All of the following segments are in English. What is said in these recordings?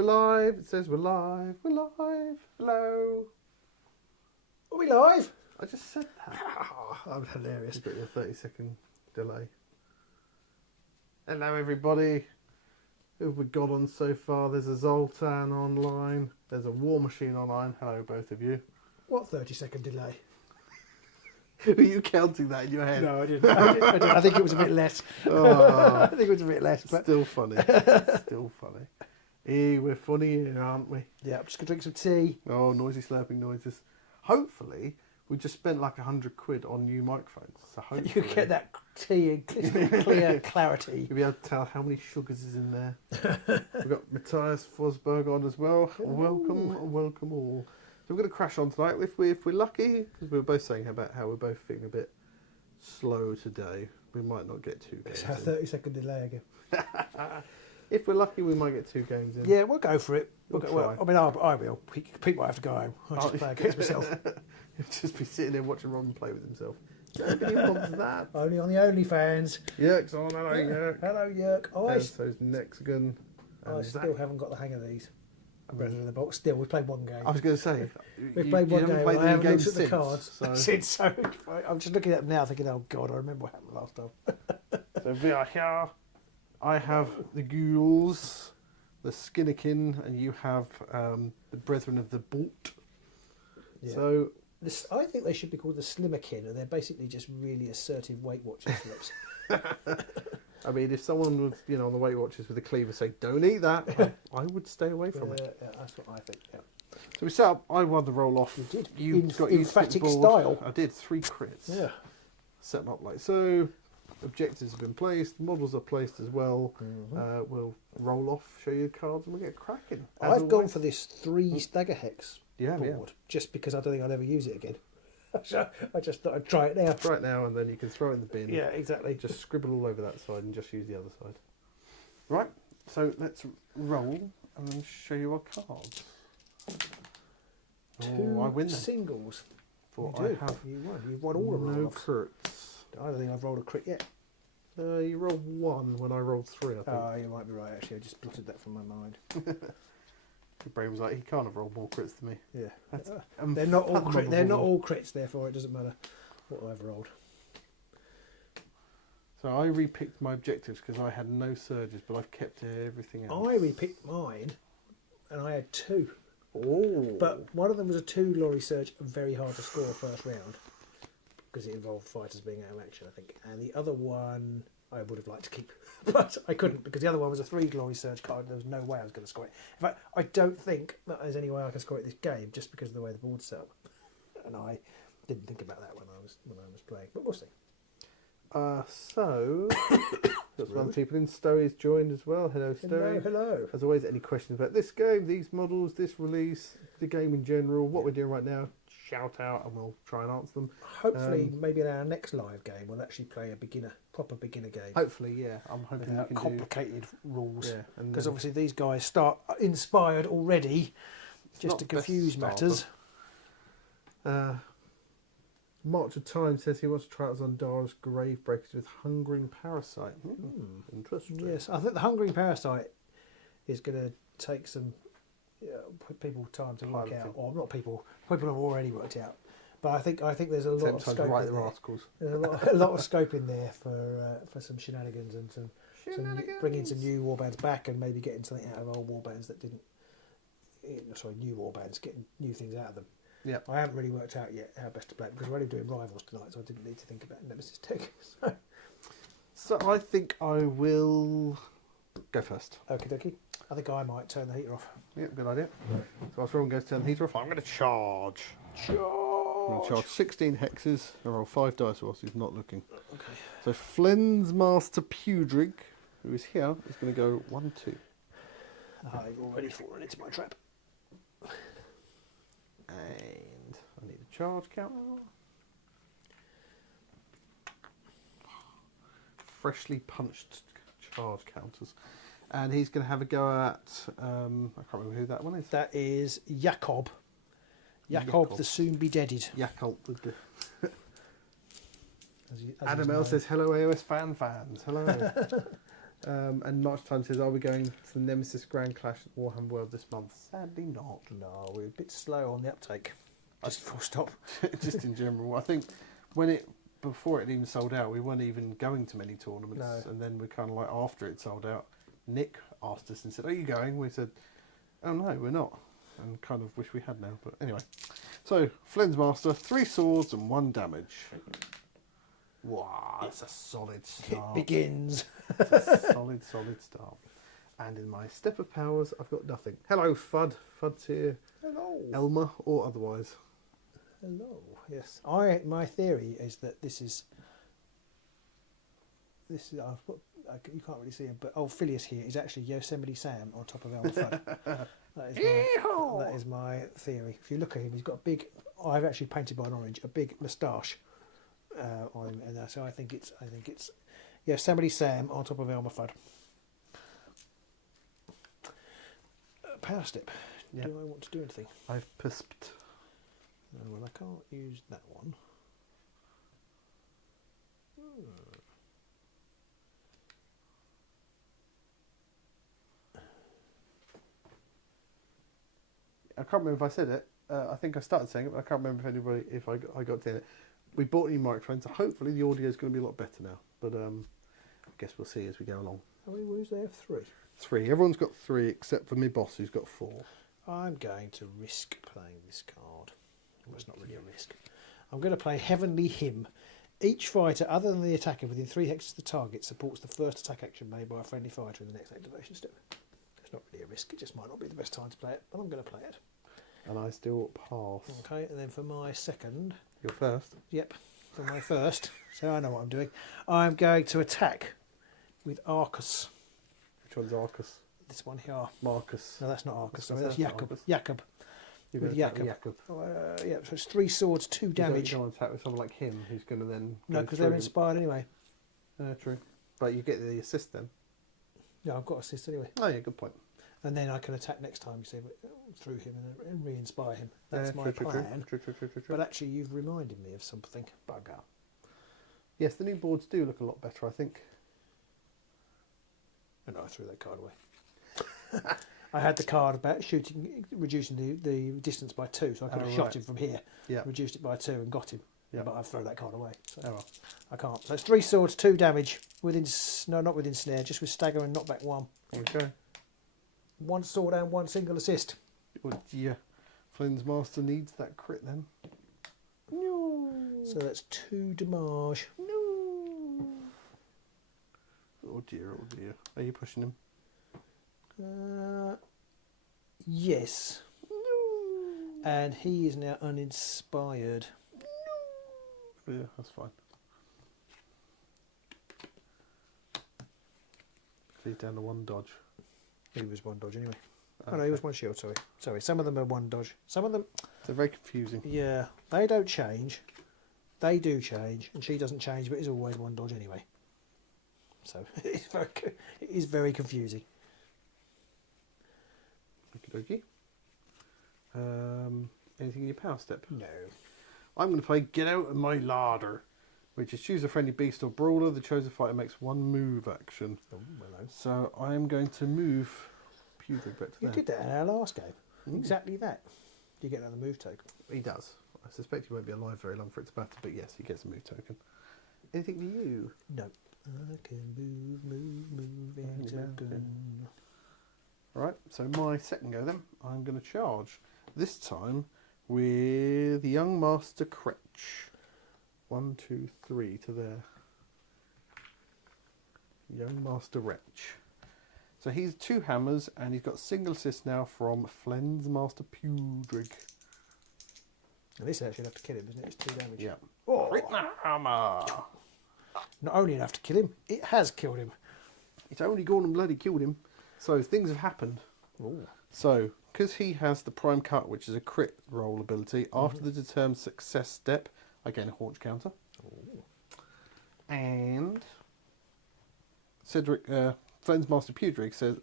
We're live. It says we're live. We're live. Hello. Are we live? I just said that. I'm hilarious. You've got your 30-second delay. Hello, everybody. Who have we got on so far? There's a Zoltan online. There's a War Machine online. Hello, both of you. What 30-second delay? Were you counting that in your head? No, I didn't. I think it was a bit less. Oh, I think it was a bit less. But still funny. Still funny. We're funny here, aren't we? yeah, I'm just going to drink some tea. Oh, noisy slurping noises. Hopefully, we just spent like £100 on new microphones. So hopefully You get that tea and crystal clear clarity. you'll be able to tell how many sugars is in there. We've got Matthias Fosberg on as well. Welcome all. So we're going to crash on tonight if we're lucky, because we were both saying about how we're both feeling a bit slow today. We might not get 2 games It's our in. 30-second delay again. If we're lucky, we might get 2 games in. Yeah, we'll go for it. We'll Well, I mean, I will. Pete might have to go home. I'll just play against myself. He'll just be sitting there watching Ron play with himself. Nobody wants that. Only on the OnlyFans. Yerk's on, hello Yerk. Hello, Yerk. So's Nexagon. I still haven't got the hang of these. Brethren in the box. Still, we played one game. I was going to say, We've played one game. Played I haven't games looked at the cards So. since. So I'm just looking at them now, thinking, "Oh God, I remember what happened last time." So we are here. I have the Ghouls, the Skinnikin, and you have the Brethren of the Bolt. Yeah. So I think they should be called the Slimmerkin, and they're basically just really assertive Weight Watchers flips. I mean, if someone was, on the Weight Watchers with a cleaver say, "Don't eat that," I would stay away from it. Yeah, that's what I think. Yeah. So we set up. I won the roll off. You did. You got used to emphatic the board. style. I did 3 crits. Yeah. Set them up like so. Objectives have been placed. Models are placed as well. Mm-hmm. We'll roll off, show you the cards, and we'll get cracking. I've gone for this 3 stagger hex board just because I don't think I'll ever use it again. I just thought I'd try it now. Try it now, and then you can throw it in the bin. Yeah, exactly. Just scribble all over that side and just use the other side. Right, so let's roll and then show you our cards. 2 I win then. singles. For You I do. have You've won all of them. no crits. I don't think I've rolled a crit yet. You rolled 1 when I rolled 3, I think. Oh, you might be right, actually. I just blotted that from my mind. Your brain was like, he can't have rolled more crits than me. Yeah. That's They're not all They're not unfathomable. all crits, therefore it doesn't matter what I've rolled. So I repicked my objectives because I had no surges, but I've kept everything else. I repicked mine, and I had 2. Oh. But one of them was a 2 lorry surge, very hard to score first round because it involved fighters being out of action, I think. And the other one I would have liked to keep, but I couldn't because the other one was a 3 glory surge card. There was no way I was going to score it. In fact, I don't think that there's any way I can score it this game just because of the way the board's set up. And I didn't think about that when I was playing, but we'll see. So, got some other people in. Stowey's joined as well. Hello, Stowey. Hello. As always, any questions about this game, these models, this release, the game in general, what we're doing right now, shout out and we'll try and answer them. Hopefully, maybe in our next live game, we'll actually play a proper beginner game. Hopefully, yeah. I'm hoping we Without can complicated rules. Yeah, Because obviously these guys start inspired already, just to confuse matters. March of Time says he wants to try out Zandara's Grave Breakers with Hungering Parasite. Interesting. Yes, I think the Hungering Parasite is going to take some people time to work out, or not people have already worked out. But I think there's a lot of scope write in their there. articles. There's a lot of scope in there for some shenanigans and some bringing some new warbands back and maybe getting something out of old warbands that didn't. Sorry, new warbands, getting new things out of them. Yeah, I haven't really worked out yet how best to play it because we're only doing Rivals tonight, so I didn't need to think about Nemesis Tech. So I think I will go first. Okie dokie. I think I might turn the heater off. Yeah, good idea. So as everyone goes to turn the heater off, I'm going to charge. I'm going to charge 16 hexes and roll 5 dice whilst he's not looking. Okay. So Flens Master Pewdrig, who is here, is going to go 1-2. I've already fallen into my trap. And I need a charge counter. Freshly punched charge counters. And he's going to have a go at, I can't remember who that one is. That is Jakob. Jakob the soon-be-deaded. Jakob. As Adam L says, hello AOS fans. Hello. And March Time says, are we going to the Nemesis Grand Clash at Warhammer World this month? Sadly not. No, we're a bit slow on the uptake. Just full stop. Just in general. I think before it even sold out, we weren't even going to many tournaments. No. And then we kind of like, after it sold out, Nick asked us and said, are you going? We said, oh no, we're not. And kind of wish we had now. But anyway. So, Flensmaster, 3 swords and 1 damage. Wow, that's a solid start. It begins. It's a solid start. And in my step of powers, I've got nothing. Hello, Fudd. Fudd's here. Hello. Elmer or otherwise. Hello. Yes. My theory is that this is. I've got. You can't really see him, but Phileas here is actually Yosemite Sam on top of Elmer Fudd. That is my theory. If you look at him, he's got a big. I've actually painted by an orange, a big moustache on him, and so I think it's Yosemite Sam on top of Elmer Fudd. Power step. Yep. Do I want to do anything? I've pisped. Oh, well, I can't use that one. I can't remember if I said it. I think I started saying it, but I can't remember if I got to it. We bought new microphones, so hopefully the audio is going to be a lot better now. But I guess we'll see as we go along. How many wounds do they have? 3. 3. Everyone's got 3 except for my boss, who's got 4. I'm going to risk playing this card. Well, it's not really a risk. I'm going to play Heavenly Hymn. Each fighter, other than the attacker, within 3 hexes of the target, supports the first attack action made by a friendly fighter in the next activation step. It's not really a risk. It just might not be the best time to play it, but I'm going to play it. And I still pass. Okay, and then for my second... You're first? Yep, for my first, so I know what I'm doing. I'm going to attack with Arcus. Which one's Arcus? This one here. Marcus. No, that's not Arcus. That's That's not Jacob. Arcus. Jacob. You're With going to attack Jacob. Jacob. Yeah, so it's 3 swords, 2 damage. You don't want to attack with someone like him, who's going to then... No, because they're inspired anyway. True. But you get the assist then. Yeah, I've got assist anyway. Oh yeah, good point. And then I can attack next time, you see, but through him and re-inspire him. That's my plan. True. But actually, you've reminded me of something. Bugger. Yes, the new boards do look a lot better, I think. And I threw that card away. I had the card about reducing the distance by 2, so I could have shot him from here, reduced it by 2 and got him. But I've thrown that card away. So I can't. So it's 3 swords, 2 damage. Not within snare, just with stagger and knockback 1. Okay. 1 sword and 1 single assist. Oh dear. Flynn's Master needs that crit then. No. So that's 2 damage. No. Oh dear. Are you pushing him? Yes. No. And he is now uninspired. No. Yeah, that's fine. He's down to 1 dodge. He was 1 dodge anyway. Oh no, he was 1 shield, sorry. Some of them are 1 dodge. Some of them... They're very confusing. Yeah, they don't change. They do change, and she doesn't change, but it's always 1 dodge anyway. So, it is very confusing. Okie dokie. Anything in your power step? No. I'm going to play Get Out of My Larder, which is choose a friendly beast or brawler. The chosen fighter makes 1 move action. Oh, hello. So I am going to move Pewdrig back to there. You did that in our last game. Exactly that. You get another move token. He does. I suspect he won't be alive very long for it to matter, but yes, he gets a move token. Anything to you? No. I can move into gun. Alright, so my second go then. I'm going to charge. This time with Young Master Cretch. 1, 2, 3 to there. Young Master Wretch. So he's 2 hammers and he's got single assist now from Flynn's Master Pewdrig. And this actually enough to kill him, isn't it? It's 2 damage. Yeah. Oh. Crit hammer. Not only enough to kill him, it has killed him. It's only gone and bloody killed him. So things have happened. Ooh. So, because he has the Prime Cut, which is a crit roll ability, after the determined success step, I gain a haunch counter. Ooh. And Cedric, Flynn's Master Pewdrig says,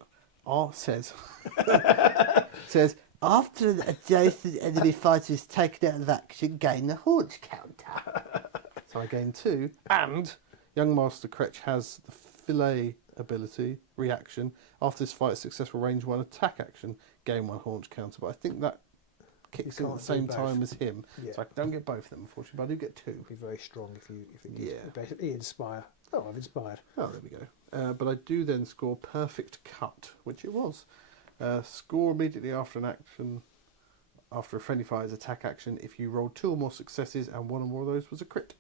says, after an adjacent enemy fighter is taken out of action, gain a haunch counter. So I gain 2, and Young Master Cretch has the fillet ability, reaction. After this fight, a successful range 1 attack action, gain 1 haunch counter. But I think that kicks in at the same time as him. Yeah. So I don't get both of them, unfortunately, but I do get 2. It'd be very strong if it did. Yeah. Basically inspire. Oh, I've inspired. Oh, there we go. But I do then score perfect cut, which it was. Score immediately after an action, after a friendly fire's attack action, if you rolled 2 or more successes and 1 or more of those was a crit.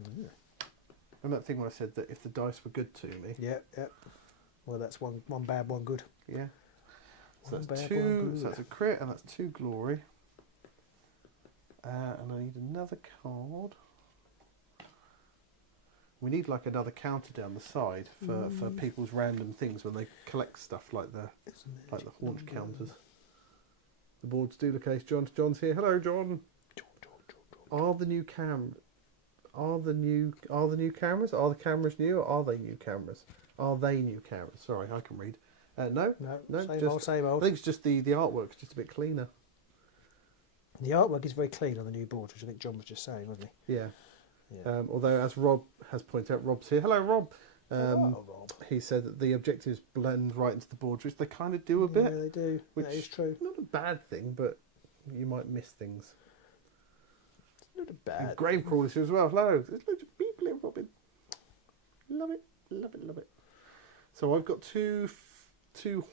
Mm. And that thing where I said that if the dice were good to me. Yeah, yeah. Well, that's one bad, one good. Yeah. So One that's bad, 2. one good. So that's a crit, and that's 2 glory. And I need another card. We need like another counter down the side for people's random things when they collect stuff like the haunch counters. The boards do the case. John's here. Hello, John. Are the new cameras? Are the cameras new, or are they new cameras? Are they new cameras? Sorry, I can read. No. Same old. I think it's just the artwork's just a bit cleaner. The artwork is very clean on the new board, which I think John was just saying, wasn't he? Yeah. Yeah. Although, as Rob has pointed out, Rob's here. Hello, Rob. Hello, Rob. He said that the objectives blend right into the boards, which they kind of do a bit. Yeah, they do. Which That is true. Not a bad thing, but you might miss things. It's not a And bad. grave crawlers here as well. Hello. There's loads of people here, Robin. Love it, love it, love it. So I've got two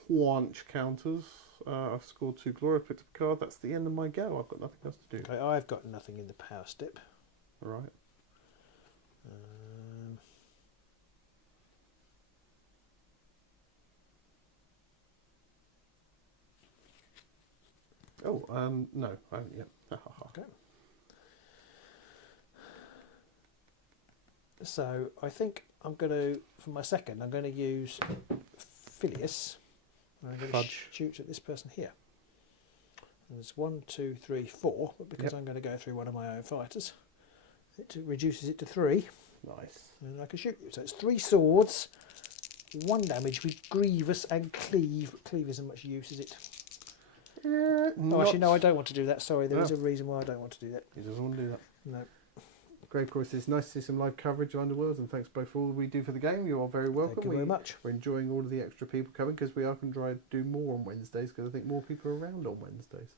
haunch counters. I've scored 2 glory. I've picked up a card. That's the end of my go. I've got nothing else to do. Okay, I've got nothing in the power step. Right. No, I haven't yet. Okay. So I think I'm going to, for my second, I'm going to use Phileas. I'm going to shoot at this person here. And there's 1, 2, 3, 4, but because I'm going to go through one of my own fighters, it reduces it to 3. Nice. And I can shoot you. So it's 3 swords, 1 damage with Grievous and Cleave. Cleave isn't much use, is it? Oh, actually, no, I don't want to do that. Sorry, there is a reason why I don't want to do that. He doesn't want to do that. No. Grave Crawler says, nice to see some live coverage of Underworlds, and thanks both for all we do for the game. You are very welcome. Thank you very much. We're enjoying all of the extra people coming because we are going to try to do more on Wednesdays because I think more people are around on Wednesdays.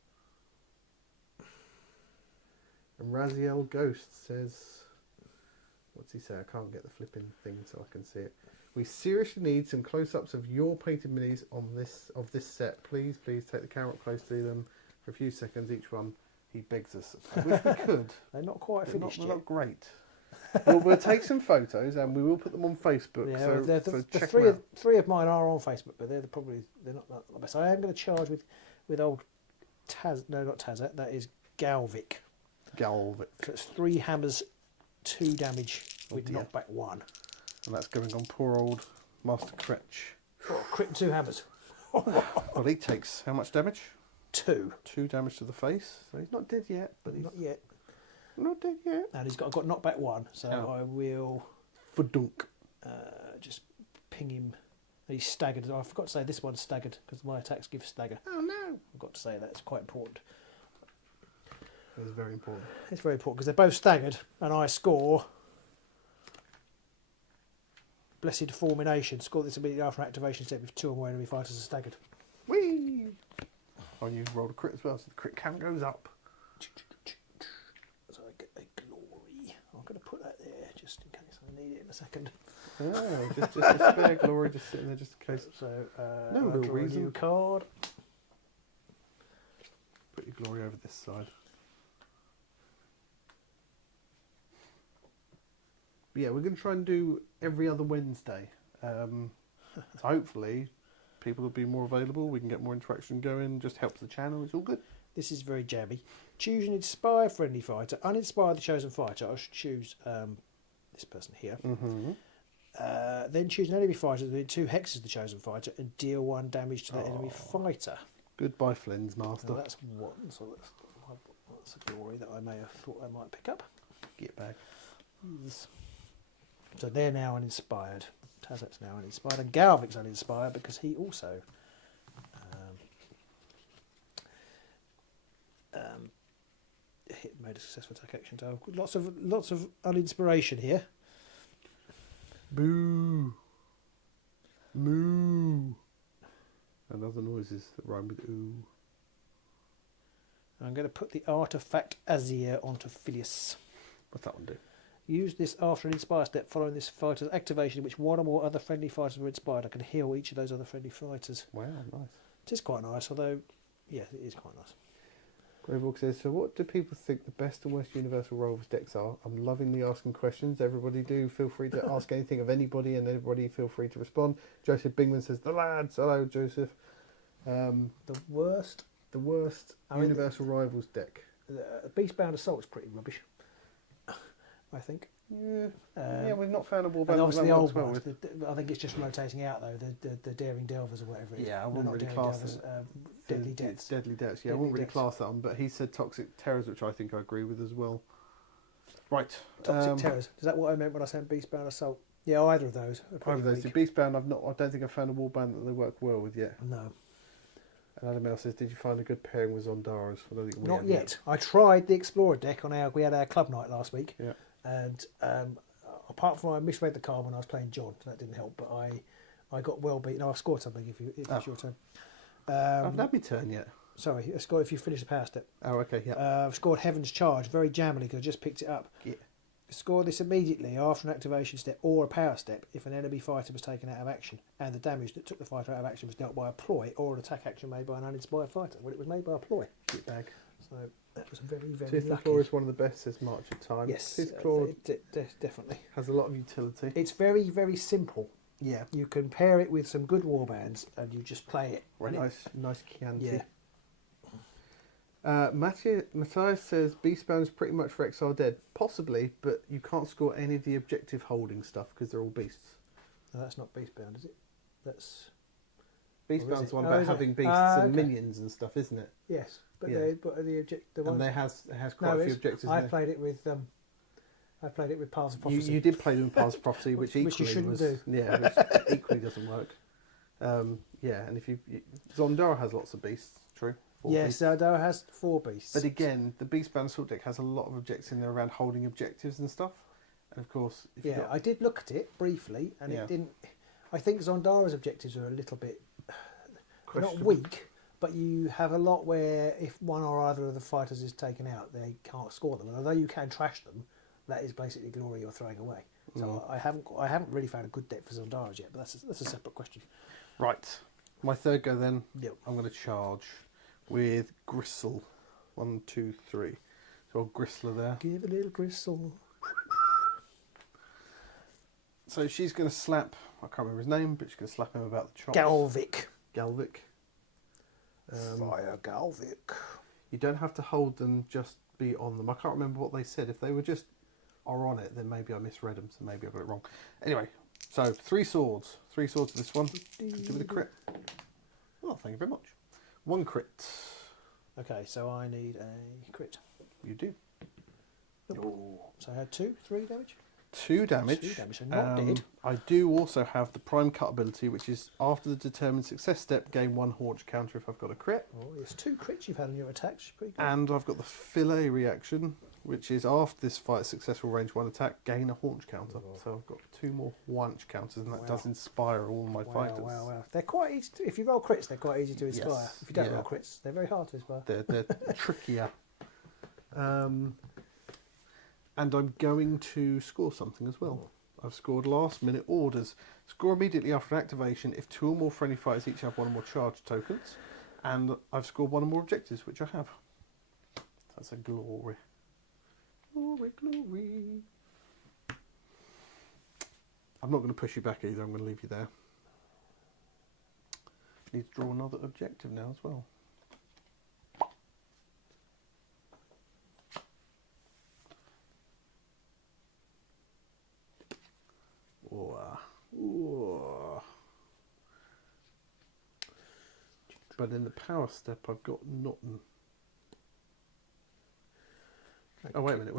And Raziel Ghost says, what's he say? I can't get the flipping thing so I can see it. We seriously need some close-ups of your painted minis on this set. Please take the camera up close to them for a few seconds each one. He begs us. I wish we could. They're not quite finished They're yet. not great. We'll take some photos and we will put them on Facebook. Yeah, so the check three them out. three of mine are on Facebook, but they're not the best. I am going to charge with old not Tazat. That is Galvic. Galvic. So it's 3 hammers, 2 damage with dear. knockback 1. And that's going on poor old Master Kretch. Oh, crit and 2 hammers. Well, he takes how much damage? 2. 2 damage to the face. So he's not dead yet, but he's Not yet. not dead yet. And I've got knockback 1, so I will For dunk. just ping him. He's staggered. I forgot to say this one's staggered because my attacks give stagger. Oh no. I've got to say that. It's quite important. It's very important. It's very important because they're both staggered and I score Blessed Fulmination. Score this immediately after an activation step if 2 or more enemy fighters are staggered. Whee! Oh, you rolled a crit as well, so the crit count goes up. So I get a glory. I'm going to put that there just in case I need it in a second. Oh, just a spare glory just sitting there just in case. So No I'll real draw reason. a new card. Put your glory over this side. But yeah, we're going to try and do every other Wednesday. So hopefully people will be more available. We can get more interaction going. Just helps the channel. It's all good. This is very jammy. Choose an inspire friendly fighter. Uninspire the chosen fighter. I should choose this person here. Mm-hmm. Then choose an enemy fighter within 2 hexes of the chosen fighter and deal 1 damage to that enemy fighter. Goodbye, Flynn's master. Now that's 1, so that's a glory that I may have thought I might pick up. Get back. So they're now uninspired. Tazat's now uninspired, and Galvic's uninspired because he also made a successful attack action. So lots of uninspiration here. Boo. Moo. And other noises that rhyme with ooh. I'm going to put the Artifact Azir onto Phileas. What's that one do? Use this after an Inspire step following this fighter's activation in which one or more other friendly fighters were inspired. I can heal each of those other friendly fighters. Wow, nice. It is quite nice, although, yeah, it is quite nice. Greyborg says, so what do people think the best and worst Universal Rovers decks are? I'm lovingly asking questions. Everybody do. Feel free to ask anything of anybody, and everybody feel free to respond. Joseph Bingman says, the lads. Hello, Joseph. The worst Universal Rivals deck. Beastbound Assault's pretty rubbish, I think. Yeah, we've not found a warband. And obviously the old well ones. I think it's just rotating out though. The Daring Delvers or whatever. It is. Yeah, I No, wouldn't not really Daring class Delvers, it. Deadly It's Depths. Deadly Depths. Yeah, I Deadly wouldn't really Depths. class that one, but he said Toxic Terrors, which I think I agree with as well. Right. Toxic Terrors. Is that what I meant when I said Beastbound Assault? Yeah, either of those. Are pretty Either of those. weak. The Beastbound, I don't think I've found a warband that they work well with yet. No, And Adam L says, did you find a good pairing with Zondaras? I don't think we not have yet. I tried the Explorer deck on we had our club night last week. Yeah. And apart from I misread the card when I was playing John, so that didn't help. But I got well beaten. No, I've scored something. If it's your turn. I haven't had my turn yet. Sorry, I scored if you finish the power step. Oh, okay, yeah. I've scored Heaven's Charge very jammily because I just picked it up. Yeah. Score this immediately after an activation step or a power step if an enemy fighter was taken out of action and the damage that took the fighter out of action was dealt by a ploy or an attack action made by an uninspired fighter. Well, it was made by a ploy. Shit bag. So that was very, very Tooth lucky. Claw is one of the best, says March of Time. Yes, Tooth Claw definitely. has a lot of utility. It's very, very simple. Yeah. You can pair it with some good warbands and you just play it. Very And nice Chianti. Yeah. Matthias says Beastbound's pretty much for Exile Dead. Possibly, but you can't score any of the objective holding stuff because they're all beasts. No, that's not Beastbound, is it? That's Beastbound's the one Oh, about is it? having beasts Ah, and okay. minions and stuff, isn't it? yes, but Yeah. the one. And it has quite a few objectives. I in there. played it with Paths of Prophecy. You did play them Paths of Prophecy, which equally you shouldn't was, do. Yeah, which equally doesn't work. Yeah, and if Zondara has lots of beasts, true. 4 Yes, beasts. Zardar has 4 beasts. But again, the Beastbound Assault deck has a lot of objectives in there around holding objectives and stuff. And of course, if yeah, I did look at it briefly, and Yeah. it didn't. I think Zondara's objectives are a little bit they're not questionable. weak, but you have a lot where if one or other of the fighters is taken out, they can't score them. And although you can trash them, that is basically glory you're throwing away. So I haven't really found a good deck for Zondaras yet, but that's a separate question. Right, my third go then. Yep. I'm going to charge with Gristle. 1, 2, 3. So old Gristler there. Give a little gristle. So she's going to slap. I can't remember his name, but she's going to slap him about the chops. Galvic. Galvic. Fire Galvic. You don't have to hold them, just be on them. I can't remember what they said. If they were just are on it, then maybe I misread them, so maybe I got it wrong. Anyway, so 3 swords. 3 swords to this one. Give it a crit. Oh, thank you very much. 1 crit. Okay, so I need a crit. You do. So I had 3 damage. 2 damage. 2 damage, so not dead. I do also have the prime cut ability, which is after the determined success step, gain 1 haunch counter if I've got a crit. Oh, there's 2 crits you've had on your attacks. Pretty good. And I've got the fillet reaction, which is after this fight successful range 1 attack, gain a haunch counter. So I've got 2 more haunch counters, and that Wow. does inspire all my fighters. Wow. They're quite easy. If you roll crits, they're quite easy to inspire. Yes, If you don't yeah. roll crits, they're very hard to inspire. They're trickier. And I'm going to score something as well. I've scored last minute orders. Score immediately after an activation if 2 or more friendly fighters each have 1 or more charge tokens. And I've scored 1 or more objectives, which I have. That's a glory. Glory. I'm not going to push you back either. I'm going to leave you there. Need to draw another objective now as well. But in the power step, I've got nothing. Oh, wait a minute.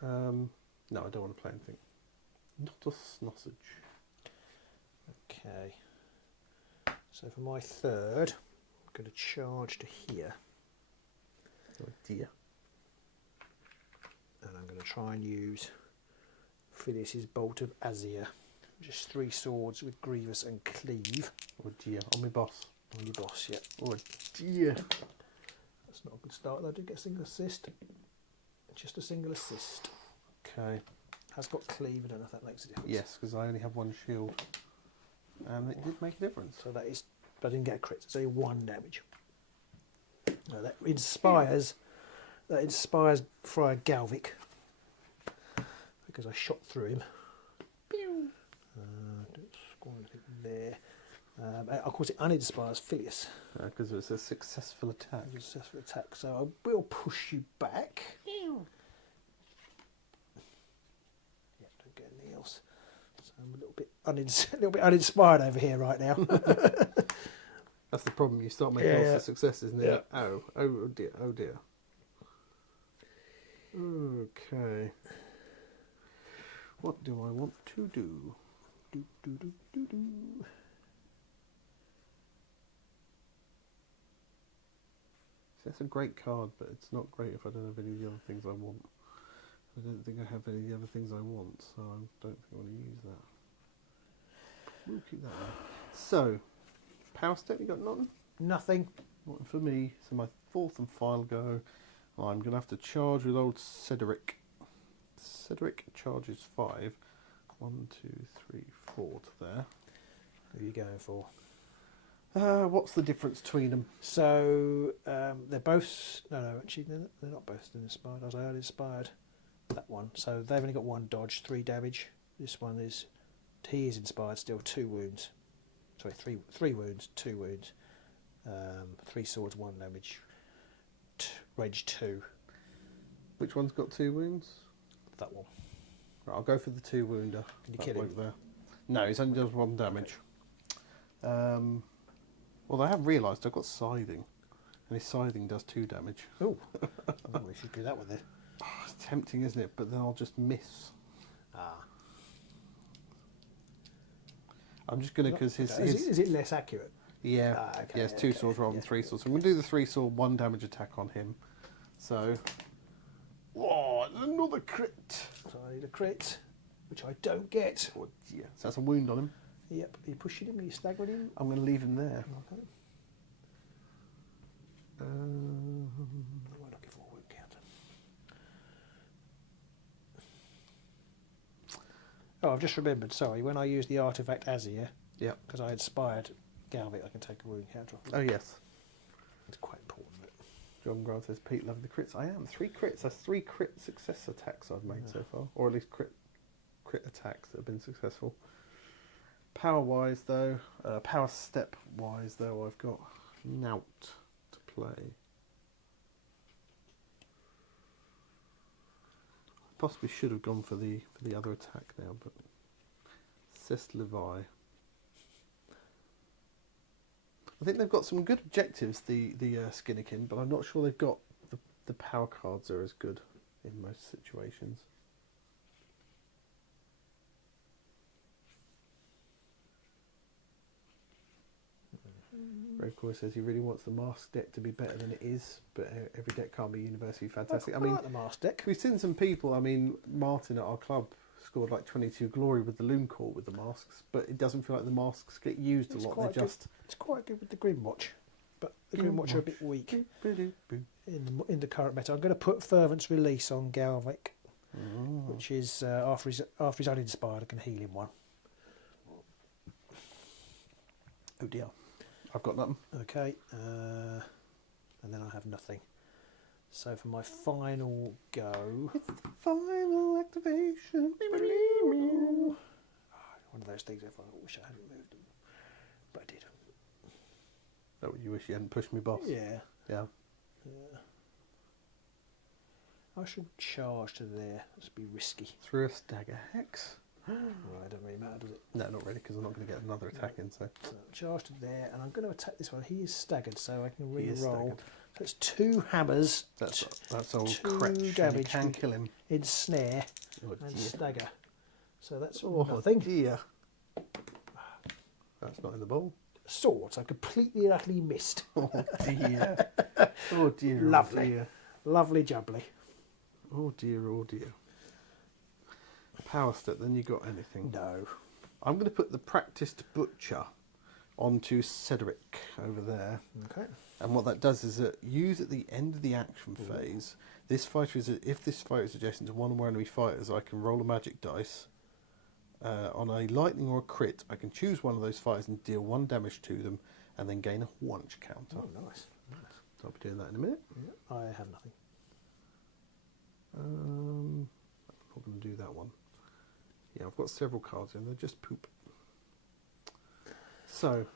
No, I don't want to play anything. Not a snossage. Okay. So for my third, I'm going to charge to here. Oh dear. And I'm going to try and use Phileas's Bolt of Azir. Just 3 swords with Grievous and Cleave. Oh dear, on my boss. On your boss, yeah. Oh dear. That's not a good start. I did get a single assist. Just a single assist. Okay. Has got Cleave. I don't know if that makes a difference. Yes, because I only have 1 shield. And it did make a difference. So that is, but I didn't get a crit. It's only 1 damage. Now that inspires Friar Galvic, because I shot through him. Don't score anything there. Of course, it uninspires Phileas. Because it was a successful attack. A successful attack. So I will push you back. Yeah, don't get anything else. So I'm a little bit uninspired over here right now. That's the problem. You start making lots of successes, isn't it? Yeah. Oh dear, oh dear. Okay. What do I want to do? That's a great card, but it's not great if I don't have any of the other things I want. I don't think I have any of the other things I want, so I don't think I want to use that. We'll keep that there. So, power step, you got nothing? Nothing. Nothing for me. So my 4th and final go. I'm going to have to charge with old Cedric. Cedric charges 5. 1, 2, 3, 4 to there. Who are you going for? What's the difference between them? So they're both. No, actually, they're not both inspired. I inspired that one. So they've only got 1 dodge, 3 damage. This one is. He is inspired still, 2 wounds. Sorry, 3 wounds, 2 wounds. 3 swords, 1 damage. Rage 2. Which one's got 2 wounds? That one. Right, I'll go for the 2 wounder. Can you kill him? There. No, he's only does 1 damage. Okay. Well, I have realised I've got scything, and his scything does 2 damage. Oh, we should do that one then. Oh, it's tempting, isn't it? But then I'll just miss. I'm just going to, because his... Is it less accurate? Yeah, okay, yeah, it's 2 swords rather than 3 swords. So I'm going to do the 3 sword 1 damage attack on him. So, oh, another crit. So I need a crit, which I don't get. Oh, yeah. So that's a wound on him. Yep. Are you pushing him? Are you staggering him? I'm going to leave him there. Okay. What am I looking for? Wound counter. Oh, I've just remembered. Sorry, when I used the artifact Azir, yeah, because I inspired Galvic, I can take a wound counter off. Oh yes, it's quite important. John Grant says, Pete, love the crits. I am 3 crits. That's 3 crit success attacks I've made so far, or at least crit attacks that have been successful. Power wise though, power step wise though, I've got Nout to play. Possibly should have gone for the other attack now, but Cest Levi. I think they've got some good objectives, the Skinnikin, but I'm not sure they've got the power cards are as good in most situations. Red Core says he really wants the mask deck to be better than it is, but every deck can't be universally fantastic. I mean, like the mask deck. We've seen some people. I mean, Martin at our club scored like 22 glory with the Loom Court with the masks, but it doesn't feel like the masks get used a lot. It's quite good with the Grimwatch, but the Grimwatch are a bit weak in the current meta. I'm going to put Fervent's Release on Galvic, which is after he's uninspired, I can heal him 1. Oh dear. I've got nothing. Okay, and then I have nothing. So for my final go... It's the final activation. One of those things I wish I hadn't moved them. But I did. Oh, you wish you hadn't pushed me, boss? Yeah. Yeah. I should charge to there. Let's be risky. Through a stagger hex. Well, it doesn't really matter, does it? No, not really, because I'm not going to get another attack in. So charge to there, and I'm going to attack this one. He is staggered, so I can re-roll. So it's 2 hammers. That's old 2 Cretch. damage. You can kill him. In snare and stagger. So that's nothing. Nothing. Dear. That's not in the bowl. Swords. I completely and utterly missed. Oh dear. Oh dear. Lovely. Oh dear. Lovely jubbly. Oh dear. Oh dear. Power step. Then you got anything? No. I'm going to put the practiced butcher onto Cedric over there. Okay. And what that does is that use at the end of the action phase, this fighter is if this fighter is adjacent to one or more enemy fighters, I can roll a magic dice. On a lightning or a crit, I can choose one of those fighters and deal 1 damage to them, and then gain a haunch counter. Oh, nice. So I'll be doing that in a minute. Yeah, I have nothing. I'm not going to do that one. Yeah, I've got several cards in there, just poop. So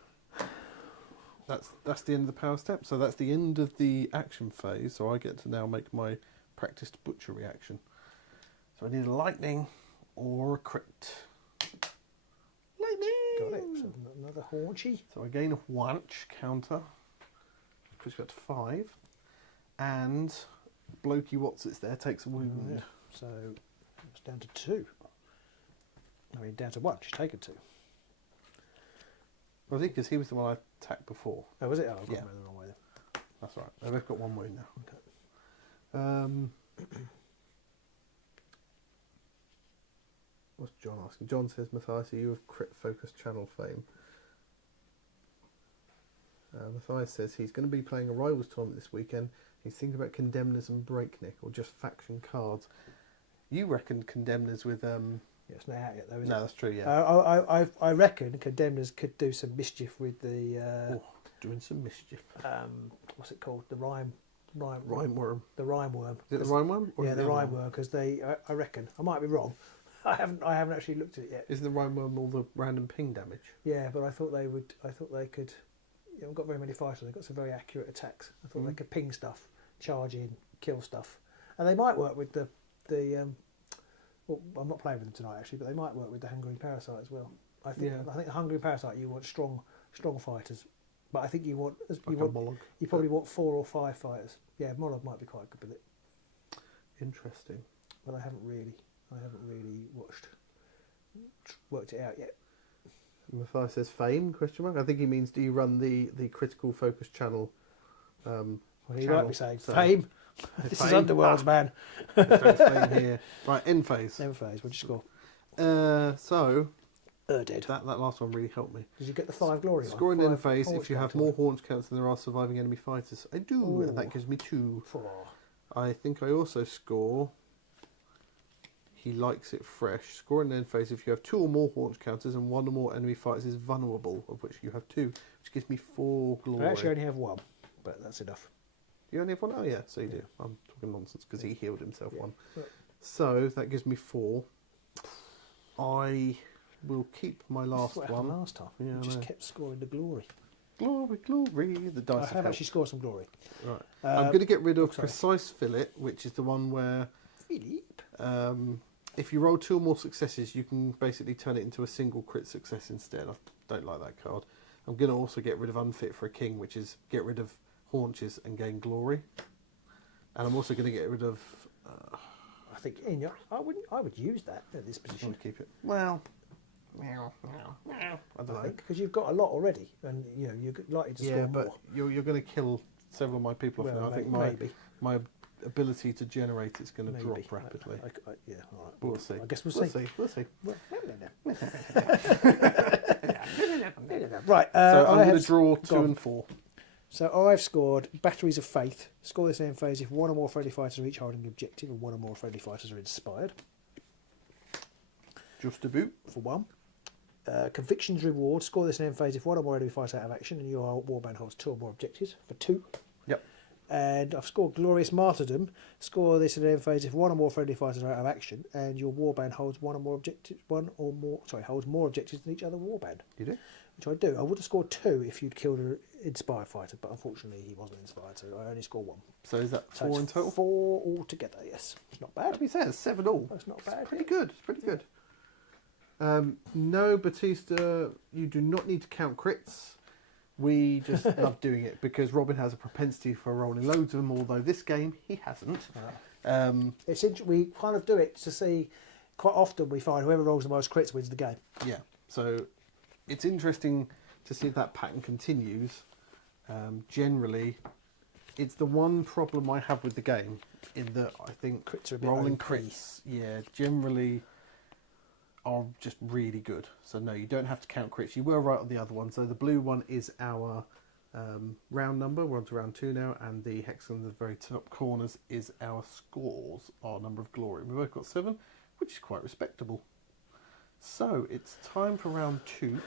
that's the end of the power step. So that's the end of the action phase. So I get to now make my practiced butcher reaction. So I need a lightning or a crit. Lightning! Got it. So another haunchy. So I gain a haunch counter. Push me up to 5. And Blokey Whatsits there takes a wound. Yeah. So it's down to 2. I mean, down to 1. She's taken 2. Was he? Because he was the one I attacked before. Oh, was it? Oh, I've got Yeah. them the wrong way then. That's right. They've both got 1 wound now. Okay. What's John asking? John says, Matthias, are you of crit focus channel fame? Matthias says he's going to be playing a rivals tournament this weekend. He's thinking about Condemners and Breakneck or just faction cards. You reckon Condemners with Yeah, it's not out yet though, is it? No, that's true. Yeah. I reckon Condemners could do some mischief with the doing some mischief. what's it called? The rhyme Rhymeworm. The rhyme worm. Is it the rhymeworm? Yeah, the rhyme worm. Because I reckon I might be wrong. I haven't actually looked at it yet. Is the rhymeworm all the random ping damage? Yeah, but I thought they would. I thought they could. You haven't got very many fighters. They've got some very accurate attacks. I thought they could ping stuff, charge in, kill stuff, and they might work with the. Well, I'm not playing with them tonight actually, but they might work with the Hungering Parasite as well. I think the Hungering Parasite you want strong fighters, but I think you probably want 4 or 5 fighters. Yeah, Moloch might be quite good with it. Interesting. But I haven't really worked it out yet. Matthias says fame ? I think he means do you run the critical focus channel? Well, he might be saying so fame. This is Underworlds, man. Fame here. Right, end phase. End phase. What'd you score? So Dead. that last one really helped me. Did you get the 5 glory? Score in end phase haunch if you have counter. more haunch counts than there are surviving enemy fighters. I do, Ooh. and that gives me 2. 4. I think I also score. He likes it fresh. Score in end phase if you have 2 or more haunch counters and 1 or more enemy fighters is vulnerable, of which you have 2, which gives me 4 glory. I actually only have 1, but that's enough. You only have 1? Oh yeah, so you do. I'm talking nonsense because he healed himself 1. Right. So that gives me 4. I will keep my last What one. happened last time? Yeah, You I just know. kept scoring the glory. Glory, glory. The dice I have have helped. actually scored some glory. Right. I'm going to get rid of sorry. Precise Fillet, which is the one where Philippe. if you roll 2 or more successes, you can basically turn it into a single crit success instead. I don't like that card. I'm going to also get rid of Unfit for a King, which is get rid of haunches and gain glory. And I'm also going to get rid of... I think I would use that at this I position. want to keep it. Well... I don't know. Because you've got a lot already, and you're likely to score Yeah, but more. you're going to kill several of my people off Well, now. I think maybe. my ability to generate is going to Maybe. drop rapidly. Yeah, all right. We'll see. I guess we'll see. We'll see. Right. So I'm I going have to draw 2 gone. and 4. So I've scored Batteries of Faith. Score this end phase if 1 or more friendly fighters are each holding the objective and 1 or more friendly fighters are inspired. Just a boot. For 1. Convictions Reward. Score this end phase if 1 or more enemy fighters are out of action and your warband holds 2 or more objectives. For 2. Yep. And I've scored Glorious Martyrdom. Score this in end phase if 1 or more friendly fighters are out of action and your warband holds 1 or more objectives. Holds more objectives than each other warband. You do? Which I do. I would have scored 2 if you'd killed an inspired fighter, but unfortunately he wasn't inspired, so I only scored 1. So is that So 4 it's in total? 4 altogether, yes. It's not bad. Let me say it's 7 all. That's not bad. It's pretty good. It's pretty good. No, Batista, you do not need to count crits. We just love doing it because Robin has a propensity for rolling loads of them, although this game he hasn't. We kind of do it to see. Quite often we find whoever rolls the most crits wins the game. Yeah, so it's interesting to see if that pattern continues. Generally, it's the one problem I have with the game in that I think Crits are a bit rolling OP. crits, yeah, generally are just really good. So no, you don't have to count crits. You were right on the other one. So the blue one is our round number. We're on to round 2 now, and the hexagon in the very top corners is our scores, our number of glory. We've both got 7, which is quite respectable. So it's time for round 2.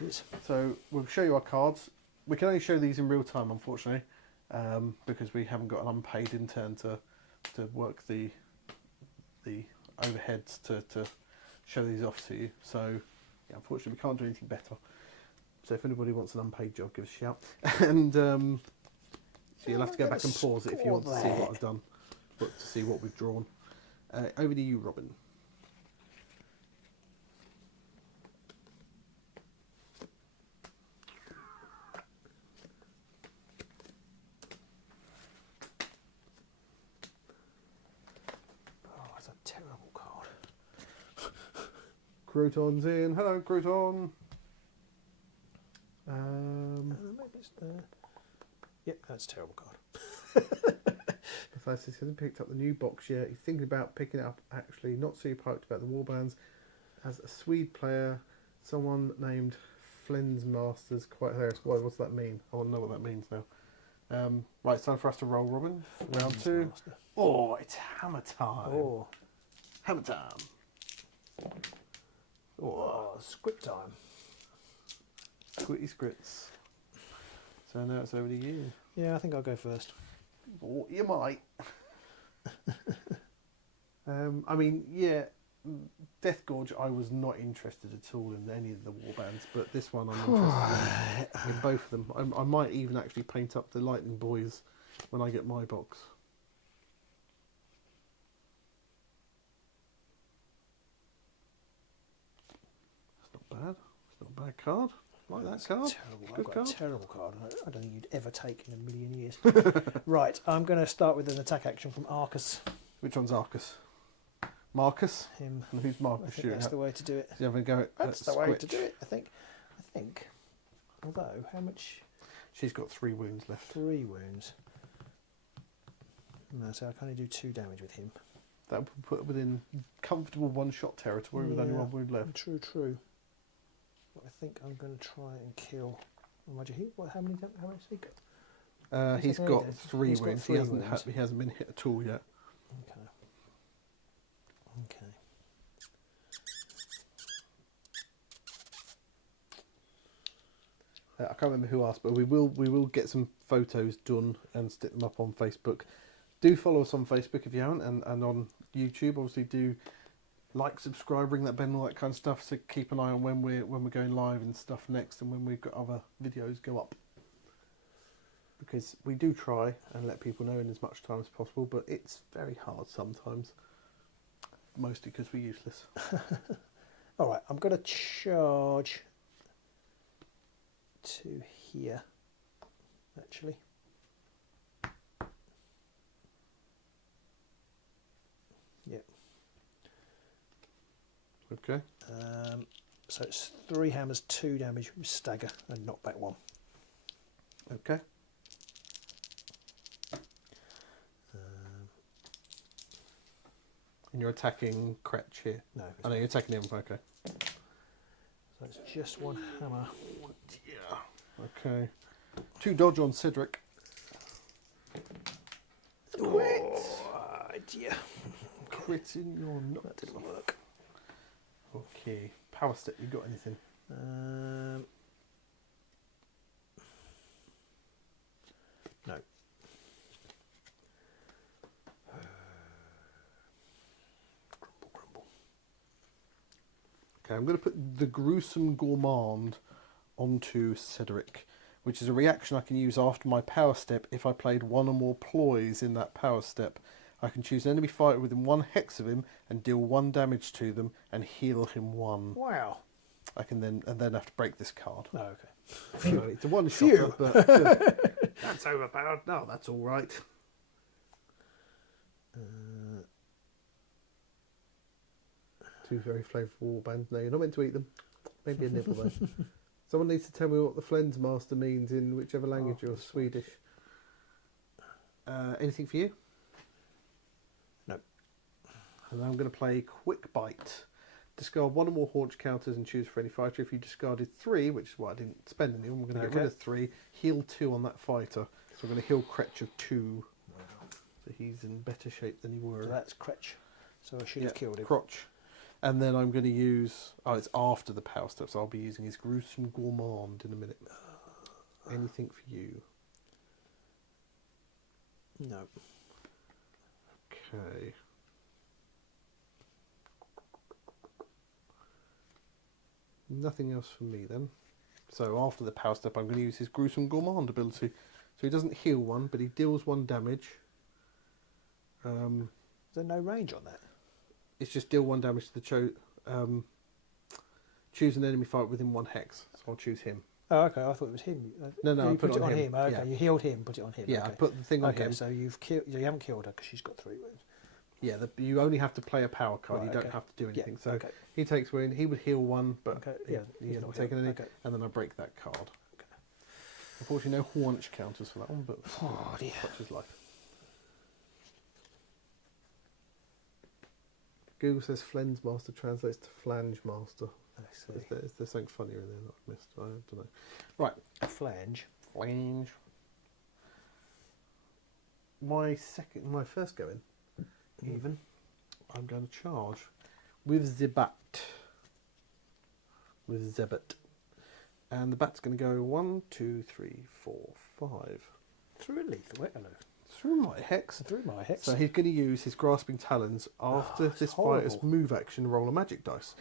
It is. So we'll show you our cards. We can only show these in real time, unfortunately, because we haven't got an unpaid intern to work the overheads to show these off to you. So yeah, unfortunately we can't do anything better. So if anybody wants an unpaid job, give us a shout. And so you'll have to go back and pause it if you want to see what I've done, but to see what we've drawn. Over to you, Robin. Croton's in. Hello, Croton. Maybe it's there. Yep, that's a terrible card. Matthias hasn't picked up the new box yet. He's thinking about picking it up, actually. Not super hyped about the warbands. As a Swede player, someone named Flensmaster's quite hilarious. What's that mean? I want to know what that means now. Right, it's time for us to roll, Robin. Round 2. Oh, it's hammer time. Oh. Hammer time. Oh, script time. Squitty scrits. So now it's over to you. Yeah, I think I'll go first. Oh, you might. I mean, yeah, Death Gorge I was not interested at all in any of the warbands, but this one I'm interested in both of them. I might even actually paint up the Lightning Boys when I get my box. Bad. It's not a bad card. Like that card. Terrible. Good I've got card. a terrible card. I don't think you'd ever take in a million years. Right, I'm going to start with an attack action from Arcus. Which one's Arcus? Marcus? Him. And who's I Marcus think shooting that's at? the way to do it. Is he having a go at That's the way to Squitch? do it, I think. Although, how much? She's got 3 wounds left. 3 wounds. No, so I can only do 2 damage with him. That would put it within comfortable one-shot territory with only 1 wound left. True. But I think I'm going to try and kill. How many has he got? He's got 3 He's got wounds. 3 he wounds. hasn't been hit at all yet. Okay. I can't remember who asked, but we will get some photos done and stick them up on Facebook. Do follow us on Facebook if you haven't, and on YouTube. Obviously, do like, subscribe, ring that bell, and all that kind of stuff. So keep an eye on when we're going live and stuff next, and when we've got other videos go up. Because we do try and let people know in as much time as possible, but it's very hard sometimes. Mostly because we're useless. All right, I'm going to charge to here, actually. Yep. Okay. So it's 3 hammers, 2 damage, stagger, and knock back 1. Okay. And you're attacking Cretch here? No. I know you're attacking him, okay. So it's just 1 hammer. Yeah. Okay. 2 dodge on Cedric. Quit! Oh, dear. Crit in your nut. That didn't work. Okay. Power step, you got anything? No. Grumble. Okay, I'm going to put the Gruesome Gourmand onto Cedric, which is a reaction I can use after my power step. If I played 1 or more ploys in that power step, I can choose an enemy fighter within 1 hex of him and deal 1 damage to them and heal him 1. Wow. I can then have to break this card. Oh, okay. Phew. It's a one-shotter, but that's overpowered. No, that's all right. 2 very flavourful warbands. No, you're not meant to eat them. Maybe a nibble though. Someone needs to tell me what the Flensmaster means in whichever language you're Swedish. Anything for you? No. And I'm going to play Quick Bite. discard one or more haunch counters and choose for any fighter. If you discarded 3, which is why I didn't spend any, I'm going to get rid of 3, heal 2 on that fighter. So I'm going to heal Cretch of 2. Wow. So he's in better shape than he were. So that's Cretch. So I should have killed him. Crotch. And then I'm going to use... Oh, it's after the power step, so I'll be using his Gruesome Gourmand in a minute. Anything for you? No. Okay. Nothing else for me then. So after the power step, I'm going to use his Gruesome Gourmand ability. So he doesn't heal 1, but he deals 1 damage. Is there no range on that? It's just deal 1 damage to the choose an enemy fight within 1 hex. So I'll choose him. Oh, okay. I thought it was him. No, you I put it on him. Okay, Yeah. you healed him. Put it on him. Yeah, okay. I put the thing on him. So you've killed. You haven't killed her because she's got 3 wounds. Yeah, you only have to play a power card. Right, You don't okay. have to do anything. Yeah, So he takes wound. He would heal 1, but Okay, yeah, yeah, he's not heal. taking any. Okay. And then I break that card. Okay. Unfortunately, no haunch counters for that one, but Oh dear. such is life. Google says Flens Master translates to Flange Master. I see. Is there something funnier in there that I've missed? I don't know. Right. Flange. Flange. My first go in, even, I'm going to charge with the bat. With the bat. And the bat's going to go 1, 2, 3, 4, 5. Through a lethal. Hello. Through my hex. Through my hex. So he's going to use his Grasping Talons after it's this horrible. fighter's move action, roll a magic dice.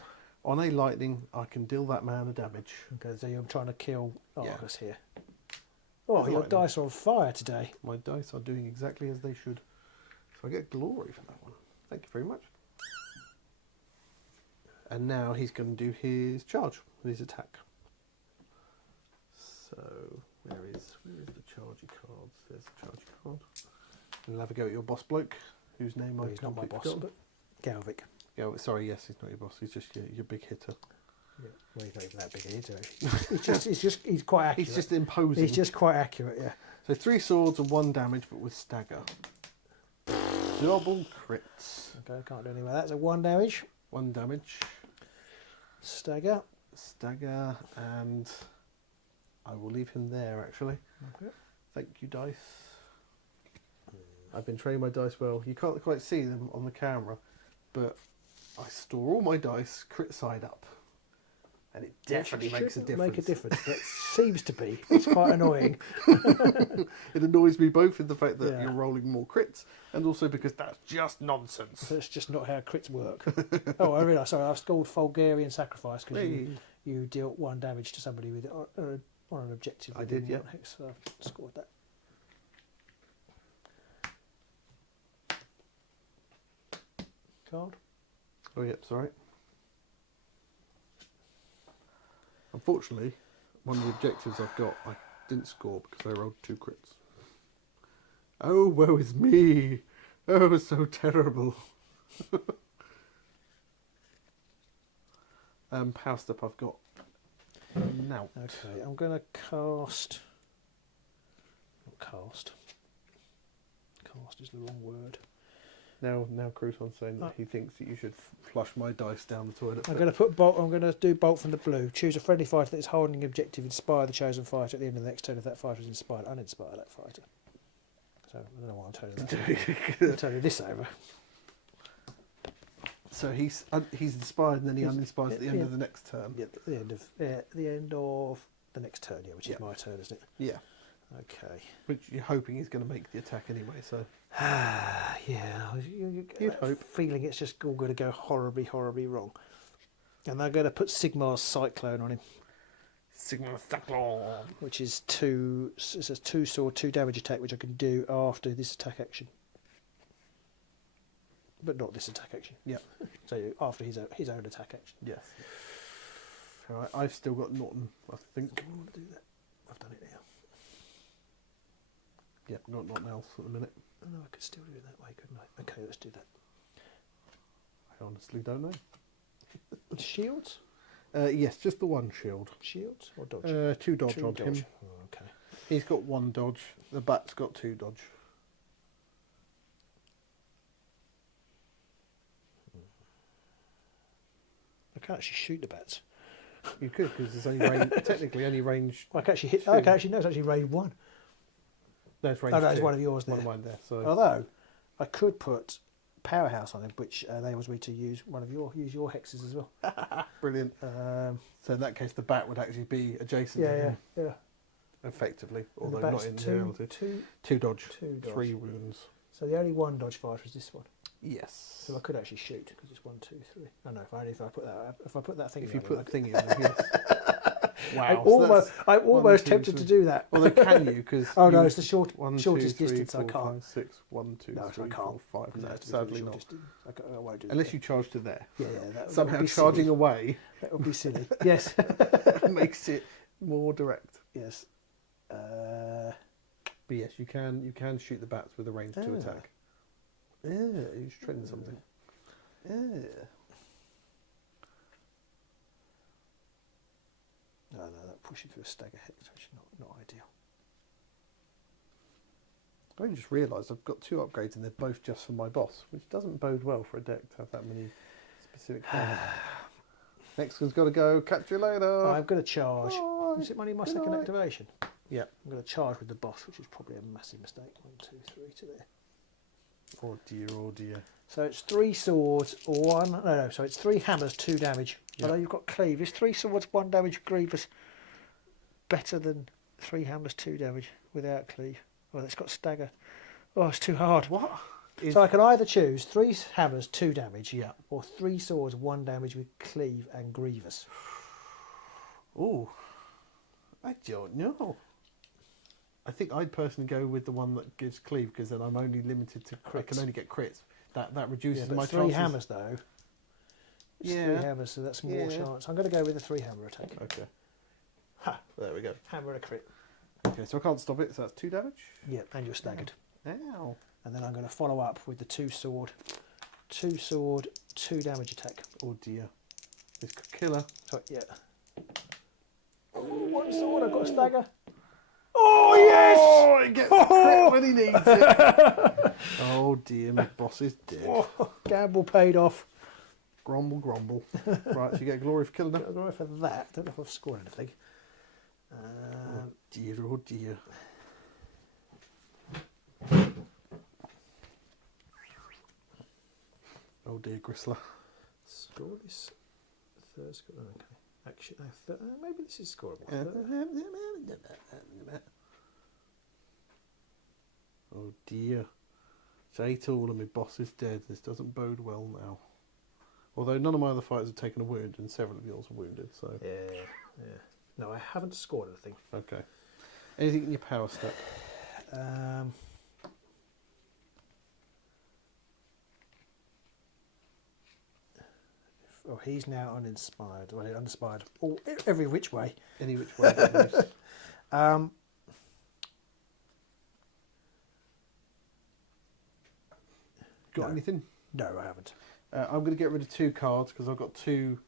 On a lightning, I can deal that man a damage. Okay, so you're trying to kill Argus here. With Oh, the your lightning. dice are on fire today. My dice are doing exactly as they should. So I get glory for that one. Thank you very much. And now he's going to do his charge with his attack. So where is the chargy cards? There's the chargy card. We'll have a go at your boss bloke, whose name Well, I he's not my boss, completely but Galvic. forgotten. Yeah, sorry, yes, he's not your boss. He's just your big hitter. Yeah. Well, he's not even that big an hitter. He's quite accurate. He's just imposing. He's just quite accurate, yeah. So 3 swords and 1 damage, but with stagger. Double crits. Okay, can't do anything with that. So 1 damage. 1 damage. Stagger. Stagger, and I will leave him there actually. Okay. Thank you, dice. I've been training my dice well. You can't quite see them on the camera, but I store all my dice crit side up, and it definitely makes a difference. Make a difference. That seems to be. It's quite annoying. It annoys me both in the fact that Yeah. you're rolling more crits, and also because that's just nonsense. That's just not how crits work. Oh, I realise. Sorry, I've scored Fulgarian Sacrifice because Hey. you dealt 1 damage to somebody with on an objective. I within did, yeah. 1 hex, so I scored that. Card. Oh, yep, sorry. Unfortunately, one of the objectives I've got, I didn't score because I rolled 2 crits. Oh, woe is me! Oh, so terrible. Power step I've got now. Okay, I'm going to cast. Not cast. Cast is the wrong word. Now Cruton's saying that he thinks that you should flush my dice down the toilet. I'm going to put bolt. I'm going to do bolt from the blue. Choose a friendly fighter that is holding an objective. Inspire the chosen fighter at the end of the next turn if that fighter is inspired. Uninspire that fighter. So I don't know why I'm telling that. I'm telling this over. So he's inspired and then he uninspires at the end of the next turn. Yeah, the end of the next turn. Yeah, which is my turn, isn't it? Yeah. Okay. Which you're hoping he's going to make the attack anyway. So Yeah, You'd hope. Feeling it's just all going to go horribly, horribly wrong. And they're going to put Sigmar's Cyclone on him, Sigma Cyclone. which is it's a 2 sword, 2 damage attack, which I can do after this attack action. But not this attack action. Yeah. So after his own attack action. Yes. All right, I've still got Norton, I think. I want to do that. I've done it now. Yep, got Norton else at the minute. Oh, no, I could still do it that way, couldn't I? Okay, let's do that. I honestly don't know. Shields? Yes, just the 1 shield. Shields or dodge? 2 dodge 2 on him. Oh, okay. He's got 1 dodge. The bat's got 2 dodge. I can't actually shoot the bats. You could, because there's only range, technically only range. Well, I can actually hit. Two. Okay, actually, no, it's actually range 1. No, it's range Oh, no, two. it's one of yours there. One of mine there. So Although, I could put Powerhouse on him, which enables me to use use your hexes as well. brilliant. So in that case, the bat would actually be adjacent to him, Yeah. effectively, And the although bat's not in reality. Two dodge, 3 wounds. So the only one dodge fighter is this one. Yes. So I could actually shoot because it's 1, 2, 3. Oh no, if I put that thing. If you on put him, the thing in, yes. Wow. I'm almost two, tempted to three. do that. Although can you? Because Oh no, it's the shortest 1, 2, 3, distance. 4, I can't. 5, 6. 1, 2, No, 3, I 4, can't. 5. No, That's sadly short not. distance. I won't do that. Unless you charge to there. Yeah, that Somehow would be charging silly. away That would be silly. Yes. makes it more direct. Yes. But yes, you can shoot the bats with a range 2 attack. Yeah, you're just trading something. Yeah. No, that pushing through a stagger hex, which is not ideal. I only just realised I've got 2 upgrades and they're both just for my boss, which doesn't bode well for a deck to have that many specific things. Next one's got to go. Catch you later. I'm going to charge. Bye. Is it my Good second night. activation? Yeah. I'm going to charge with the boss, which is probably a massive mistake. 1, 2, 3 to there. Oh dear, oh dear. So it's 3 swords, 1. No. So it's 3 hammers, 2 damage. Yeah. Although you've got cleave. Is 3 swords, 1 damage Grievous better than 3 hammers, 2 damage without cleave? Well, it's got stagger. Oh, it's too hard. What? So I can either choose 3 hammers, 2 damage, or 3 swords, 1 damage with cleave and Grievous. Oh, I don't know. I think I'd personally go with the one that gives cleave because then I'm only limited to I can Crits. only get crits. That reduces But my 3 chances. hammers though. It's 3 Yeah. hammers, so that's more Yeah. chance. I'm going to go with a 3 hammer attack. Okay, Ha! there we go. Hammer a crit. Okay, so I can't stop it. So that's 2 damage. Yeah, and you're staggered. Ow. And then I'm going to follow up with the 2 sword, 2 damage attack. Oh dear. This could kill her. So yeah. Oh, 1 sword. I've got a stagger. Oh yes! Oh, it gets crit when he needs it. Oh dear, my boss is dead. Oh, gamble paid off. Grumble, grumble. Right, so you get glory for killing her. I'm going for that. Don't know if I've scored anything. Oh dear, oh dear. Oh dear, Gristler. Score this third score. Oh, okay. Actually, maybe this is scoreable. Oh dear. It's 8 all and my boss is dead. This doesn't bode well now. Although none of my other fighters have taken a wound and several of yours are wounded, so... Yeah. No, I haven't scored anything. Okay. Anything in your power step? Oh, he's now uninspired. Well, uninspired. Oh, every which way. Any which way that moves. Got No. anything? No, I haven't. I'm going to get rid of 2 cards because I've got 2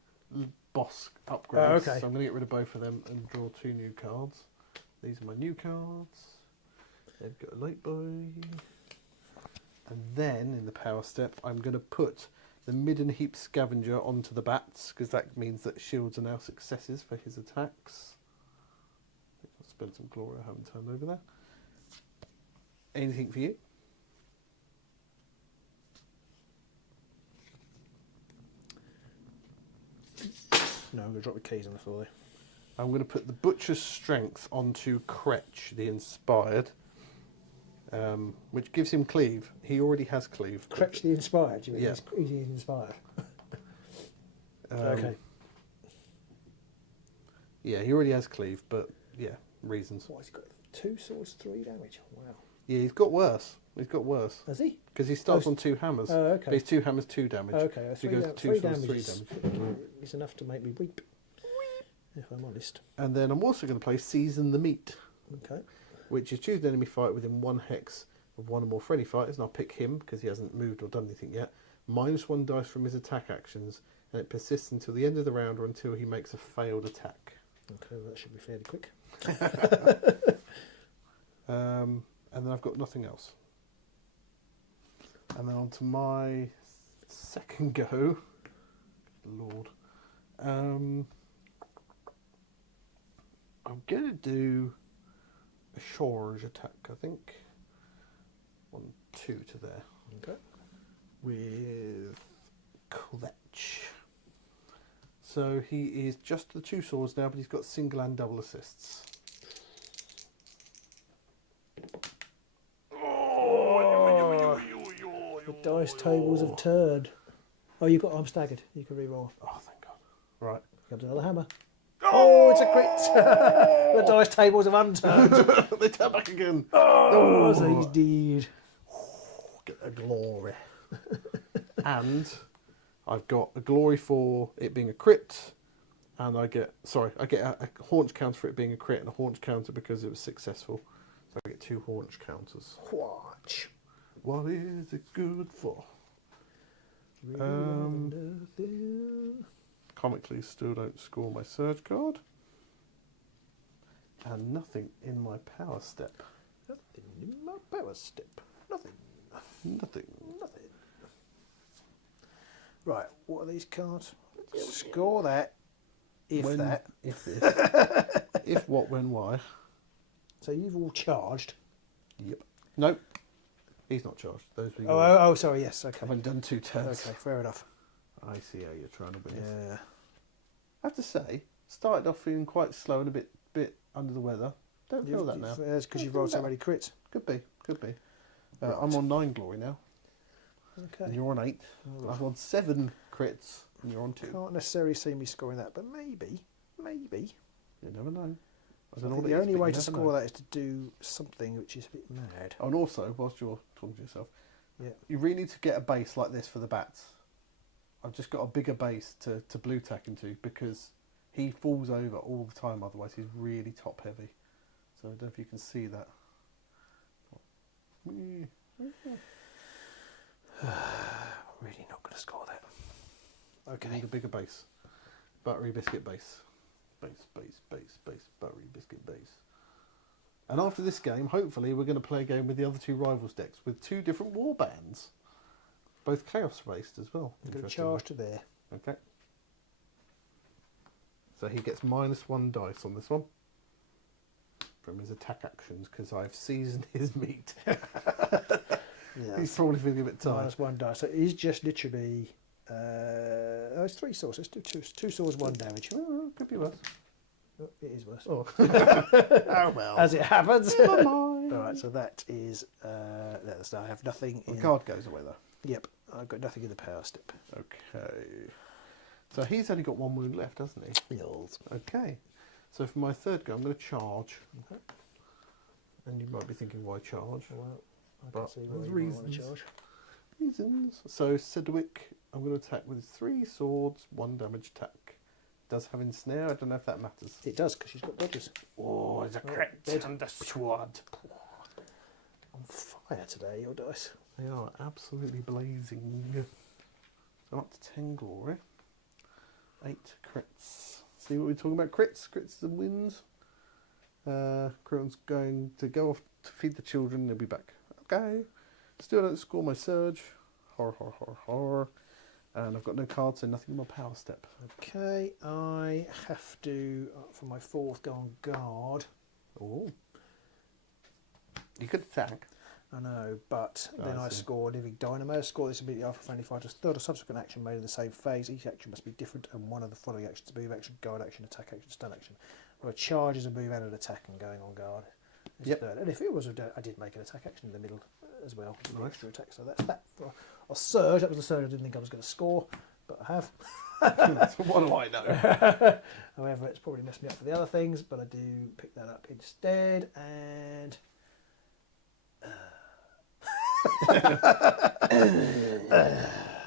boss upgrades. Oh, okay. So I'm going to get rid of both of them and draw 2 new cards. These are my new cards. They've got a light boy. And then in the power step, I'm going to put the midden heap scavenger onto the bats because that means that shields are now successes for his attacks. I'll spend some glory I haven't turned over there. Anything for you? No, I'm going to drop the keys on the floor. I'm going to put the Butcher's Strength onto Kretch, the Inspired, which gives him Cleave. He already has Cleave. Crutch the Inspired, you mean? Yeah. He's inspired. Okay. Yeah, he already has Cleave, but yeah, reasons. What has he got? 2 swords, 3 damage. Wow. Yeah, he's got worse. He's got worse. Has he? Because he starts Oh, on 2 hammers. Oh, okay. But he's 2 hammers, 2 damage. Okay, So he 3, goes to 2 3 swords, damage 3 damage. is enough to make me weep. If I'm honest. And then I'm also going to play Season the Meat, Okay. which is choose an enemy fight within 1 hex of 1 or more friendly fighters, and I'll pick him because he hasn't moved or done anything yet. -1 dice from his attack actions, and it persists until the end of the round or until he makes a failed attack. Okay, well, that should be fairly quick. And then I've got nothing else. And then on to my second go. Lord. I'm going to do a charge attack, I think. 1, 2 to there. Okay. With Clutch. So he is just the 2 swords now, but he's got single and double assists. The dice tables have turned. Oh, you've got arm staggered. You can re-roll. Oh, thank God. Right. Comes another hammer. Oh, it's a crit. The dice tables have unturned. They turn back again. Oh, so he's dead. Get the glory. And I've got a glory for it being a crit, and I get a haunch counter for it being a crit and a haunch counter because it was successful. So I get 2 haunch counters. Watch. What is it good for? Comically, still don't score my surge card. And nothing in my power step. Nothing in my power step. Nothing. Nothing. Nothing. Right, what are these cards? Score that. If When, that. If this. If what, when, why. So you've all charged. Yep. Nope. He's not charged. Those were Oh, sorry, yes, okay. I've only done 2 turns. Okay, fair enough. I see how you're trying to be. Yeah. I have to say, started off feeling quite slow and a bit under the weather. Don't feel that now. That's because you've rolled so many crits. Could be. Right. I'm on 9 glory now. Okay. And you're on 8. Right. I've on 7 crits and you're on 2. Can't necessarily see me scoring that, but maybe. You never know. I I don't know think what the it is, only but way you to never score know. that is to do something which is a bit mad. Oh, and also, whilst you're talking to yourself, Yeah. you really need to get a base like this for the bats. I've just got a bigger base to blue tack into because he falls over all the time, otherwise he's really top heavy. So I don't know if you can see that. Really not going to score that. I Okay. need a bigger base. Buttery biscuit base. Base, buttery biscuit base. And after this game, hopefully we're going to play a game with the other 2 rivals decks with 2 different war bands. Both chaos based as well. I'm going to interestingly. charge to there. Okay. So he gets -1 dice on this one from his attack actions because I've seasoned his meat. Yeah. He's probably feeling a bit tired. -1 die. So it is just literally. It's 3 swords. Let's do 2 swords, 1 damage. Oh, could be worse. Oh, it is worse. Oh, oh well. As it happens. Never mind. Alright, so that is. I have nothing The in. card goes away though. Yep, I've got nothing in the power step. Okay. So he's only got 1 wound left, hasn't he? Yells. Okay. So for my 3rd go, I'm going to charge. Okay. And you might be thinking, why charge? Well, I can But see why there's you might want to reasons. charge. Reasons. So Sedgwick, I'm going to attack with 3 swords, 1 damage attack. Does have ensnare. I don't know if that matters. It does because she's got dodges. Oh, it's a crit dead. and a sword. On fire today, your dice. They are absolutely blazing. I'm up to 10 glory. 8 crits. See what we're talking about? Crits and wins. Crow's going to go off to feed the children. They'll be back. Okay. Still don't score my surge. Horror. And I've got no cards, so nothing in my power step. Okay, I have to, for my 4th, go on guard. Oh. You could attack. I know, but Oh, then I I see. score Living Dynamo. Score this ability after friendly fighter's 3rd or subsequent action made in the same phase. Each action must be different, and one of the following actions: move action, guard action, attack action, stun action. Well, a charge is a move and an attack, and going on guard. Is Yep. 3rd. And if it was, I did make an attack action in the middle as well. With the Nice. extra attack, so that's that. I'll surge. That was the surge I didn't think I was going to score, but I have. So what do I know? However, it's probably messed me up for the other things, but I do pick that up instead, and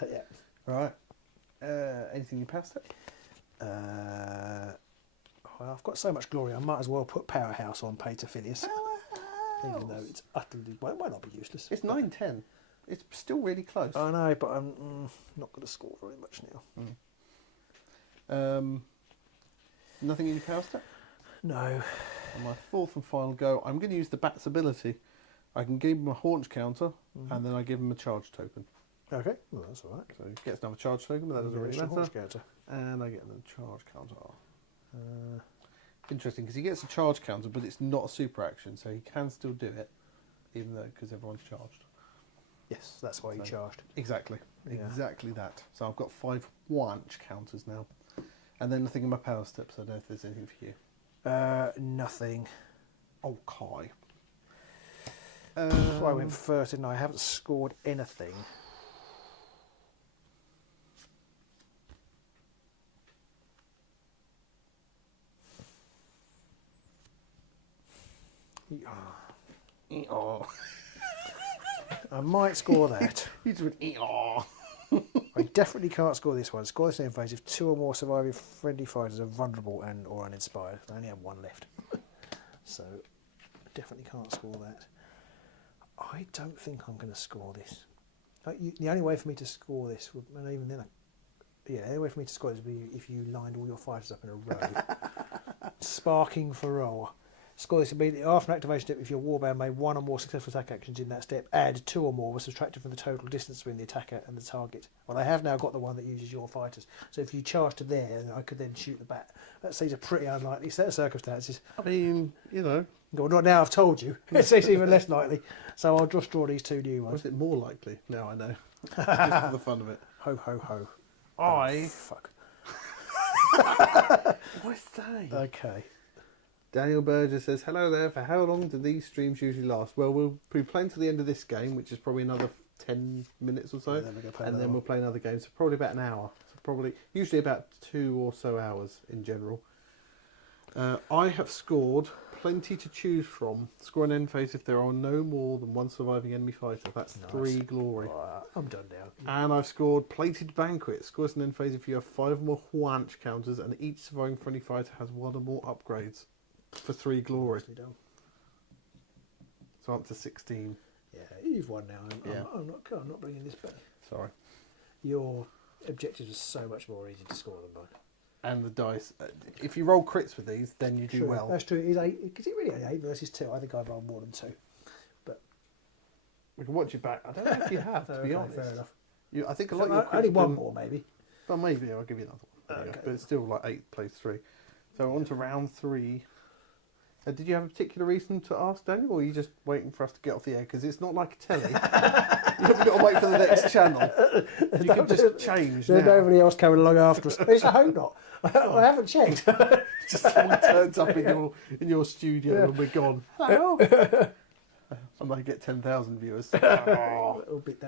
yeah. Right. Anything you passed it? Well, I've got so much glory, I might as well put Powerhouse on Paterfilius, even though it's utterly, well, it might not be useless. It's 9-10. It's still really close. I know, but I'm not going to score very much now. Nothing in your power step? No. On my 4th and final go, I'm going to use the bat's ability. I can give him a haunch counter, and then I give him a charge token. Okay, well that's all right. So he gets another charge token, but that doesn't really matter. Counter. And I get the charge counter. Interesting, because he gets a charge counter, but it's not a super action, so he can still do it, even though because everyone's charged. Yes, that's why he charged. Exactly, Yeah. exactly that. So I've got 5 wanch counters now, and then nothing in my power steps. I don't know if there's anything for you. Nothing. Okay. I went first, didn't I? I haven't scored anything. Oh. I might score that. You just went, oh. I definitely can't score this one. Score this in phase if 2 or more surviving friendly fighters are vulnerable and or uninspired. I only have 1 left. So, I definitely can't score that. I don't think I'm going to score this. The only way for me to score this, would, and even then, the only way for me to score this would be if you lined all your fighters up in a row. Sparking for roll. Score this immediately after an activation step if your warband made 1 or more successful attack actions in that step. Add 2 or more were subtracted from the total distance between the attacker and the target. Well, I have now got the one that uses your fighters. So if you charge to there, I could then shoot the bat. That seems a pretty unlikely set of circumstances. I mean, you know. Well, not now I've told you. It seems even less likely. So I'll just draw these 2 new ones. Was it more likely? Now I know. Just for the fun of it. Ho, ho, ho. I... Oh, fuck. What is that? Okay. Daniel Burgess says, hello there, for how long do these streams usually last? Well, we'll be playing to the end of this game, which is probably another 10 minutes or so, and then we'll play another game, so probably about an hour. So probably, usually about 2 or so hours in general. I have scored plenty to choose from. Score an end phase if there are no more than 1 surviving enemy fighter. That's nice. 3 glory. I'm done now. And I've scored Plated Banquet. Score an end phase if you have 5 or more Huanch counters, and each surviving friendly fighter has 1 or more upgrades. For 3 glory. So up to 16. Yeah, you've won now. I'm not bringing this back. Sorry. Your objectives are so much more easy to score than mine. And the dice. If you roll crits with these, then you do well. That's true. It is 8. Is it really 8 versus 2? I think I've rolled more than 2. But we can watch it back. I don't know if you have, to be honest. Fair enough. I think a lot of your crits only one more, maybe. But maybe I'll give you another one. Okay. But it's still like 8 plays 3. So on to round 3. Did you have a particular reason to ask, Daniel, or are you just waiting for us to get off the air? Because it's not like a telly. You haven't got to wait for the next channel. You can just change There's now. nobody else coming along after us. I hope not. I haven't checked. Just someone turns up in your studio and we're gone. Hello. I might get 10,000 viewers. That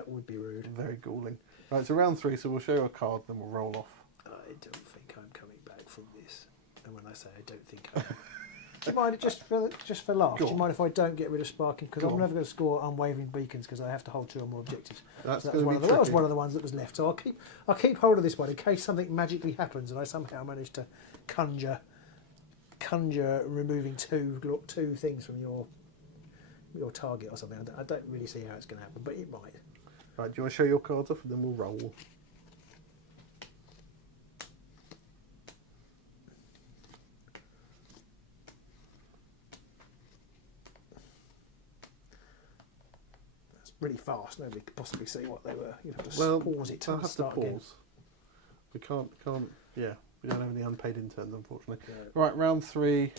would be rude. Very galling. Right, so round 3, so we'll show you a card, then we'll roll off. I don't think I'm coming back from this. And when I say I don't think I am. Do you mind, just for laughs, do you mind if I don't get rid of sparking? Because I'm never going to score unwavering beacons because I have to hold 2 or more objectives. That was one of the ones that was left. So I'll keep hold of this one in case something magically happens and I somehow manage to conjure removing two things from your target or something. I don't really see how it's going to happen, but it might. Right, do you want to show your cards off and then we'll roll? Really fast. Nobody could possibly see what they were. You'd have to pause it and start again. We can't. Yeah, we don't have any unpaid interns, unfortunately. Yeah. Right, round 3.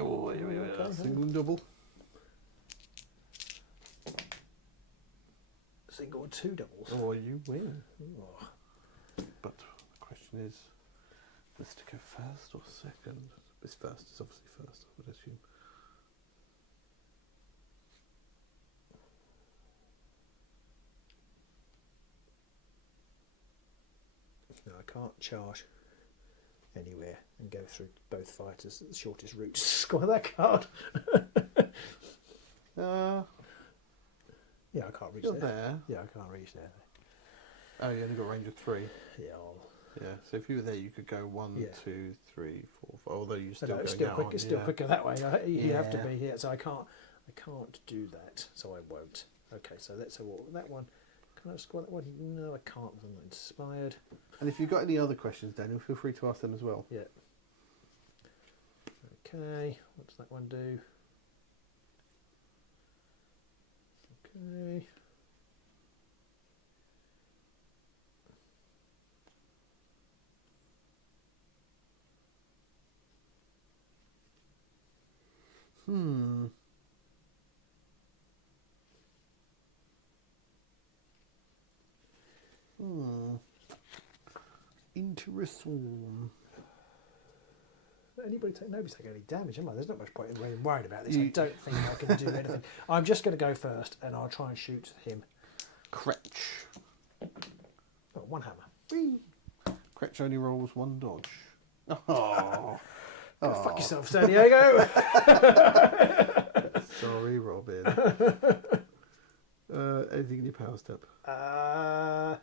Oh, here we go. Single and double. Single and 2 doubles. Or you win. Oh. But the question is, does it go first or second? It's first. It's obviously first, I would assume. No, I can't charge anywhere and go through both fighters at the shortest route to score that card. Yeah, I can't reach there. Yeah, I can't reach there. Oh, you only got range of 3. Yeah. Yeah, so if you were there, you could go 1, 2, 3, 4, 5. Although you're still going still out. Quick, it's still quicker that way. You have to be here, so I can't do that. So I won't. Okay, so let's have that one. Can I score that one? No, I can't. I'm not inspired. And if you've got any other questions, Daniel, feel free to ask them as well. Yeah. Okay, what does that one do? Okay. Interesting. Nobody's taking any damage, am I? There's not much point in really worrying about this. I don't think I can do anything. I'm just going to go first, and I'll try and shoot him. Cretch. Oh, one hammer. Whee. Cretch only rolls 1 dodge. Oh. Go fuck yourself, San Diego. Sorry, Robin. Anything in your power step? Well,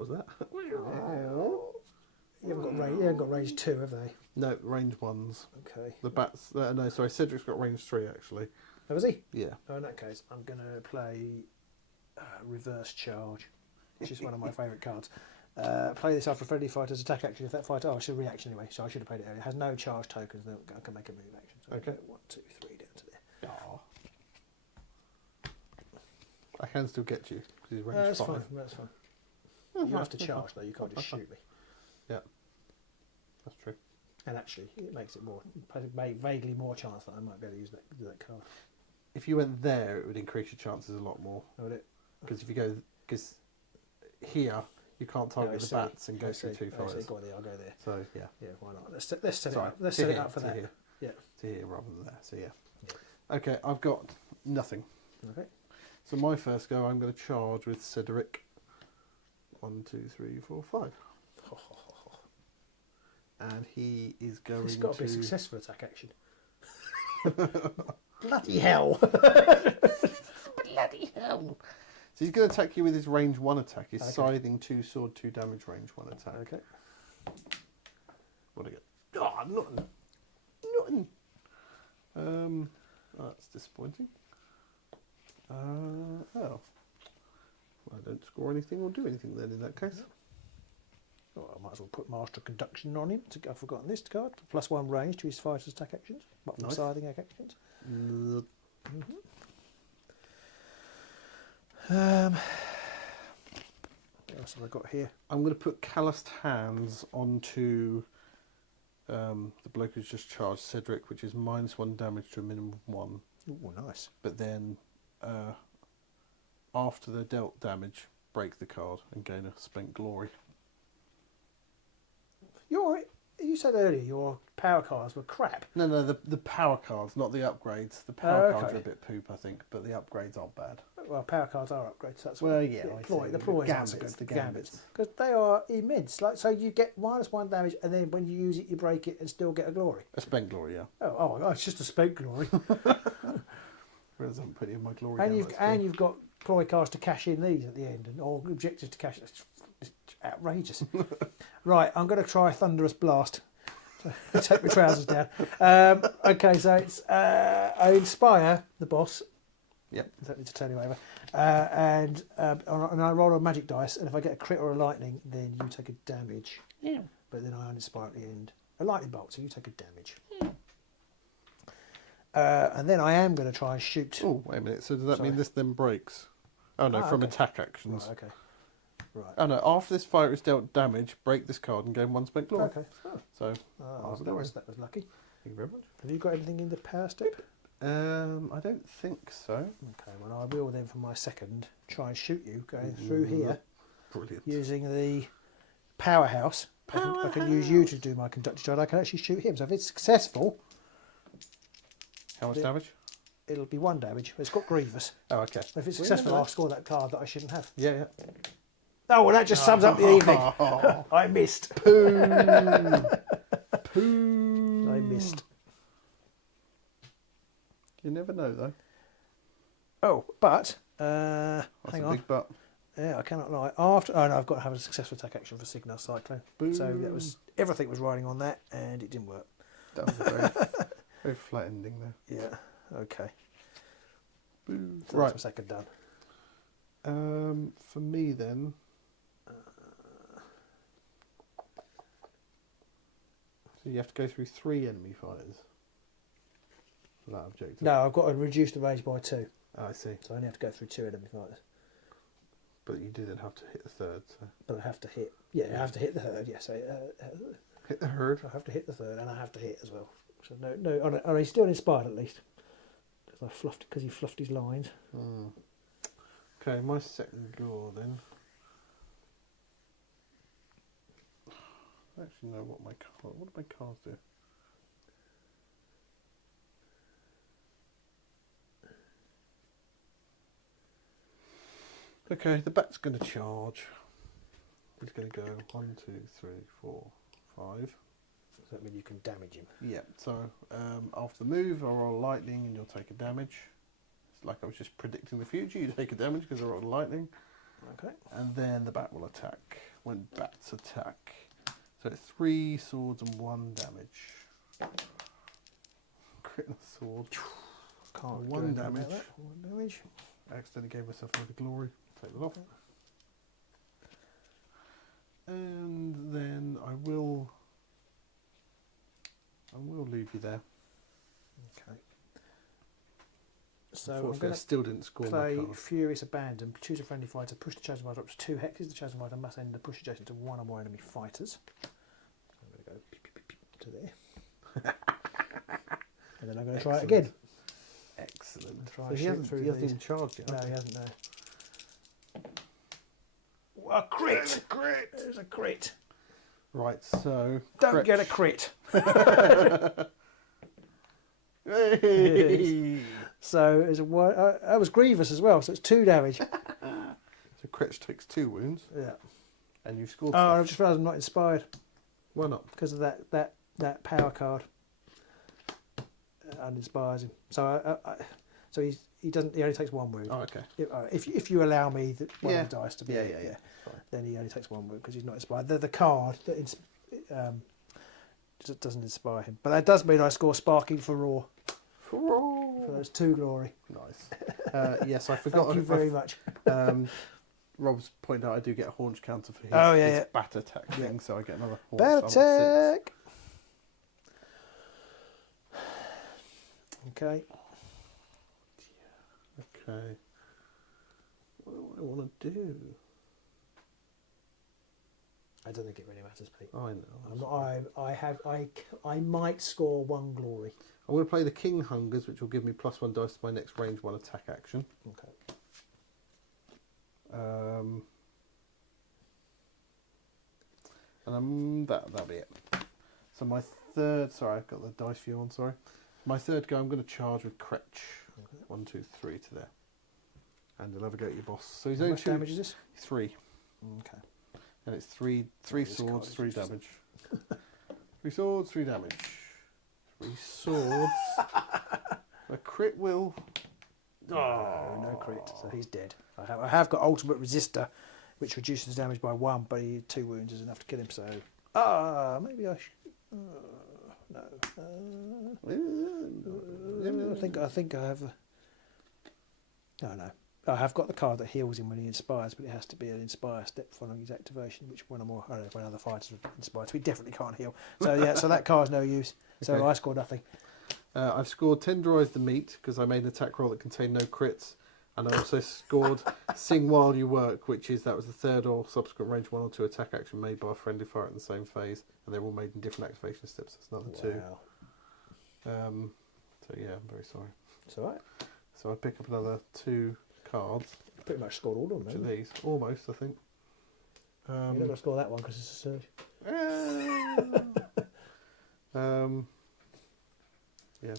What was that? you haven't got range 2, have they? No, range 1s. Okay. The bats. No, sorry. Cedric's got range 3 actually. Oh, was he? Yeah. Oh, in that case, I'm going to play Reverse Charge, which is one of my favourite cards. Play this after a friendly fighter's attack action. If that fighter, it's a reaction anyway, so I should have played it earlier. It has no charge tokens. That I can make a move action. So Okay. 1, 2, 3 down to there. Oh. I can still get you because he's range That's 5. fine. That's fine. You have to charge though. You can't just shoot me. Yeah, that's true. And actually, it makes it more vaguely more chance that I might be able to use that card. If you went there, it would increase your chances a lot more. Would it? Because if you go, because here you can't target the bats and go through 2 fighters. Go there. I'll go there. So yeah. Yeah, why not? Let's set it Sorry, up. Let's set it up for that. Here. Yeah. To here rather than there. So yeah. Okay, I've got nothing. Okay. So my first go, I'm going to charge with Cedric. 1, 2, 3, 4, 5. And he is going to... It's got to be a successful attack action. Bloody hell. Bloody hell. So he's going to attack you with his range 1 attack. His scything 2 sword 2 damage range 1 attack. Okay. What do I get? Oh, nothing. Nothing. That's disappointing. Oh. I don't score anything or do anything then in that case. Oh, I might as well put Master Conduction on him. I've forgotten this card. +1 range to his fighter's attack actions. Apart from scything attack actions. What else have I got here? I'm going to put Calloused Hands onto the bloke who's just charged, Cedric, which is -1 damage to a minimum of 1. Oh, nice. But then after the dealt damage, break the card and gain a spent glory. You said earlier your power cards were crap. No, the power cards, not the upgrades. The power cards are a bit poop, I think, but the upgrades aren't bad. Well, power cards are upgrades. That's well, yeah. The ploys aren't so good. The gambits, because they are immense. Like, so you get -1 damage, and then when you use it, you break it and still get a glory. A spent glory, yeah. Oh my God, it's just a spent glory. Whereas I'm putting in my glory. And you've got ploy cards to cash in these at the end, or objectives to cash. It's outrageous. Right, I'm going to try Thunderous Blast. Take my trousers down. Okay, so it's I inspire the boss. Yep. Don't need to turn him over. And I roll a magic dice, and if I get a crit or a lightning, then you take a damage. Yeah. But then I uninspire at the end. A lightning bolt, so you take a damage. And then I am going to try and shoot. Oh, wait a minute. So does that mean this then breaks? Oh no, from attack actions. Right, okay. Right. Oh no, after this fighter is dealt damage, break this card and gain 1 spent glory. Okay. Oh. So that was lucky. Thank you very much. Have you got anything in the power step? I don't think so. Okay, well I will then for my second try and shoot you going through here. Brilliant. Using the powerhouse. I can use you to do my conductor charge. I can actually shoot him. So if it's successful, how much damage? It'll be 1 damage. It's got Grievous. Oh, okay. If it's successful, I'll score that card that I shouldn't have. Yeah. Oh, well, that just sums up the evening. I missed. Poo. I missed. You never know, though. Oh, but That's hang a on. big but. Yeah, I cannot lie. I've got to have a successful attack action for Signal Cyclone. Boom. So that was everything was riding on that, and it didn't work. That was a very flat ending there. Yeah. Okay. Boo. So Right. that's my second done. For me then. So you have to go through 3 enemy fighters for that objective. No, I've got to reduce the range by 2. Oh, I see. So I only have to go through 2 enemy fighters. But you didn't have to hit the third. So. But I have to hit. Yeah, I have to hit the third. Yes, Hit the herd. I have to hit the third, and I have to hit as well. So no. Oh, he's still inspired at least. Because he fluffed his lines. Okay, my second gore then. I actually know what do my cards do? Okay, the bat's going to charge. He's going to go 1, 2, 3, 4, 5. Does that mean you can damage him? Yeah, so after the move, I'll roll lightning and you'll take a damage. It's like I was just predicting the future. You take a damage because I rolled lightning. Okay. And then the bat will attack. When bats attack. So it's 3 swords and 1 damage. Crit and sword. Can't 1 damage. 1 damage. I accidentally gave myself another glory. Take that off. And then I will leave you there. Okay. So I'm Unfortunately, going I to still didn't score my play card. Furious Abandon. Choose a friendly fighter. Push the Chasm fighter up to 2 hexes. The Chasm fighter must end the push adjacent to 1 or more enemy fighters. I'm going to go pew, pew, pew, pew, to there. And then I'm going to try it again. Excellent. Try So and he shoot hasn't through even these. charged yet. No, he hasn't. No. A crit! Crit! There's a crit. Right, so... Don't get a crit. Hey! So it's that was grievous as well. So it's 2 damage. So Cretch takes 2 wounds, Yeah. and you've scored Oh, I stuff. just realised I'm not inspired Why not? because of that power card. Uninspires him. So he doesn't. He only takes 1 wound. Oh, okay. If you allow me one Yeah. of the dice to be Yeah. Fine. then he only takes 1 wound because he's not inspired. The card that just doesn't inspire him. But that does mean I score sparking for raw for those 2 glory. Nice. Yes, I forgot. Thank you very much. Rob's pointed out I do get a haunch counter for his, Oh, yeah, his yeah. bat attack thing, so I get another haunch. Bell so I'm at 6. attack. Okay. Okay. What do I want to do? I don't think it really matters, Pete. I know. I might score 1 glory. I'm going to play the King Hungers, which will give me +1 dice to my next range 1 attack action. Okay. And that'll be it. So my third, sorry, I've got the dice view on, sorry. My third go, I'm going to charge with Cretch. Okay. 1, 2, 3 to there. And you'll have a go at your boss. So he's How only much damage is this? 3. Okay. And it's 3 this swords, card is 3 useless. damage. 3 swords, 3 damage. 3 swords. A crit will. No crit, so he's dead. I have got ultimate resistor, which reduces damage by 1, but 2 wounds is enough to kill him. So maybe I should. No. I think I have. No. I have got the card that heals him when he inspires, but it has to be an inspire step following his activation, which one or more. I don't know when other fighters are inspired, so he definitely can't heal. So yeah, so that card's no use. So Okay. I score nothing. I've scored Tenderize the Meat because I made an attack roll that contained no crits, and I also scored Sing While You Work, that was the third or subsequent range 1 or 2 attack action made by a friendly fighter in the same phase, and they're all made in different activation steps. That's another 2. So yeah, I'm very sorry. It's all right. So I pick up another 2 cards. Pretty much scored all of Which them. are these? Almost, I think. You're not going to score that one because it's a surge. Yeah.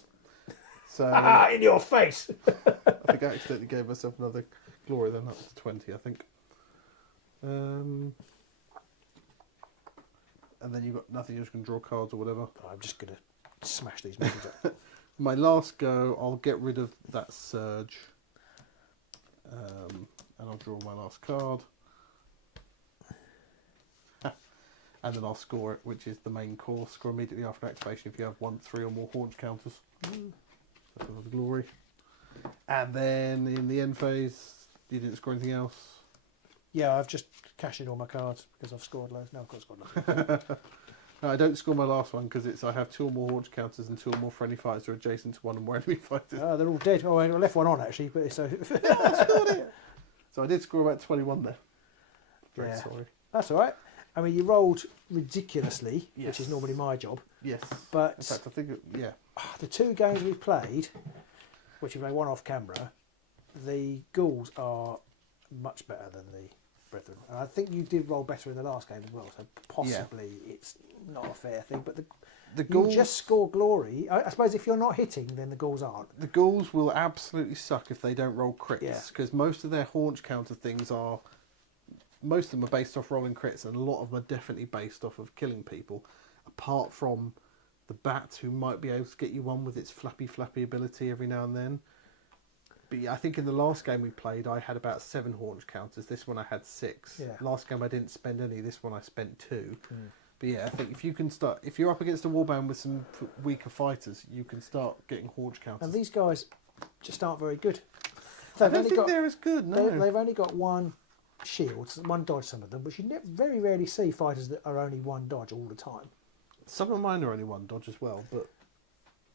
So In your face! I think I accidentally gave myself another glory then, up to 20, I think. And then you've got nothing, you're just going to draw cards or whatever. I'm just going to smash these movies up. My last go, I'll get rid of that surge. And I'll draw my last card. And then I'll score it, which is the main course. Score immediately after activation if you have 1, 3 or more haunch counters. That's another glory. And then in the end phase, you didn't score anything else. Yeah, I've just cashed in all my cards because I've scored loads. No, I've got scored nothing. No, I don't score my last one because I have 2 or more haunch counters and 2 or more friendly fighters are adjacent to 1 or more enemy fighters. They're all dead. Oh, I left one on actually, but so. I scored it. So I did score about 21 there. Very Yeah. sorry. That's all right. I mean, you rolled ridiculously, Yes. which is normally my job. Yes. But in fact, I think the 2 games we've played, which we played one off camera, the ghouls are much better than the brethren. And I think you did roll better in the last game as well. So possibly it's not a fair thing. But the you ghouls just score glory. I suppose if you're not hitting, then the ghouls aren't. The ghouls will absolutely suck if they don't roll crits, Yeah. because most of their haunch counter things are. Most of them are based off rolling crits, and a lot of them are definitely based off of killing people. Apart from the bat, who might be able to get you one with its flappy ability every now and then. But yeah, I think in the last game we played, I had about 7 haunch counters. This one I had 6. Yeah. Last game I didn't spend any. This one I spent 2. But yeah, I think if you're up against a warband with some weaker fighters, you can start getting haunch counters. And these guys just aren't very good. I don't think they're as good. No, They've only got 1 shield, 1 dodge. Some of them, but you very rarely see fighters that are only 1 dodge all the time. Some of mine are only 1 dodge as well, but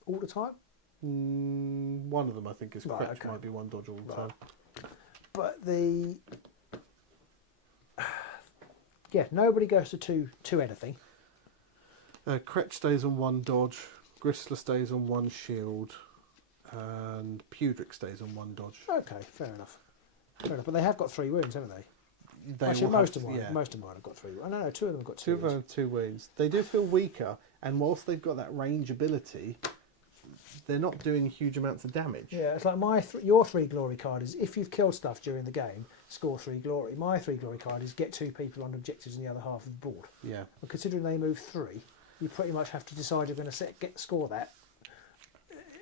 All the time. one of them I think is Right, correct. okay. Might be 1 dodge all the Right. time. But nobody goes to two anything. Kretch stays on 1 dodge, Gristler stays on 1 shield, and Pudric stays on 1 dodge. Okay, fair enough. But they have got 3 wounds, haven't they? They Actually, will most have of to- mine. yeah. Most of mine have got 3. Oh, no, 2 of them have got 2. 2 of them have 2 wounds. They do feel weaker, and whilst they've got that range ability, they're not doing huge amounts of damage. Yeah, it's like your 3 glory card is if you've killed stuff during the game, score 3 glory. My 3 glory card is get 2 people on objectives in the other half of the board. Yeah. But considering they move 3, you pretty much have to decide you're going to score that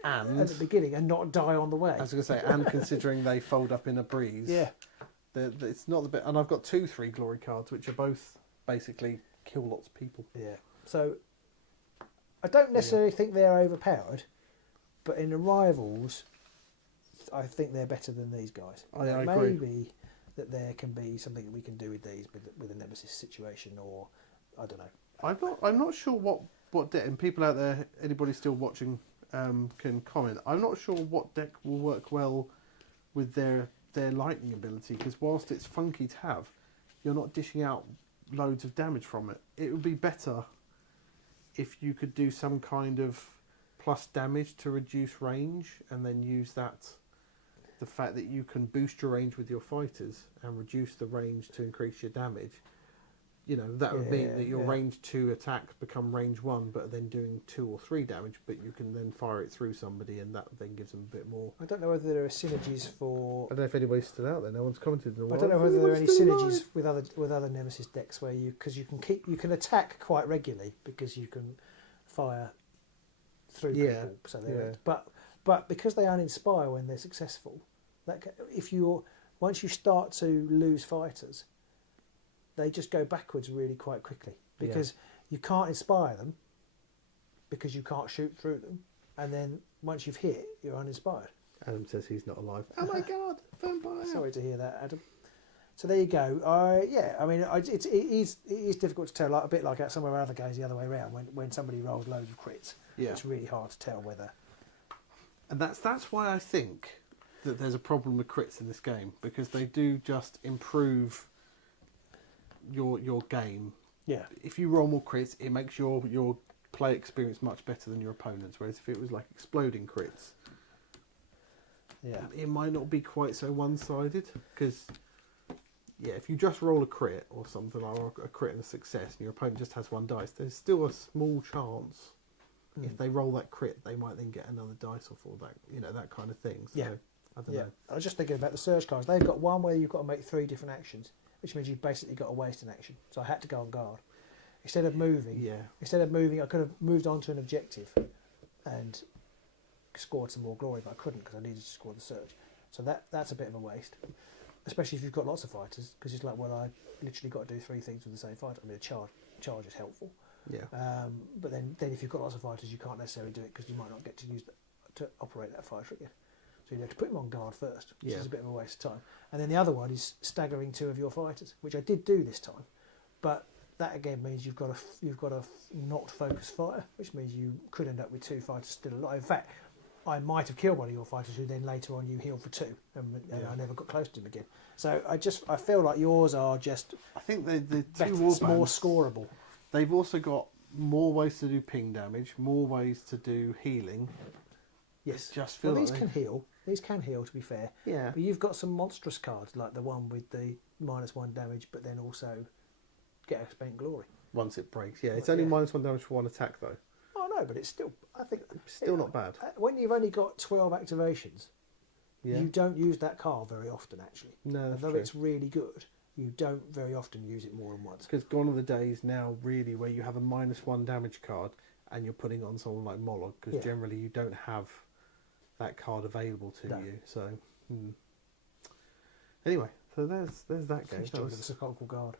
And at the beginning and not die on the way. I was going to say, and considering they fold up in a breeze, Yeah. it's not the bit. And I've got 2 3 glory cards, which are both basically kill lots of people. Yeah. So I don't necessarily think they're overpowered, but in the rivals, I think they're better than these guys. I agree. Maybe that there can be something that we can do with these with a nemesis situation, or I don't know. I'm not sure what deck, and people out there, anybody still watching, can comment. I'm not sure what deck will work well with their lightning ability, because whilst it's funky to have, you're not dishing out loads of damage from it. It would be better if you could do some kind of plus damage to reduce range, and then use the fact that you can boost your range with your fighters and reduce the range to increase your damage. You know, that would mean that your range 2 attacks become range 1, but then doing 2 or 3 damage, but you can then fire it through somebody, and that then gives them a bit more. I don't know whether there are synergies for. I don't know if anybody's still out there. No one's commented in a while. I don't know whether there are any synergies with other nemesis decks where you can attack quite regularly because you can fire through people. So but because they uninspire when they're successful, once you start to lose fighters, they just go backwards really quite quickly because you can't inspire them because you can't shoot through them, and then once you've hit, you're uninspired. Adam says he's not alive. Oh my god, vampire! Sorry to hear that, Adam. So there you go. I mean, it is difficult to tell, like a bit like some of our other games the other way around. When somebody rolls loads of crits, it's really hard to tell whether. And that's why I think that there's a problem with crits in this game, because they do just improve your game. Yeah. If you roll more crits, it makes your play experience much better than your opponent's. Whereas if it was like exploding crits, it might not be quite so one-sided. Because if you just roll a crit or something, or a crit and a success, and your opponent just has 1 dice, there's still a small chance. If they roll that crit, they might then get another dice off, or that kind of thing. So, I don't know. I was just thinking about the surge cards. They've got one where you've got to make 3 different actions, which means you've basically got to waste an action. So I had to go on guard. Instead of moving, I could have moved on to an objective and scored some more glory, but I couldn't because I needed to score the surge. So that's a bit of a waste, especially if you've got lots of fighters, because it's like, well, I literally got to do 3 things with the same fighter. I mean, a charge is helpful. Yeah. But then if you've got lots of fighters, you can't necessarily do it because you might not get to to operate that fighter again. So you have to put him on guard first, which is a bit of a waste of time. And then the other one is staggering 2 of your fighters, which I did do this time. But that again means you've got a not focus fighter, which means you could end up with 2 fighters still alive. In fact, I might have killed one of your fighters who then later on you heal for 2, and I never got close to him again. So I feel like yours are just I think the better, two more warbands, scoreable. they've also got more ways to do ping damage, more ways to do healing. Yes. Just feel Well, like these can heal. These can heal, to be fair. Yeah. But you've got some monstrous cards, like the one with the -1 damage, but then also get expand glory. Once it breaks, yeah. It's only -1 damage for 1 attack, though. Oh no, but it's still. I think Still not bad. When you've only got 12 activations, Yeah. you don't use that card very often. Actually, No, that's although true. it's really good, you don't very often use it more than once. Because gone are the days now, really, where you have a -1 damage card and you're putting it on someone like Moloch, because generally you don't have that card available to you. So, anyway, so there's that game. That was the Sepulchral Guard.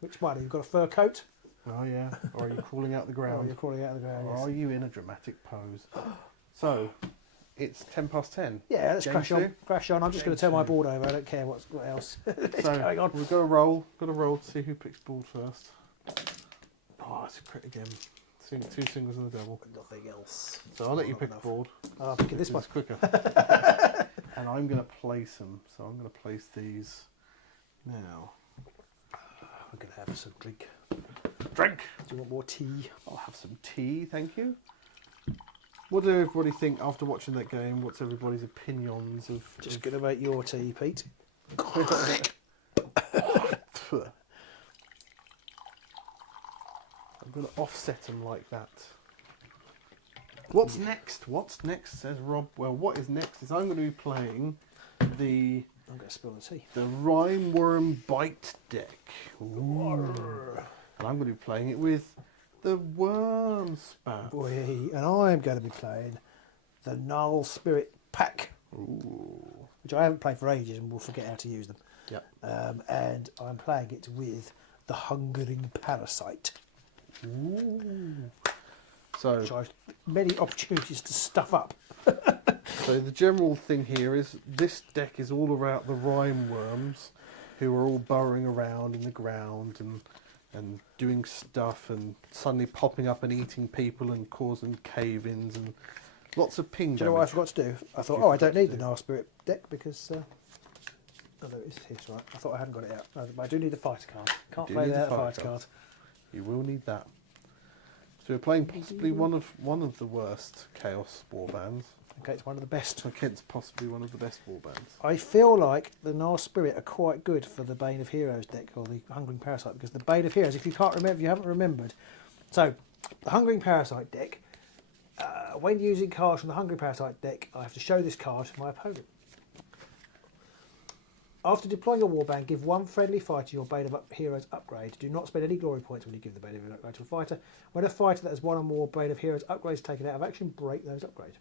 Which one? You've got a fur coat? Oh yeah. Or are you crawling out the ground? Oh, you're crawling out of the ground. Or Yes. are you in a dramatic pose? So, it's 10:10. Yeah, let's Game crash 2. on. Crash on. I'm just Game going to turn my 2. board over. I don't care what else is So going on. we've got to roll. Got to roll to see who picks board first. Oh, it's a crit again. 2 singles and a double. Nothing else. So I'll let you Not pick enough. a board. I'll pick this one. It's quicker. And I'm going to place them. So I'm going to place these now. I'm going to have some drink. Drink! Do you want more tea? I'll have some tea, thank you. What do everybody think after watching that game? What's everybody's opinions of... Just going to make your tea, Pete. I'm going to offset them like that. What's next? What's next, says Rob. Well, what is next is I'm going to be playing the I'm going to spill the tea. Rhineworm Bite deck. Ooh. And I'm going to be playing it with the Worm Spat. Boy, and I'm going to be playing the Null Spirit Pack, Ooh. which I haven't played for ages and will forget how to use them. Yep. And I'm playing it with the Hungering Parasite. Ooh. So, Which I've many opportunities to stuff up. so the general thing here is this deck is all about the rime worms who are all burrowing around in the ground and doing stuff and suddenly popping up and eating people and causing cave-ins and lots of ping damage. Do you know what I forgot to do? I thought, I don't need the Null Spirit deck because... oh, no, it's here, right. I thought I hadn't got it out. No, but I do need the fighter card. Can't do play need the without a fighter fighter card. You will need that. So we're playing possibly one of the worst Chaos warbands Okay, it's one of the best. against possibly one of the best warbands. I feel like the Null Spirit are quite good for the Bane of Heroes deck, or the Hungering Parasite, because the Bane of Heroes, if you haven't remembered, so the Hungering Parasite deck, when using cards from the Hungering Parasite deck, I have to show this card to my opponent. After deploying a warband, give one friendly fighter your Bane of Heroes upgrade. Do not spend any glory points when you give the Bane of Heroes upgrade to a fighter. When a fighter that has one or more Bane of Heroes upgrades taken out of action, break those upgrades.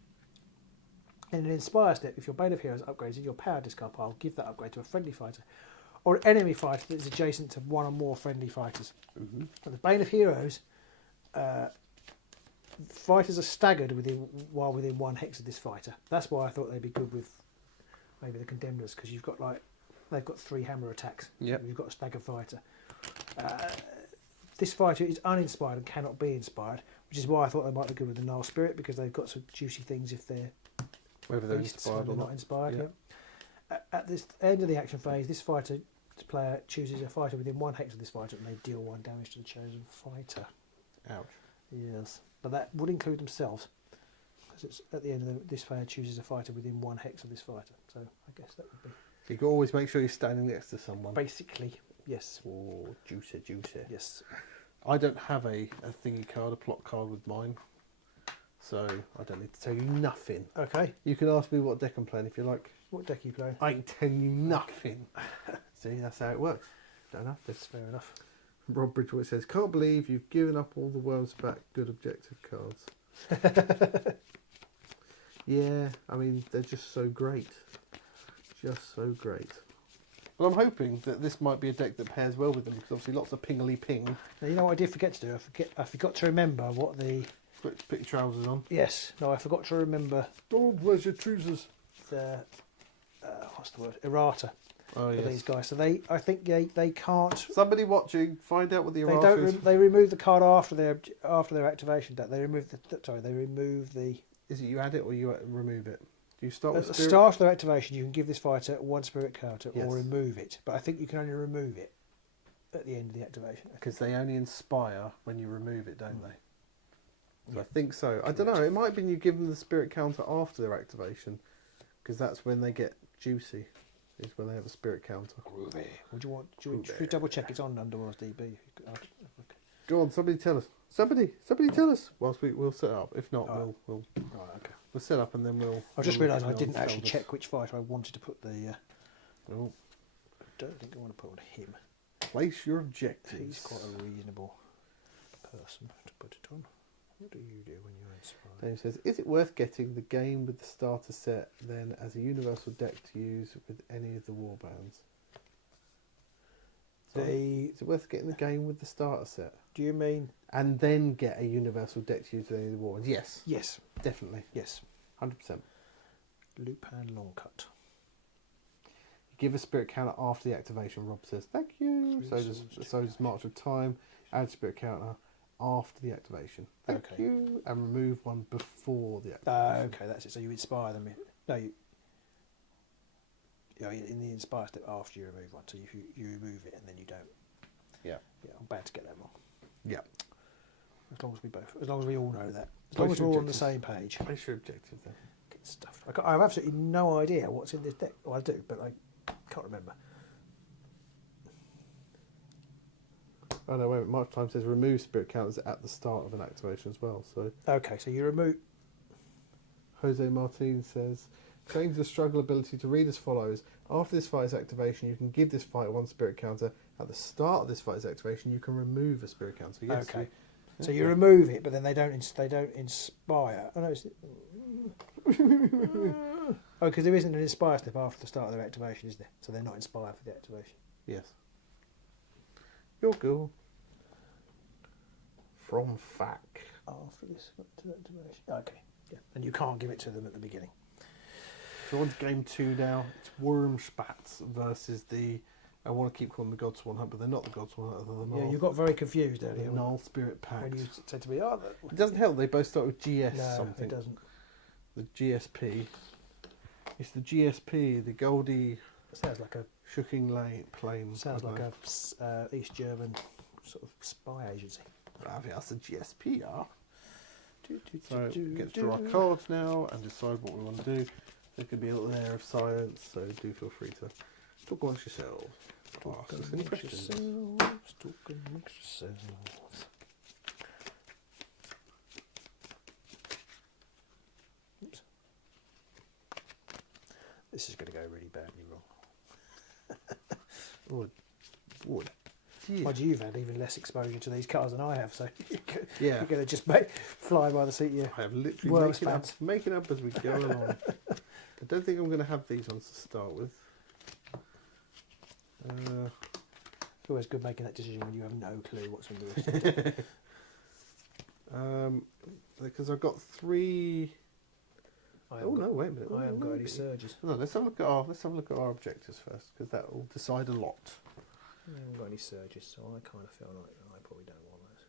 In an Inspire step, if your Bane of Heroes upgrades in your power discard pile, give that upgrade to a friendly fighter or an enemy fighter that is adjacent to one or more friendly fighters. Mm-hmm. And the Bane of Heroes, fighters are staggered while within 1 hex of this fighter. That's why I thought they'd be good with maybe the Condemners, because you've got they've got 3 hammer attacks. Yep. You've got a staggered fighter. This fighter is uninspired and cannot be inspired, which is why I thought they might be good with the Null Spirit, because they've got some juicy things if they're Whether they're beasts inspired when or they're not. inspired. Yeah. Yeah. At this end of the action phase, this fighter player chooses a fighter within 1 hex of this fighter, and they deal 1 damage to the chosen fighter. Ouch. Yes, but that would include themselves, because it's at the end of this player chooses a fighter within 1 hex of this fighter. So I guess that would be You can always make sure you're standing next to someone. basically yes, Oh, juicy. yes. I don't have a thingy card, a plot card with mine. So I don't need to tell you nothing. Okay, You can ask me what deck I'm playing if you like. what deck are you playing? I ain't telling you nothing. See, that's how it works. Don't have to. That's fair enough. Rob Bridgewater says, can't believe you've given up all the worms back good objective cards. Yeah, I mean, they're just so great. Just so great. Well, I'm hoping that this might be a deck that pairs well with them, because obviously lots of pingly ping. Now, you know what I did forget to do? I forgot to remember what the... Put your trousers on. Yes, no, I forgot to remember Oh, where's your trousers? the... what's the word? Errata Oh, for yes. these guys. So I think they can't... Somebody watching, find out what the They errata is. don't. They remove the card after their activation date. They remove the is it you add it or you remove it? Do you start At with the spirit? start of their activation, you can give this fighter 1 spirit counter Yes. or remove it, but I think you can only remove it at the end of the activation. Because they only inspire when you remove it, don't they? So I think so. I don't know. It might have been you give them the spirit counter after their activation, because that's when they get juicy. Is when they have a spirit counter. Groovy. Would you want? Should we double check it's on Underworld's DB? Go on, somebody tell us. Somebody tell us. Whilst we'll set up. If not, Alright. we'll Right, okay. set up and then we'll. I just we'll realised I look at didn't it on actually Elders. check which fighter I wanted to put the. Oh, I don't think I want to put on him. place your objectives. He's quite a reasonable person to put it on. What do you do when you're inspired? Dave says, is it worth getting the game with the starter set then as a universal deck to use with any of the warbands? Is it worth getting the game with the starter set? Do you mean? And then get a universal deck to use with any of the warbands? Yes, Yes. definitely. Yes. 100%. Lupin Longcut. Give a spirit counter after the activation, Rob says. Thank you. So does March of Time. Add spirit counter after the activation. Thank Okay. you. And remove one before the activation. Okay, that's it. So you inspire them. No, you. You know, in the inspire step after you remove one, so you remove it and then you don't. Yeah. Yeah, I'm bad to get that wrong. Yeah. As long as we all know that. As long as we're all on the same page. Place your objective then. Get stuff. I have absolutely no idea what's in this deck. Well, I do, but I can't remember. Oh no, wait a minute. March Time says remove spirit counters at the start of an activation as well. So Okay, so you remove. Jose Martin says, change the struggle ability to read as follows. After this fight's activation, you can give this fighter 1 spirit counter. At the start of this fight's activation, you can remove a spirit counter. Yes, Okay. So you remove it, but then they don't inspire. Oh no, oh, because there isn't an inspire step after the start of their activation, is there? So they're not inspired for the activation. Yes. You're cool. From FAC. After this activation. Okay. Yeah. And you can't give it to them at the beginning. So on to game 2 now. It's Wormspats versus the... I want to keep calling them the Godsworn Hunt, but they're not the Godsworn Hunt. They're the Yeah, you got very confused the earlier Null Spirit Pact. when you said to me, "Oh, It doesn't help. They both start with GS no, something. it doesn't." The GSP. It's the GSP, the Goldie It sounds like a Plane. sounds like a East German sort of spy agency. I think that's the GSP, yeah. So we get to draw our cards now and decide what we want to do. There could be a little air of silence, so do feel free to talk amongst yourselves. Ask us any questions. Talk amongst yourselves. Oops. This is going to go really badly wrong. Oh, dear. Mind you, you've had even less exposure to these cars than I have, so Yeah. you're going to just fly by the seat. I have literally Wormspats. making up as we go along. I don't think I'm going to have these ones to start with. It's always good making that decision when you have no clue what's on the list. Because I've got 3. Oh no! Wait a minute. I haven't got any surges. No, let's have a look at our objectives first, because that will decide a lot. I haven't got any surges, so I kind of feel like I probably don't want those.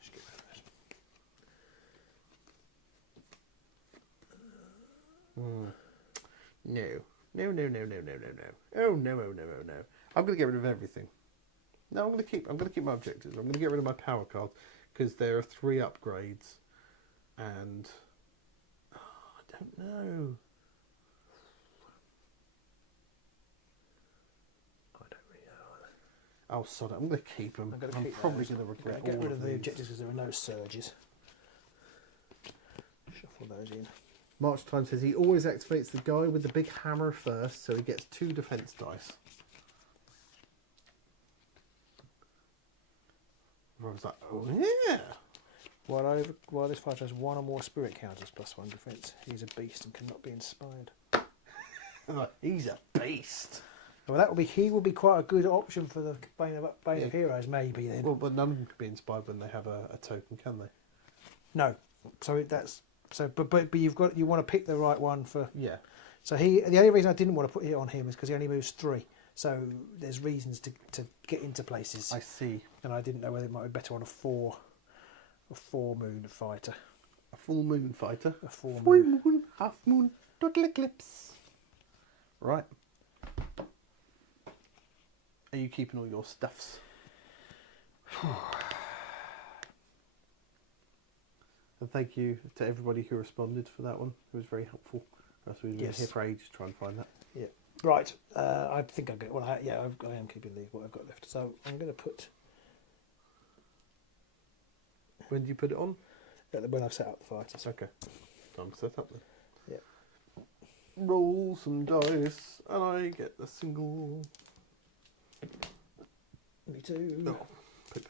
Just get rid of this. No. Oh no. I'm going to get rid of everything. No, I'm going to keep my objectives. I'm going to get rid of my power cards because there are 3 upgrades, and I don't know. I don't really know either. Oh, sod it. I'm going to keep them. I'm probably going to regret Get all rid of the these. objectives because there are no surges. Shuffle those in. March Time says he always activates the guy with the big hammer first, so he gets 2 defense dice. Everyone's like, oh yeah. While this fighter has 1 or more spirit counters plus 1 defense, he's a beast and cannot be inspired. I'm like, he's a beast. Well, he will be quite a good option for the Bane of Heroes, maybe then. Well, but none of them can be inspired when they have a token, can they? No, but you want to pick the right one for. Yeah. So the only reason I didn't want to put it on him is because he only moves 3. So there's reasons to get into places. I see. And I didn't know whether it might be better on a 4 A full moon fighter. A full moon fighter. A full Full moon. moon, half moon, total eclipse. Right. Are you keeping all your stuffs? And thank you to everybody who responded for that one. It was very helpful. We've been Yes. here for ages trying to find that. Yeah. Right. I think I'm going. Well, I am keeping what I've got left. So I'm going to put When do you put it on? when I've set up the fighters. Okay. Time to set up then. Yeah. Roll some dice, and I get the single. Me too. No, pick.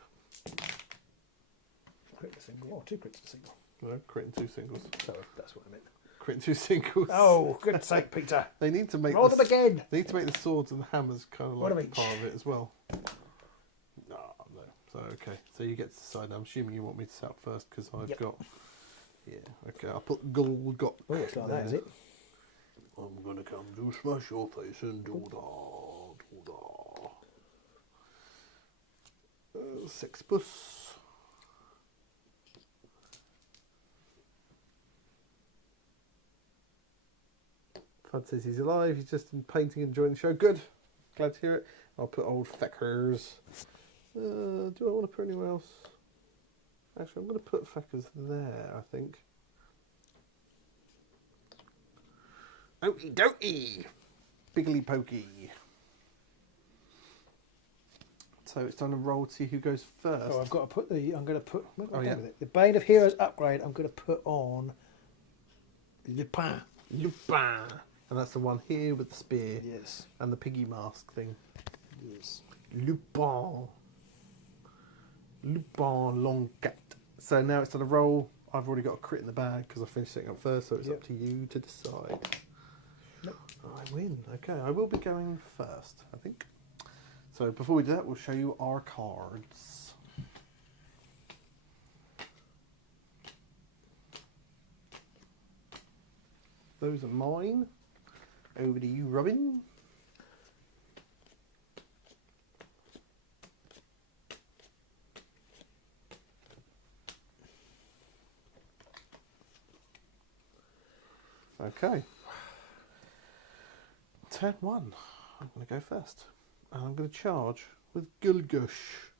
Crit a single. Oh, 2 crits a single. No, crit and 2 singles. So that's what I meant. Crit and 2 singles. Oh, goodness sake, Peter. They need to make Roll them again. They need to make the swords and the hammers kind of One like of each. part of it as well. No. So okay. So you get to decide. I'm assuming you want me to set up first because I've Yep. got. Yeah. Okay. I'll put Golgot. Oh, it's like that, is it? I'm gonna come to smash your face and do da. 6 plus. Fud says he's alive. He's just in painting and enjoying the show. Good. Glad to hear it. I'll put old feckers. Do I want to put anywhere else? Actually, I'm going to put feckers there, I think. Okie dokie. Biggly pokey. So it's time to roll to see who goes first. Oh, I've got to put the. I'm going to put. Oh, yeah. The Bane of Heroes upgrade. I'm going to put on Lupin. Lupin. And that's the one here with the spear. Yes. And the piggy mask thing. Yes. Lupin. Lupin Longat. So now it's time to roll. I've already got a crit in the bag because I finished setting up first, so it's Yep. up to you to decide. Nope. I win. Okay, I will be going first, I think. So before we do that, we'll show you our cards. Those are mine. Over to you, Robin. Okay. Turn 1. I'm going to go first. And I'm going to charge with Gulgush.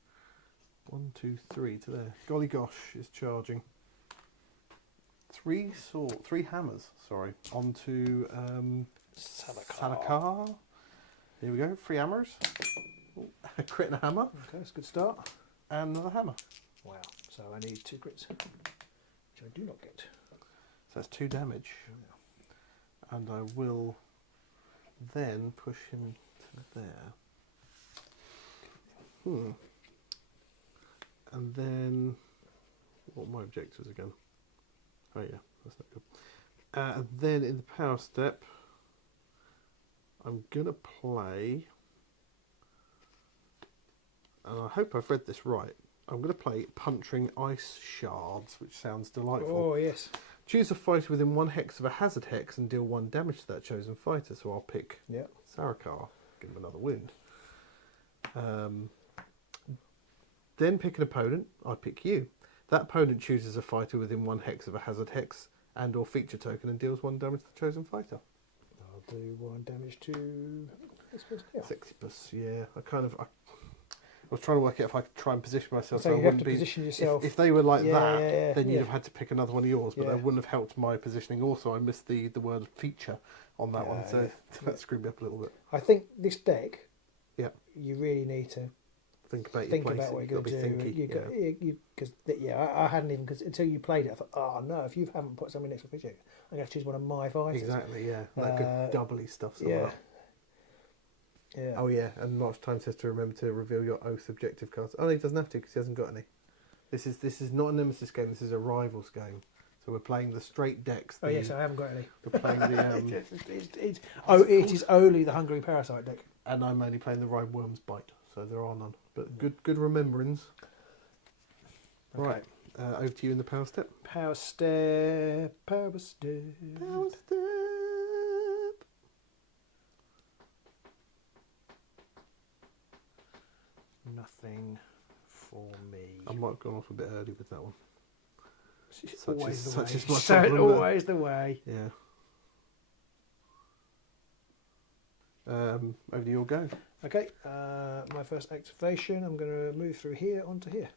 1, 2, 3 to there. Golly gosh is charging. 3 hammers, sorry, onto Salakar. Here we go, 3 hammers. Ooh, a crit and a hammer. Okay, that's a good start. And another hammer. Wow. So I need 2 crits, which I do not get. So that's 2 damage. And I will then push him to there. And then, what are my objectives again? Oh yeah, that's not good. And then in the power step, I'm going to play, and I hope I've read this right, I'm going to play Puncturing Ice Shards, which sounds delightful. Oh, yes. Choose a fighter within 1 hex of a hazard hex and deal 1 damage to that chosen fighter. So I'll pick Sarakar, give him another wound. Then pick an opponent. I pick you. That opponent chooses a fighter within 1 hex of a hazard hex and or feature token and deals 1 damage to the chosen fighter. I'll do 1 damage to... Sexipus, yeah. I was trying to work out if I could try and position myself. So I you have wouldn't to be, position yourself. If they were like Yeah, that, yeah, then you'd yeah. have had to pick another one of yours, but Yeah. that wouldn't have helped my positioning. Also, I missed the word feature on that one, so that screwed me up a little bit. I think this deck, Yeah. you really need to Think about your think place. about what you're You've going got to be do. thinky, Because I hadn't even, because until you played it, I thought, oh no, if you haven't put something next to feature, I'm going to choose one of my fighters. Exactly, yeah. That could doubly stuff someone Yeah. up. Yeah. Oh yeah, and March Time says to remember to reveal your oath objective cards. Oh, no, he doesn't have to because he hasn't got any. This is not a Nemesis game. This is a Rivals game. So we're playing the straight decks. Oh yes, I haven't got any. We're playing the it is only the Hungry Parasite deck. and I'm only playing the Rhyme Worms Bite. So there are none. But good remembrance. Okay. Right, over to you in the power step. Power step, power step. Power step. Nothing for me. I might have gone off a bit early with that one. Such is my So problem. always the way. Yeah. Over to your go. Okay, my first activation, I'm going to move through here onto here.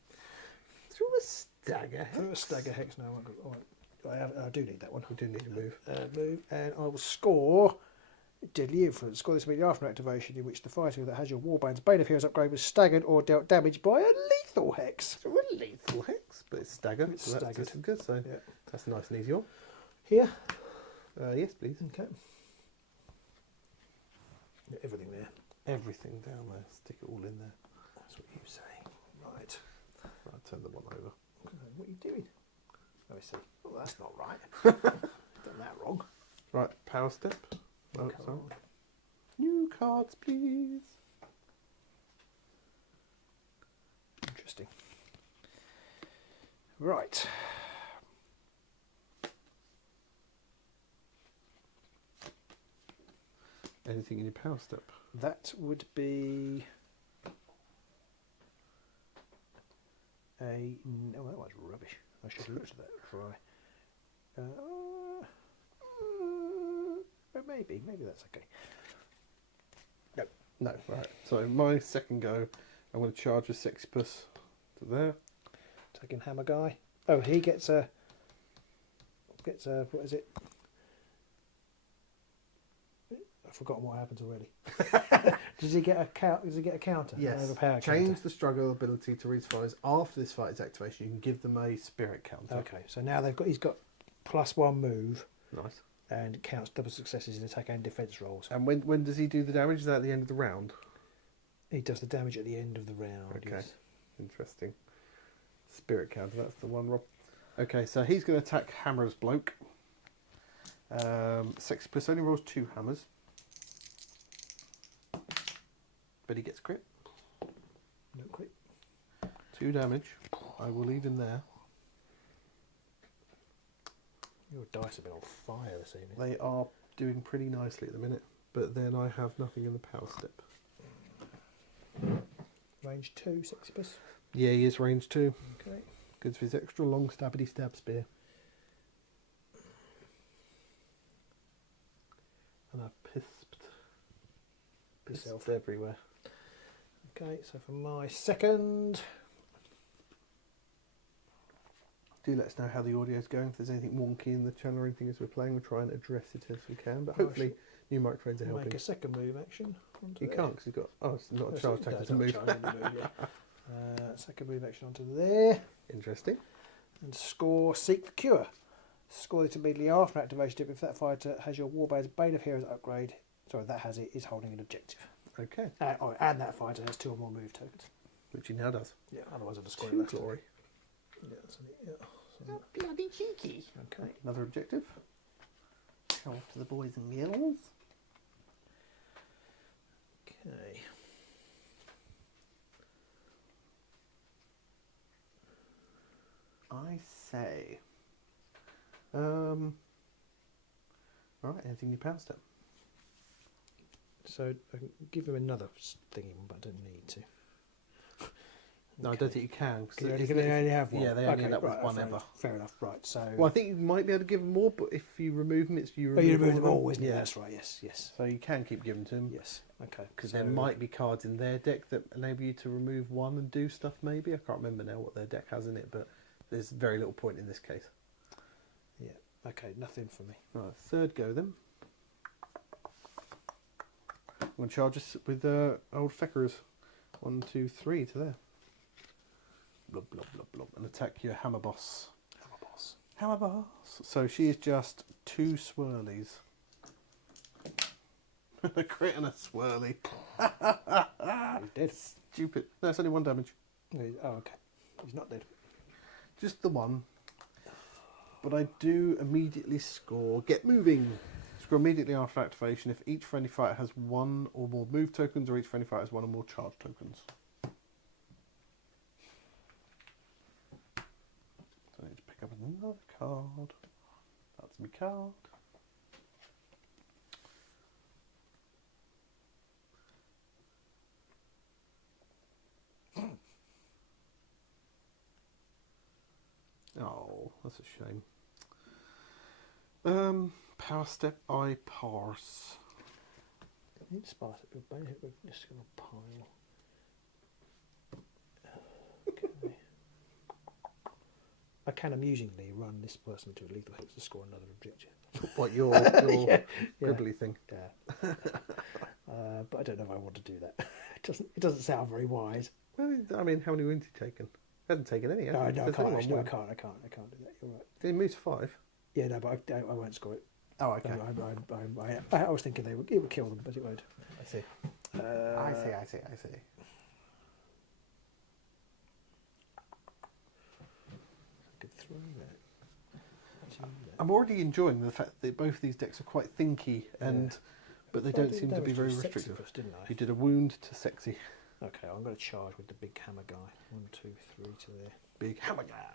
Through a stagger hex. Through a stagger hex now. I do need that one. We do need to move. Move, and I will score Deadly Influence. Score this immediately after an activation in which the fighter that has your Warbands Bane of Heroes upgrade was staggered or dealt damage by a lethal hex. Through a lethal hex, but it's staggered. It's so staggered. That's good, so Yeah. that's a nice and easy one. Here? Yes, please. Okay. Yeah, everything there. Everything down there. Stick it all in there. That's what you say. Right. Right, turn the one over. Okay, what are you doing? Let me see. Oh, that's not right. Done that wrong. Right, power step. Oh, Come sorry. on. New cards, please. Interesting. Right. Anything in your power step? That would be a... No, that was rubbish. I should have looked at that before I... but maybe that's okay. No, right. So my second go, I'm going to charge with Sexipus to there. Taking Hammer Guy. Oh, he gets a... What is it? I've forgotten what happens already. Does he get a counter? Yes. Another power Change counter? the struggle ability to read fighters after this fighter's activation. You can give them a spirit counter. Okay, so now he's got +1 move Nice. and counts double successes in attack and defense rolls. And when does he do the damage? Is that at the end of the round? He does the damage at the end of the round. Okay. Yes. Interesting. Spirit counter, that's the one, Rob. Okay, so he's going to attack Hammer's bloke. Sexipus only rolls 2 hammers. But he gets crit. No crit. 2 damage. I will leave him there. Your dice have been on fire this evening. They are doing pretty nicely at the minute. But then I have nothing in the power step. Range 2, Sexipus. Yeah, he is range 2. Okay. Good for his extra long stabbity stab spear. And I've pissed Yourself. everywhere. Okay, so for my second... Do let us know how the audio's going. If there's anything wonky in the channel or anything as we're playing, we'll try and address it as we can. But hopefully new microphones are helping. Make a second move action. You can't because you've got... Oh, it's not a charge taker it's to not a move. charge to move, yeah. Second move action onto there. Interesting. And score Seek the Cure. Score it immediately after activation if that fighter has your Warbands Bane of Heroes upgrade. Sorry, that has it, is holding an objective. Okay. And that fighter has 2 or more move tokens. Which he now does. Yeah, otherwise I'll just score 2 it. glory. Yeah, so Bloody cheeky. Okay. Another objective. Go off to the boys and girls. Okay. I say. Right, anything in your power step? So I can give him another thingy, but I don't need to. No, I don't think you can. Because they only have one. Yeah, they only end up with right, one fair ever. enough, fair enough, right. So Well, I think you might be able to give them more, but if you remove them, it's you remove, you remove them all all, of isn't it? Yeah. That's right, yes. So you can keep giving to them. Yes, okay. Because So there might be cards in their deck that enable you to remove one and do stuff, maybe. I can't remember now what their deck has in it, but there's very little point in this case. Yeah, okay, nothing for me. Right, third go then. I'm going to charge us with old Feckerers. 1, 2, 3 to there. Blub, blub, blub, blub. And attack your Hammer Boss. Hammer Boss. Hammer Boss. So she is just 2 swirlies. A crit and a swirly. He's dead. Stupid. No, it's only 1 damage. Oh, okay. He's not dead. Just the 1. But I do immediately score Get Moving. Score immediately after activation if each friendly fighter has 1 or more move tokens or each friendly fighter has 1 or more charge tokens. So I need to pick up another card. That's my card. Oh, that's a shame. Power step, I parse. I need to spice it with benefit. We're just going to pile. Okay. I can amusingly run this person to a lethal hit to score another objective. What, your Yeah. gribbly thing? Yeah. But I don't know if I want to do that. It doesn't sound very wise. Well, I mean, how many wounds he taken? He hasn't taken any, has No, he? no, I Does can't. anyone Actually, win? I can't do that. You're right. Did he move to 5? Yeah, no, but I won't score it. Oh, okay. I was thinking it would kill them, but it won't. I see. Uh, I see. I could throw that. I'm already enjoying the fact that both these decks are quite thinky, but they don't seem to be very restrictive. Didn't I? You did a wound to sexy. Okay, I'm going to charge with the big hammer guy. 1, 2, 3 to there. Big hammer guy.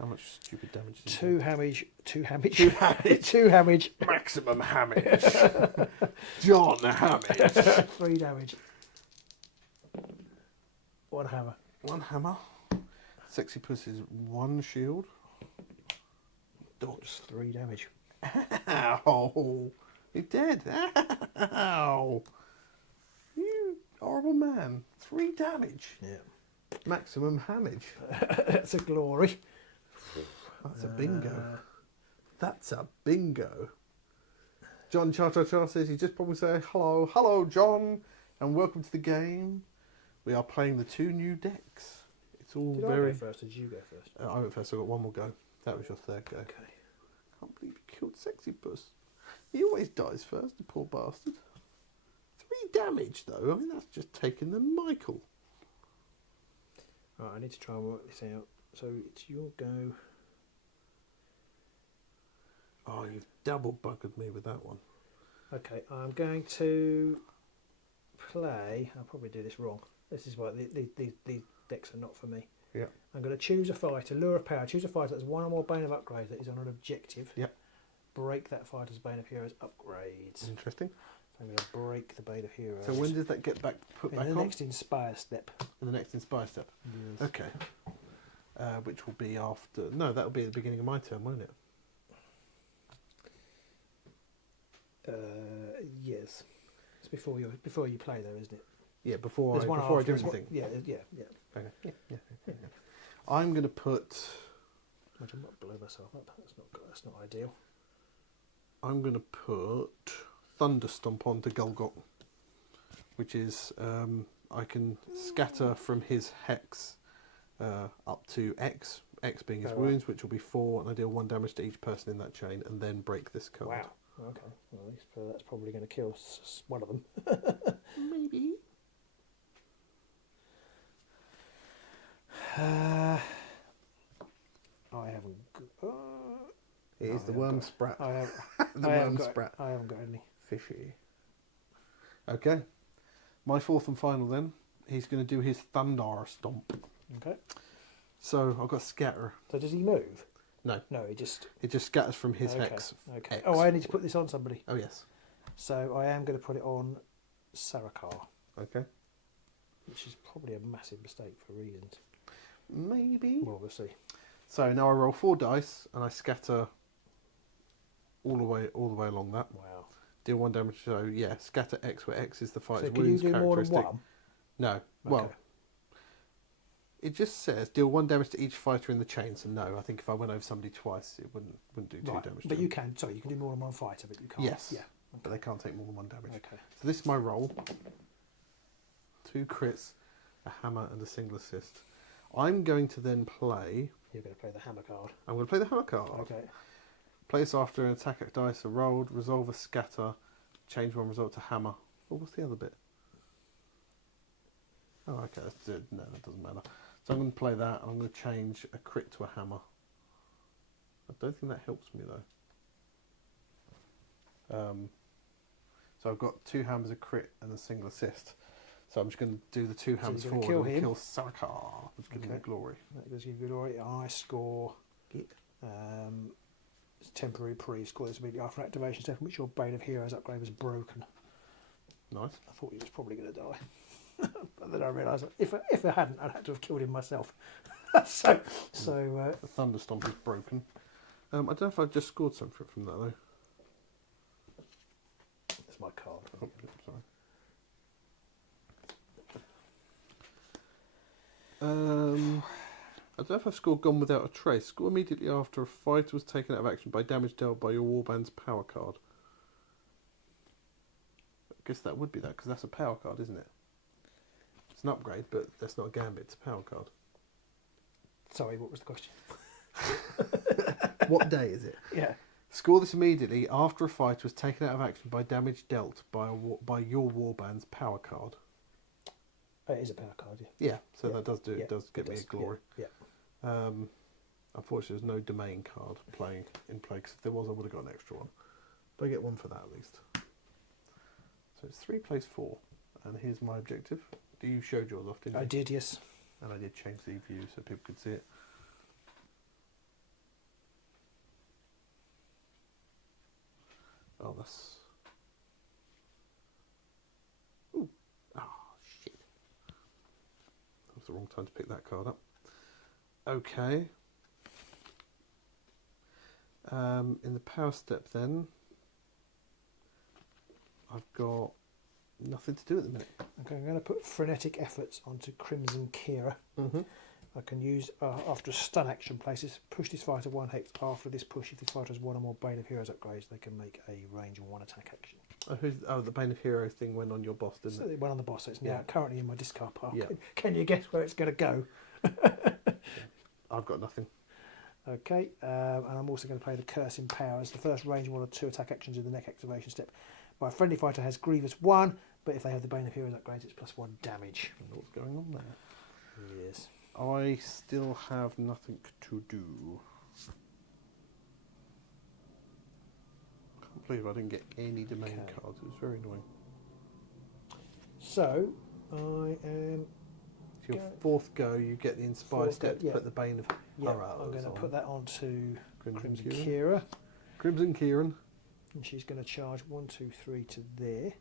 How much stupid damage is 2 damage. 2 damage. 2 damage. 2 damage. Maximum damage. John damage. 3 damage. 1 hammer. 1 hammer. Sexy puss is 1 shield. Dodge. 3 damage. Ow. He's dead. Ow. You horrible man. 3 damage. Yeah. Maximum damage. That's a glory. That's a bingo. That's a bingo. John Cha says he just probably say hello. Hello, John, and welcome to the game. We are playing the 2 new decks. It's all Did very. I go first or did you go first? I went first. I got 1 more go. That was your 3rd go. Okay. Can't believe you killed Sexy Puss. He always dies first, the poor bastard. 3 damage though. I mean, that's just taking the Michael. Right, I need to try and work this out. So it's your go. Oh, you've double buggered me with that one. Okay, I'm going to play. I'll probably do this wrong. This is why these decks are not for me. Yeah. I'm going to choose a fighter, lure of power. Choose a fighter that's 1 or more Bane of upgrades that is on an objective. Yeah. Break that fighter's Bane of Heroes upgrades. Interesting. So I'm going to break the Bane of Heroes. So when does that get put in back the on? next Inspire step. In the next Inspire step. Yes. Okay. Which will be after. No, that'll be at the beginning of my turn, won't it? Yes. It's before you play though, isn't it? Yeah, before There's I one do after, there's one- anything. Yeah. Okay. Yeah. I'm going to put. I might blow myself up. That's not ideal. I'm going to put Thunderstomp onto Gulgot, which is I can scatter from his hex up to X. X being his wounds, which will be 4, and I deal 1 damage to each person in that chain, and then break this card. Wow. Okay. Well, at least that's probably going to kill one of them. Maybe. I haven't. It is the worm sprat. I have. The I worm haven't got. sprat. I haven't got any. Fishy. Okay. My 4th and final then. He's going to do his Thunder Stomp. Okay. So I've got Scatter. So does he move? No. No, he just. It just scatters from his Okay. hex. Okay. X. Oh, I need to put this on somebody. Oh, yes. So I am going to put it on Sarakar, Okay. which is probably a massive mistake for reasons. Maybe. Well, we'll see. So now I roll 4 dice and I scatter all the way along that. Wow. Deal 1 damage. So yeah, scatter X, where X is the fighter's So can you wounds do more than characteristic. one? No. Well, it just says deal 1 damage to each fighter in the chain. So no, I think if I went over somebody twice, it wouldn't do 2 damage. But to you them. can. Sorry, you can do more than one fighter, but you can't. Yes. Yeah. But they can't take more than 1 damage. Okay. So this is my roll. 2 crits, a hammer, and a single assist. I'm going to then play. You're going to play the hammer card. I'm going to play the hammer card. Okay. Place after an attack dice are rolled, resolve a scatter, change 1 result to hammer. Oh, what's the other bit? Oh, okay. No, that doesn't matter. So I'm going to play that, and I'm going to change a crit to a hammer. I don't think that helps me, though. So I've got 2 hammers, a crit, and a single assist. So I'm just going to do the 2 hammers you're gonna forward kill and him. kill Sarakar, which gives me glory. That gives you glory. I score. It's temporary reprieve. Score this immediately after activation step, in which your Bane of Heroes upgrade was broken. Nice. I thought he was probably going to die, but then I realised if I hadn't, I'd have to have killed him myself. so The Thunderstomp is broken. I don't know if I've just scored something from that though. that's my card. Oh, sorry. I don't know if I've scored Gone Without a Trace. Score immediately after a fighter was taken out of action by damage dealt by your warband's power card. I guess that would be that, because that's a power card, isn't it? It's an upgrade, but that's not a gambit, it's a power card. Sorry, what was the question? What day is it? Yeah. Score this immediately after a fighter was taken out of action by damage dealt by your warband's power card. It is a power card, yeah. Yeah, so Yeah. that does do it. Yeah, Does get me a glory. Yeah. Unfortunately, there's no domain card playing in play, because if there was, I would have got an extra one. But I get one for that at least. So it's 3 plays 4, and here's my objective. You showed yours off, didn't you? I did, yes. And I did change the view so people could see it. Oh, that's... Ooh. Oh, shit. That was the wrong time to pick that card up. Okay. In the power step then, I've got nothing to do at the minute. Okay, I'm going to put frenetic efforts onto Crimson Kira. Mm-hmm. I can use, after a stun action places, push this fighter 1 hex. After this push, if this fighter has 1 or more Bane of Heroes upgrades, they can make a range of 1 attack action. The Bane of Hero thing went on your boss, didn't So it? it went on the boss, so it's now Yeah. currently in my discard pile. Yeah. Can you guess where it's going to go? I've got nothing. Okay, and I'm also going to play the Cursing Powers. The first range 1 or 2 attack actions in the next activation step. My friendly fighter has Grievous 1, but if they have the Bane of Heroes upgrades, it's +1 damage. I don't know what's going on there. Yes. I still have nothing to do. Can't believe I didn't get any domain Okay. cards. It was very annoying. So, I am... It's your Go. 4th go, you get the Inspire Fourth step go, to yeah. put the Bane of Yeah, Horrors I'm going to on. put that onto Crimson Crimson Kira. Kira. Crimson Kieran. And she's going to charge 1, 2, 3 to there.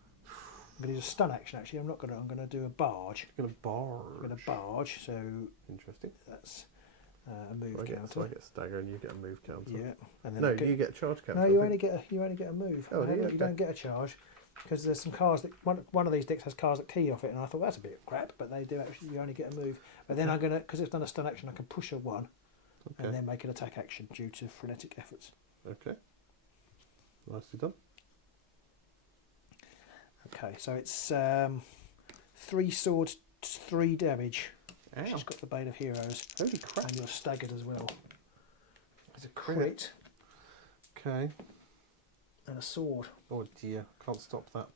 I'm going to use a stun action actually. I'm going to do a barge. You're going to bar. I'm going to barge, so Interesting. that's a move So I counter. get stagger and you get a move counter. Yeah, and then No, I get, you get a charge counter. no, I you think. only get a move. Oh, do you? You Okay. don't get a charge because there's some cards that one of these decks has cards that key off it, and I thought that's a bit of crap, but they do actually. You only get a move. But then I'm going to, because it's done a stun action, I can push a 1 Okay. and then make an attack action due to frenetic efforts. Okay. Nicely done. Okay, so it's 3 swords, 3 damage. Ow. She's got the Bane of Heroes, Holy crap. and you're staggered as well. There's a crit Okay. and a sword. Oh dear, can't stop that.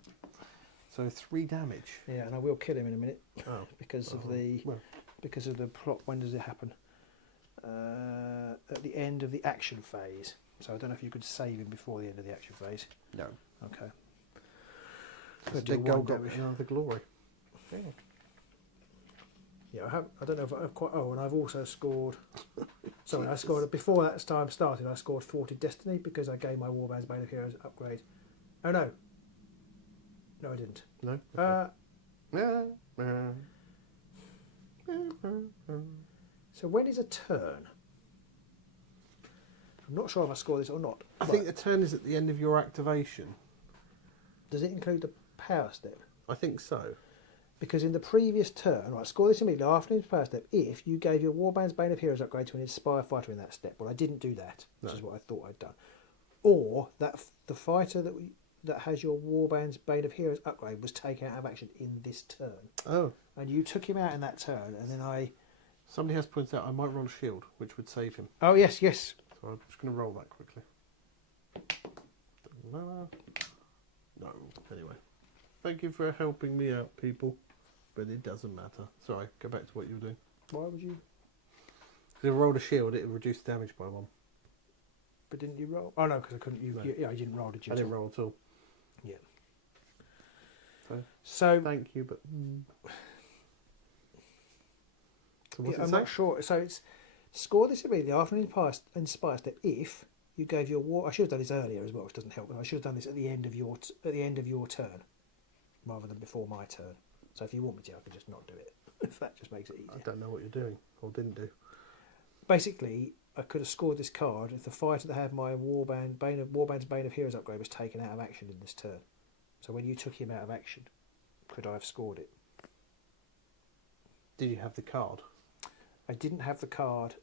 So 3 damage. Yeah, and I will kill him in a minute Oh. because of Well, the plot. When does it happen? At the end of the action phase. So I don't know if you could save him before the end of the action phase. no. Okay. The do dead girl 1 got damage. another glory. Yeah, I don't know if I've quite. Oh, and I've also scored. Sorry, I scored before that time started. I scored 40 Destiny because I gave my Warband's Bane of Heroes upgrade. Oh no. No, I didn't. No? So when is a turn? I'm not sure if I score this or not. I think the turn is at the end of your activation. Does it include the power step? I think so. Because in the previous turn, right, score this immediately after his power step if you gave your Warband's Bane of Heroes upgrade to an Inspire fighter in that step. Well, I didn't do that, which No. is what I thought I'd done. Or that the fighter that has your Warband's Bane of Heroes upgrade was taken out of action in this turn. Oh. And you took him out in that turn, and then I... Somebody has pointed out I might roll a shield, which would save him. Oh, yes, yes. So I'm just going to roll that quickly. No. Anyway. Thank you for helping me out, people. But it doesn't matter. Sorry, go back to what you were doing. Why would you... If I rolled a shield, it would reduce damage by 1. But didn't you roll? Oh, no, because I couldn't... No. Yeah, you didn't roll, did you? I didn't roll at all. Yeah. So thank you, but... So what's Yeah, it I'm say? not sure. So it's score this immediately after an Inspire step if you gave your war. I should have done this earlier as well, which doesn't help. But I should have done this at the end of your turn, rather than before my turn. So if you want me to, I can just not do it. If that just makes it easier. I don't know what you're doing, or didn't do. basically, I could have scored this card if the fighter that had my Warband's Bane of Heroes upgrade was taken out of action in this turn. So when you took him out of action, could I have scored it? Did you have the card? I didn't have the card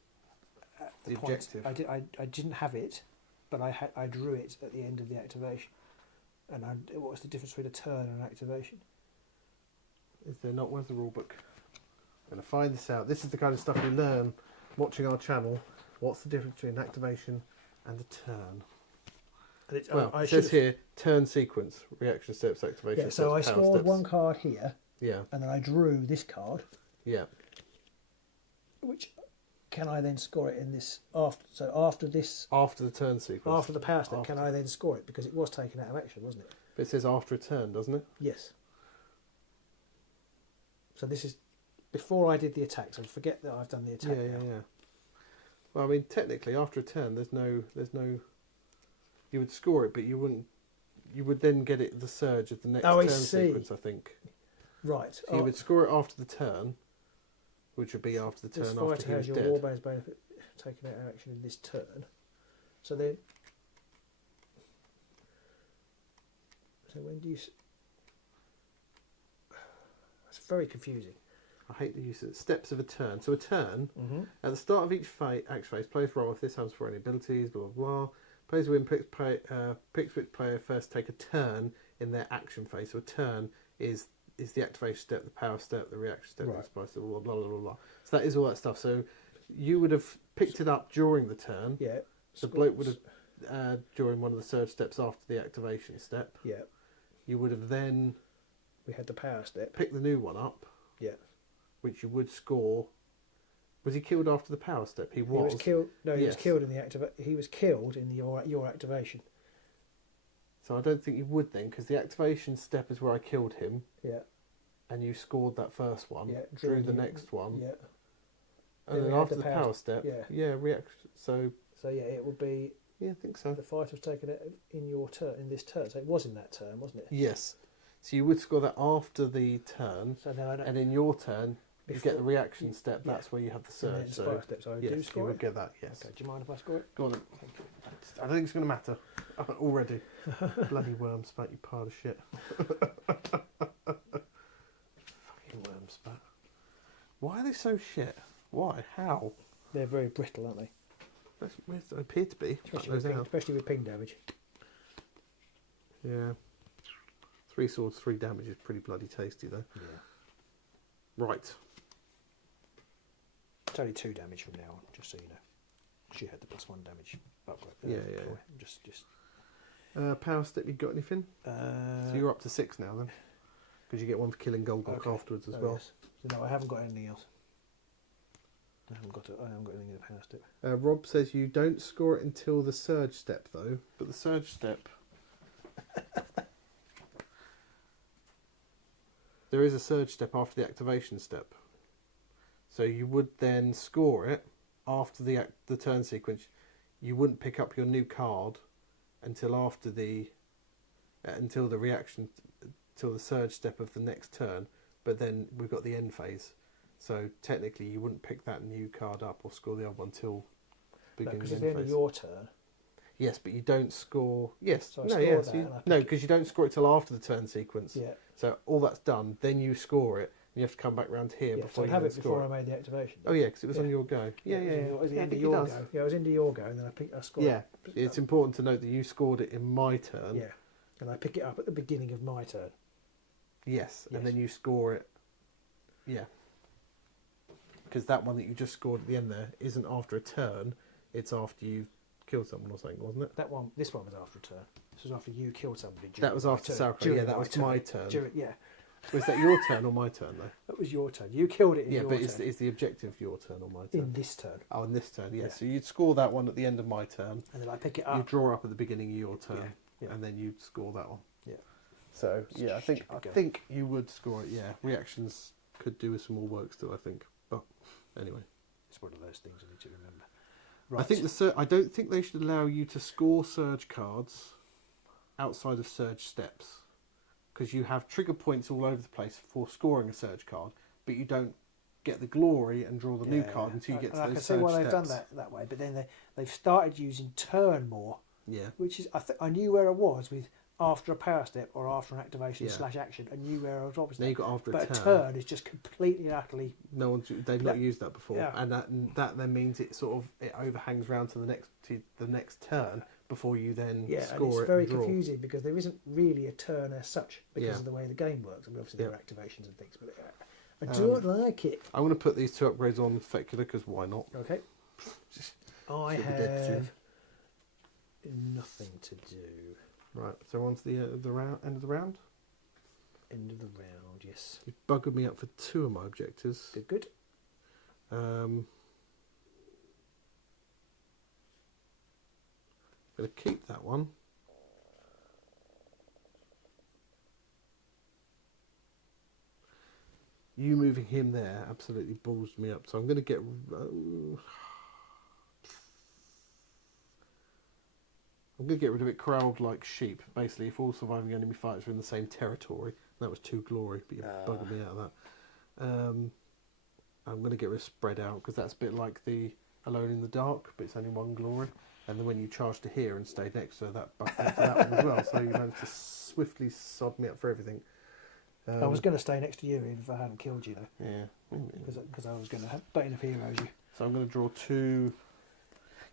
at the point. Objective. I didn't have it, but I drew it at the end of the activation. And what was the difference between a turn and an activation? Is there not? Where's the rule book? I'm going to find this out. This is the kind of stuff you learn watching our channel. What's the difference between an activation and a turn? And It says here, turn sequence, reaction steps, activation steps, so I power scored steps. one card here, Yeah, and then I drew this card, yeah. which can I then score it in this after this After the turn sequence. after the power step? Can I then score it because it was taken out of action, wasn't it? But it says after a turn, doesn't it? Yes. So this is before I did the attack. So forget that I've done the attack. Yeah. Well, I mean, technically, after a turn, there's no. You would score it, but you wouldn't. You would then get it the surge of the next turn sequence, I think. Right. So you would score it after the turn, which would be after the turn this after fighter he was has your dead. Warband's benefit taken out of action in this turn. So then. So when do you? It's very confusing. I hate the use of steps of a turn. So a turn, at the start of each action phase, players roll if this happens for any abilities, blah, blah, blah. Players win picks which player first take a turn in their action phase. So a turn is the activation step, the power step, the reaction step, the spice step, blah, blah, blah, blah, blah. So that is all that stuff. So you would have picked it up during the turn. Yeah. The bloke would have, during one of the surge steps after the activation step. Yeah. You would have then We had the power step. picked the new one up. Yeah. Which you would score. Was he killed after the power step? He was. He was killed. No, he was Yes. killed in the He was killed in your activation. So I don't think you would then, because the activation step is where I killed him, Yeah. and you scored that first one, Yeah. drew the next one, Yeah. and Then then we had after the the power power step, yeah. reaction. So So yeah, it would be yeah, I think so. the fight was taken out in your turn in this turn. So it was in that turn, wasn't it? Yes. So you would score that after the turn, So then I don't. and in your turn, you get the reaction step. yeah. That's where you have the And then surge. fire So step. So I yes, do you score would it. get that. Yes. Okay. Do you mind if I score it? Go on. Then. Thank you. I don't think it's going to matter already. Bloody worm spat, you pile of shit. Fucking worm spat. Why are they so shit? Why? How? They're very brittle, aren't they? They appear to be. Especially with ping damage. Yeah. 3 swords, 3 damage is pretty bloody tasty though. Yeah. Right. It's only 2 damage from now on, just so you know. She had the +1 damage upgrade. Yeah. Just. Power step, you got anything? So you're up to 6 now then? Because you get one for killing Golgok afterwards as well. Yes. So no, I haven't got anything else. I haven't got anything in the power step. Rob says you don't score it until the surge step though. But the surge step... there is a surge step after the activation step. So you would then score it after the turn sequence. You wouldn't pick up your new card until after until the reaction, till the surge step of the next turn. But then we've got the end phase. So technically you wouldn't pick that new card up or score the other one till beginning Because of it's the the end end of phase. your turn. Yes, but you don't score. Yes, So I no, score yes, that and I no, pick because you don't score it till after the turn sequence. Yeah. So all that's done, then you score it. And you have to come back round here Yeah. So before I'd you have then it before score I made the activation. Oh yeah, because it was Yeah. on your go. Yeah. It was the Yeah, I end of think your it does. go. Yeah, it was into your go, and then I scored. Yeah, it's important to note that you scored it in my turn. Yeah, and I pick it up at the beginning of my turn. Yes, and Yes. then you score it. Yeah. Because that one that you just scored at the end there isn't after a turn; it's after you've killed someone or something, wasn't it? This one was after a turn. This was after you killed somebody. That was after Sauerkraut. Yeah, that was my turn. Yeah, Was that your turn or my turn though? that was your turn. You killed it in Yeah, your but turn. is the objective your turn or my turn? In this turn, Oh, in this turn, yeah. Yeah. So you'd score that one at the end of my turn. and then I pick it You up. draw up at the beginning of your turn, Yeah. and then you'd score that one. Yeah. So yeah, I think Stupid game. you would score it. Yeah, reactions could do with some more work still. I think, but anyway, It's one of those things I need to remember. I think I don't think they should allow you to score surge cards outside of surge steps, because you have trigger points all over the place for scoring a surge card, but you don't get the glory and draw the new card until you get to I those can see surge why they've done steps. that way, but then they've started using turn more, Yeah. which is I knew where I was with after a power step or after an activation Yeah. / action. I knew where I was opposite. Now you got after but a a turn is just completely and utterly. they've not used that before, Yeah. and that then means it overhangs round to the next turn before you then Yeah, and score it's it very and draw. confusing because there isn't really a turn as such because Yeah. of the way the game works. I mean, obviously Yeah. there are activations and things, but I don't like it. I'm going to put these 2 upgrades on Fecular because why not? Okay. I Should be dead soon. have nothing to do. Right, so on to the round, end of the round. End of the round, yes. You've buggered me up for 2 of my objectives. Good. I'm going to keep that one. You moving him there absolutely balls me up. So I'm going to get... I'm going to get rid of it corralled like sheep. Basically, if all surviving enemy fighters are in the same territory. That was 2 glory, but you buggered me out of that. I'm going to get rid of spread out because that's a bit like the Alone in the Dark, but it's only 1 glory. And then when you charge to here and stay next to that, bucket for that one as well. So you managed to swiftly sod me up for everything. I was going to stay next to you even if I hadn't killed you, though. Yeah. Because I was going to have Bane of Heroes you. So I'm going to draw 2.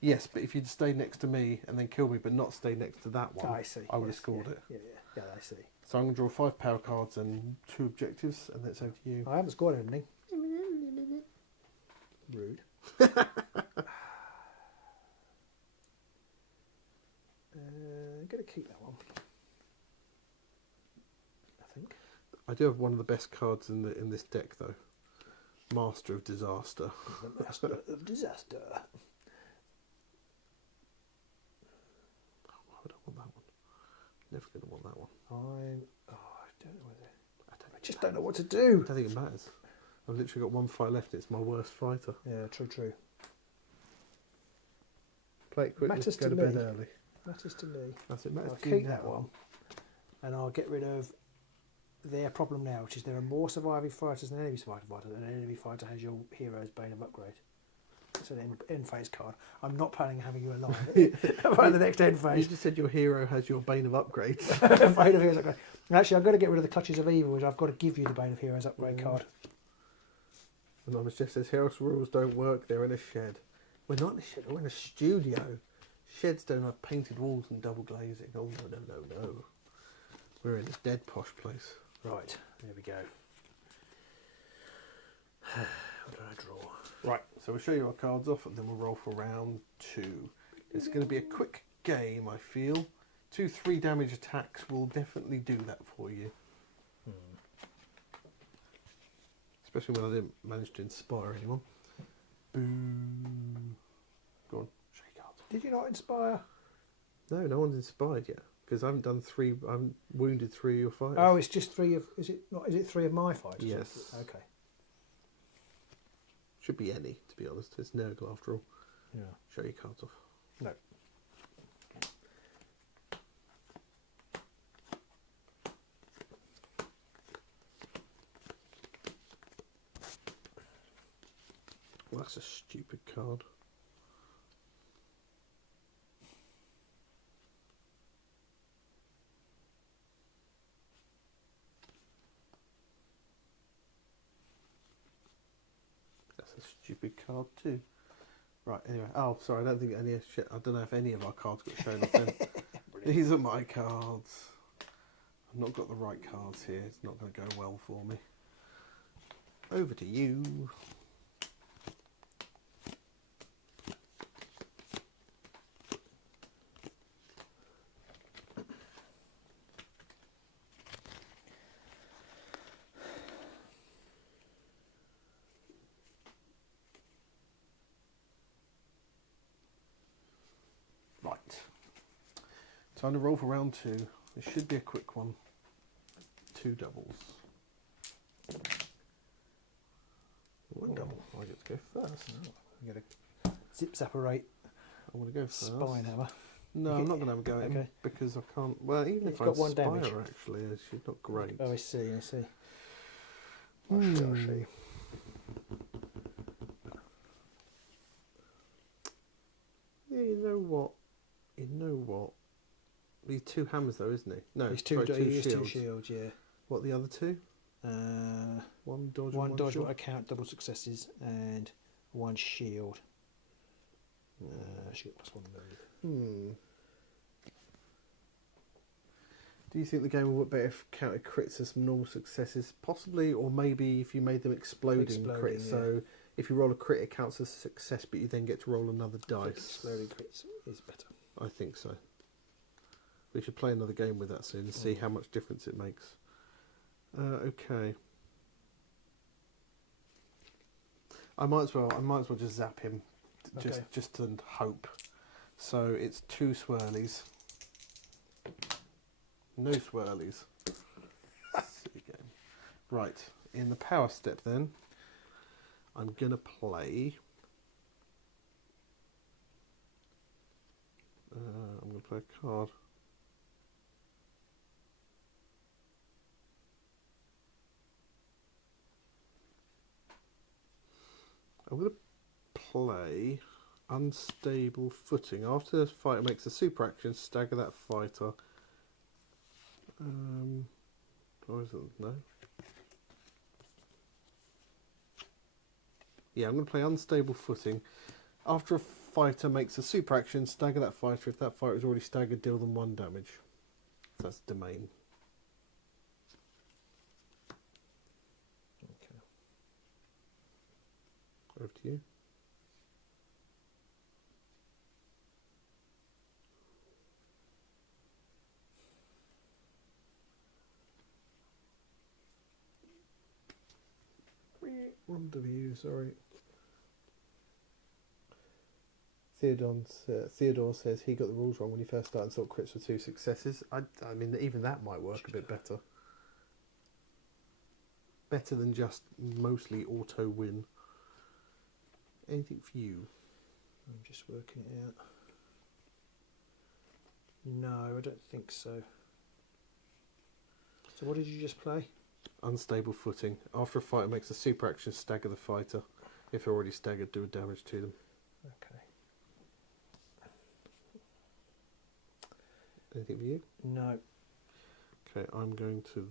Yes, but if you'd stayed next to me and then killed me, but not stayed next to that one, I see. I would have scored it. Yeah, I see. So I'm going to draw 5 power cards and 2 objectives, and that's over to you. I haven't scored anything. Rude. I'm going to keep that one. I think. I do have one of the best cards in this deck, though. Master of Disaster. The Master of Disaster. Why would I want that one? Never going to want that one. I don't know whether. I just don't know what to do. I don't think it matters. I've literally got 1 fight left. It's my worst fighter. Yeah, true. Play it quick. Matters Go to to bed me. early. Matters to me. That's it. Matters I'll to you keep that now. one, and I'll get rid of their problem now, which is there are more surviving fighters than enemy surviving fighters, and an enemy fighter has your hero's Bane of Upgrade. It's an end phase card. I'm not planning on having you alive by the next end You phase. just said your hero has your Bane of Upgrades. Bane of Heroes Upgrade. And actually, I'm going to get rid of the Clutches of Evil, which I've got to give you the Bane of Heroes Upgrade card. Anonymous Jeff says house rules don't work. They're in a shed. We're not in a shed. We're in a studio. Sheds don't have painted walls and double glazing. Oh no. We're in a dead posh place. Right, there we go. What did I draw? Right, so we'll show you our cards off and then we'll roll for round 2. It's going to be a quick game, I feel. 2 3 damage attacks will definitely do that for you. Especially when I didn't manage to inspire anyone. Boo. Go on, show your cards. Did you not inspire? No one's inspired yet. Because I haven't done 3, I haven't wounded 3 of your fighters. Oh, it's just 3 of. Is it not? Is it 3 of my fighters? Yes. Okay. Should be any, to be honest. It's Nurgle after all. Yeah. Show your cards off. No. Well, that's a stupid card. That's a stupid card too. Right, anyway. Oh, sorry, I don't think any shit. I don't know if any of our cards got shown off then. These are my cards. I've not got the right cards here. It's not going to go well for me. Over to you. Right. Time to roll for round 2. It should be a quick one. 2 doubles. One double. I get to go first. I'm going to zip separate I want to go first. spine hammer. No, I'm not going to have a go at him Okay. because I can't. Well, even He's if I got 1 inspire, damage. actually, it's not great. Oh, I see. Hmm. I see. He's 2 hammers though, isn't he? No, He's sorry, 2 he is shields. 2 shields, yeah. What are the other 2? 1 dodge and 1 dodge shield? will account double successes and 1 shield. She got +1 move. Do you think the game would work better if counted crits as some normal successes? Possibly, or maybe if you made them exploding crits. Yeah. So if you roll a crit, it counts as a success, but you then get to roll another I think dice. exploding crits is better. I think so. We should play another game with that soon and see how much difference it makes. Okay. I might as well just zap him, just to hope. So it's 2 swirlies. No swirlies. Silly game. Right, in the power step then, I'm gonna play. I'm gonna play a card. I'm going to play Unstable Footing. After the fighter makes a super action, stagger that fighter. Or is it? No. Yeah, I'm going to play Unstable Footing. After a fighter makes a super action, stagger that fighter. If that fighter is already staggered, deal them 1 damage. That's domain. Over to you. One W, sorry. Theodore says he got the rules wrong when he first started and thought crits were 2 successes. I mean, even that might work a bit better. Better than just mostly auto win. Anything for you? I'm just working it out. No, I don't think so. So what did you just play? Unstable Footing. After a fighter makes a super action, stagger the fighter. If they're already staggered, do a damage to them. Okay. Anything for you? No. Okay, I'm going to...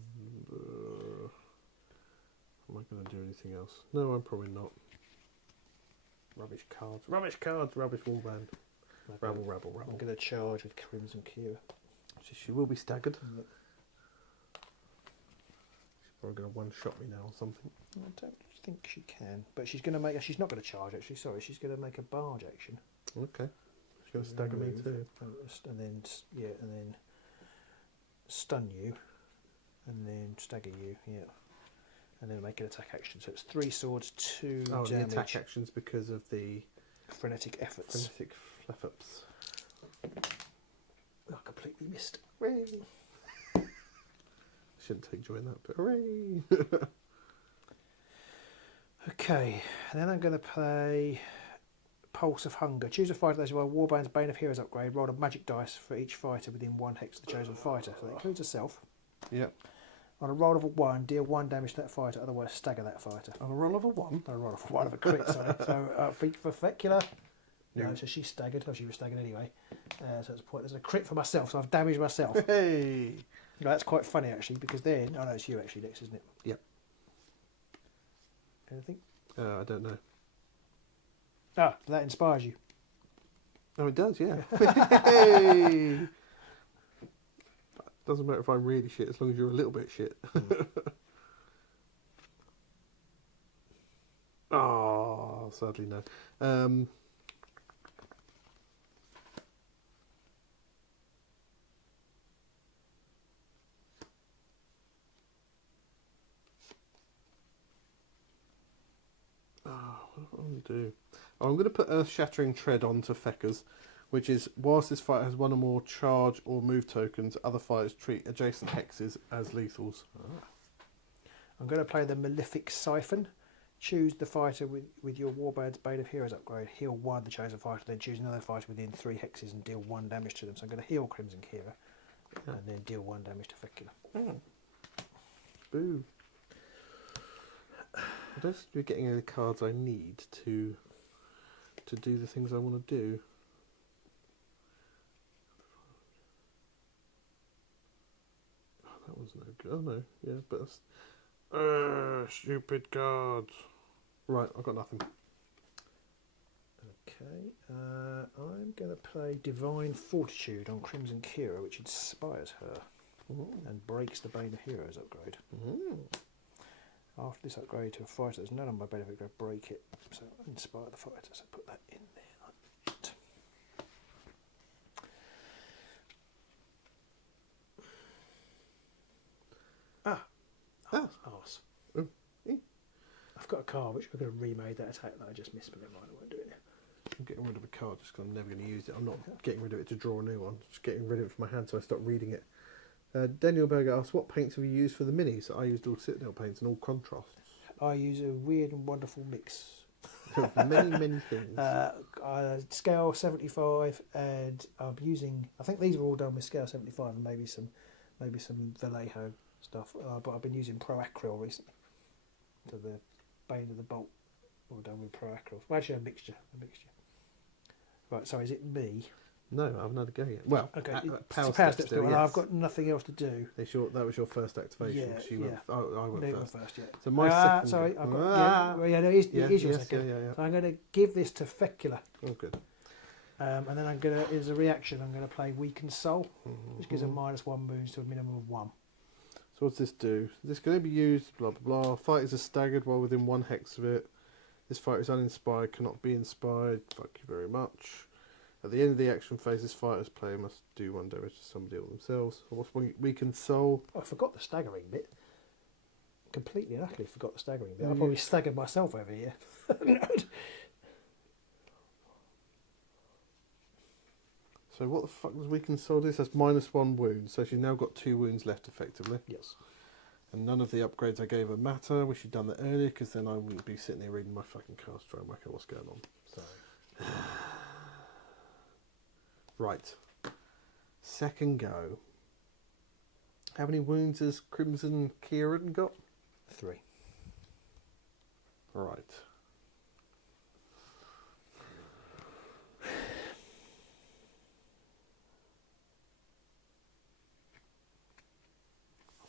am I going to do anything else? No, I'm probably not. Rubbish cards. Rubbish cards. Rubbish warband. Rabble, rabble, rabble. I'm going to charge with Crimson Cure. She will be staggered. Yep. She's probably going to one-shot me now or something. I don't think she can, but she's going to make. She's not going to charge actually. Sorry, she's going to make a barge action. Okay. She's going to stagger me too. And then and then stun you, and then stagger you. Yeah. And then make an attack action. So it's 3 swords, 2 damage. The damage. attack actions because of the Frenetic efforts. frenetic flap-ups. I completely missed. Hooray! Shouldn't take joy in that, but hooray! Okay, and then I'm going to play Pulse of Hunger. Choose a fighter that has a Warband's Bane of Heroes upgrade. Roll a magic dice for each fighter within 1 hex of the chosen fighter. So that includes herself. Yep. On a roll of a 1, deal 1 damage to that fighter, otherwise stagger that fighter. On a roll of a 1? On a roll of a 1 of a crit, sorry. So for Fecular, no, No. so she's staggered. Oh, she was staggered anyway. So it's a point. There's a crit for myself, so I've damaged myself. Hey! No, that's quite funny actually, because then, oh no, it's you actually next, isn't it? Yep. Anything? I don't know. Ah, that inspires you. Oh, it does, yeah. Hey! Doesn't matter if I'm really shit, as long as you're a little bit shit. Oh, sadly no. What do I want to do? Oh, I'm going to put Earth-Shattering Tread onto Feckers, which is, whilst this fighter has 1 or more charge or move tokens, other fighters treat adjacent hexes as lethals. I'm going to play the Malefic Siphon. Choose the fighter with your Warband's Bane of Heroes upgrade. Heal 1 the chosen fighter, then choose another fighter within 3 hexes and deal 1 damage to them. So I'm going to heal Crimson Kira and then deal 1 damage to Fecula. Boo. I don't seem to be getting any of the cards I need to do the things I want to do. Oh no, yeah, but that's... stupid cards. Right, I've got nothing. Okay, I'm going to play Divine Fortitude on Crimson Kira, which inspires her and breaks the Bane of Heroes upgrade. After this upgrade to a fighter, there's none on my benefit, go break it. So inspire the fighter, so put that in there like that. Arse. Oh. I've got a card which I could have remade that attack that I just missed, but never mind, I won't do it now. I'm getting rid of a card just because I'm never going to use it. I'm not getting rid of it to draw a new one. Just getting rid of it from my hand so I stop reading it. Daniel Berger asks, what paints have you used for the minis? I used all Citadel paints and all contrasts. I use a weird and wonderful mix. Of many things. Scale 75, and I'm using... I think these were all done with scale 75 and maybe some Vallejo stuff. But I've been using Pro-Acryl recently. To the Bane of the Bolt. All done with Pro-Acryl. Well, actually, a mixture. Right, so is it me? No, I haven't had a go yet. Well, Okay, Power Steps Steps still, do, and yes. I've got nothing else to do. That was your first activation. Yeah, You went, yeah. I went No, first. yeah. So my second... Sorry, I've got... no, it is your second. Yeah. So I'm going to give this to Fecula. Oh, good. And then I'm going to, as a reaction, I'm going to play Weakened Soul, which gives a -1 wounds to a minimum of 1. So what's this do? This can only be used, blah, blah, blah. Fighters are staggered while within 1 hex of it. This fighter is uninspired, cannot be inspired. Fuck you very much. At the end of the action phase, this fighter's player must do 1 damage to somebody or themselves. What's Weakened Soul? Oh, I forgot the staggering bit. Completely and utterly forgot the staggering bit. I probably staggered myself over here. So what the fuck does Weakened Soul do? This has -1 wound, so she's now got 2 wounds left effectively. Yes. And none of the upgrades I gave her matter. We should have done that earlier, because then I wouldn't be sitting there reading my fucking cards trying to work out what's going on. So. Right. Second go. How many wounds has Crimson Kieran got? 3. Right.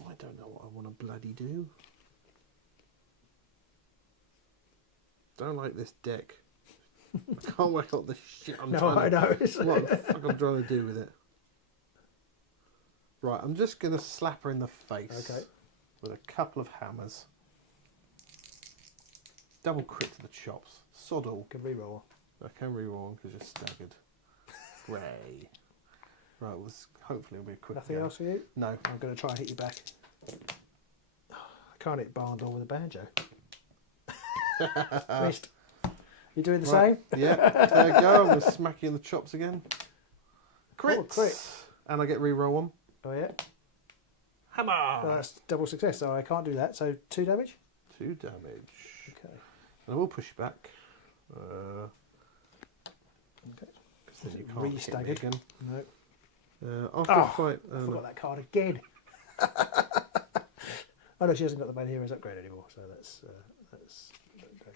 I don't know what I want to bloody do. Don't like this deck. I can't work out the shit I'm trying to... know. What the fuck I'm trying to do with it. Right, I'm just going to slap her in the face. Okay. With a couple of hammers. Double crit to the chops. Sod all. Can reroll. I can reroll because you're staggered. Hooray. Right, well, hopefully it'll be a quick Nothing go. else for you? No. I'm going to try and hit you back. I can't hit Barndor with a banjo. Missed. You doing the same? Yeah, there you go. I'm going to smack you in the chops again. Crits. Oh, crit. And I get reroll 1. Oh, yeah? Hammer! That's double success, so I can't do that. So 2 damage? 2 damage. Okay. And I will push you back. Okay. Because then you can't hit me Re-staggered. again. No. After a fight... I forgot that card again. Oh no, she hasn't got the Bane of Heroes upgrade anymore, so that's no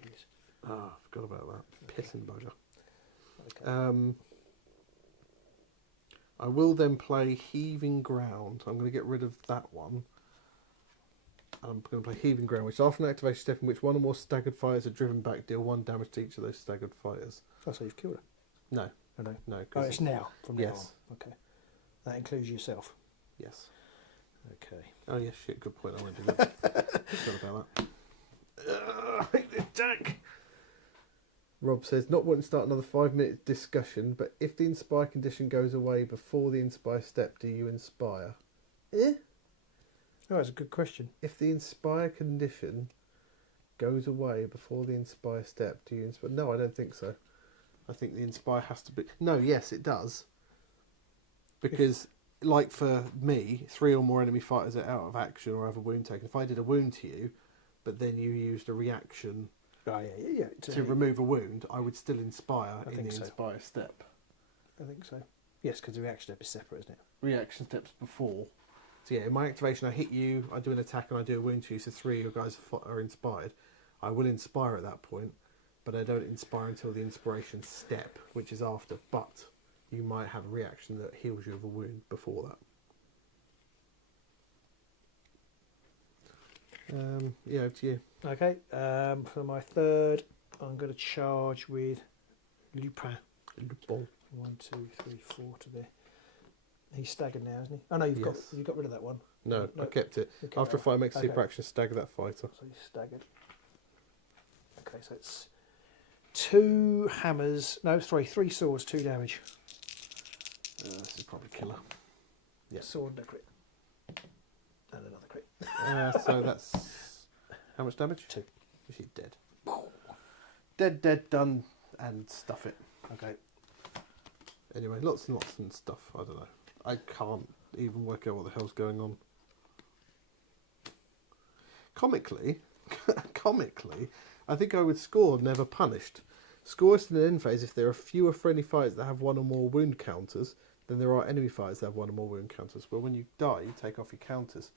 use. I forgot about that. Pissing bugger. Okay. I will then play Heaving Ground. I'm going to get rid of that one. And I'm going to play Heaving Ground, which after an activation step in which 1 or more staggered fighters are driven back, deal 1 damage to each of those staggered fighters. Oh, so you've killed her? No. Oh, no. No. Oh, it's now, from now Yes. on. Okay. That includes yourself. Yes. Okay. Oh, yes, shit, good point. I won't do that. Forgot about that. I hate this deck! Rob says, not wanting to start another 5-minute discussion, but if the Inspire condition goes away before the Inspire step, do you Inspire? Oh, that's a good question. If the Inspire condition goes away before the Inspire step, do you Inspire? No, I don't think so. I think the Inspire has to be... No, yes, it does. Because, like for me, 3 or more enemy fighters are out of action or have a wound taken. If I did a wound to you, but then you used a reaction to remove a wound, I would still Inspire in the Inspire step. I think so. Yes, because the reaction step is separate, isn't it? Reaction steps before. So yeah, in my activation, I hit you, I do an attack, and I do a wound to you, so 3 of your guys are inspired. I will Inspire at that point, but I don't Inspire until the Inspiration step, which is after. But you might have a reaction that heals you of a wound before that. Yeah, over to you. Okay, for my third, I'm going to charge with Lupin. Ball. 1, 2, 3, 4 to there. He's staggered now, isn't he? Oh no, you've got rid of that one. No, I kept it. You kept After a that fight, make a one. super action, stagger that fighter. So he's staggered. Okay, so it's 2 hammers. No, 3 swords, 2 damage. This is probably killer. Yeah. Sword and a crit. And another crit. So that's how much damage? 2. She's dead. Dead, done, and stuff it. Okay. Anyway, lots and lots and stuff. I don't know. I can't even work out what the hell's going on. Comically, I think I would score never punished. Scores in an end phase if there are fewer friendly fighters that have 1 or more wound counters than there are enemy fighters that have 1 or more wound counters. But when you die, you take off your counters.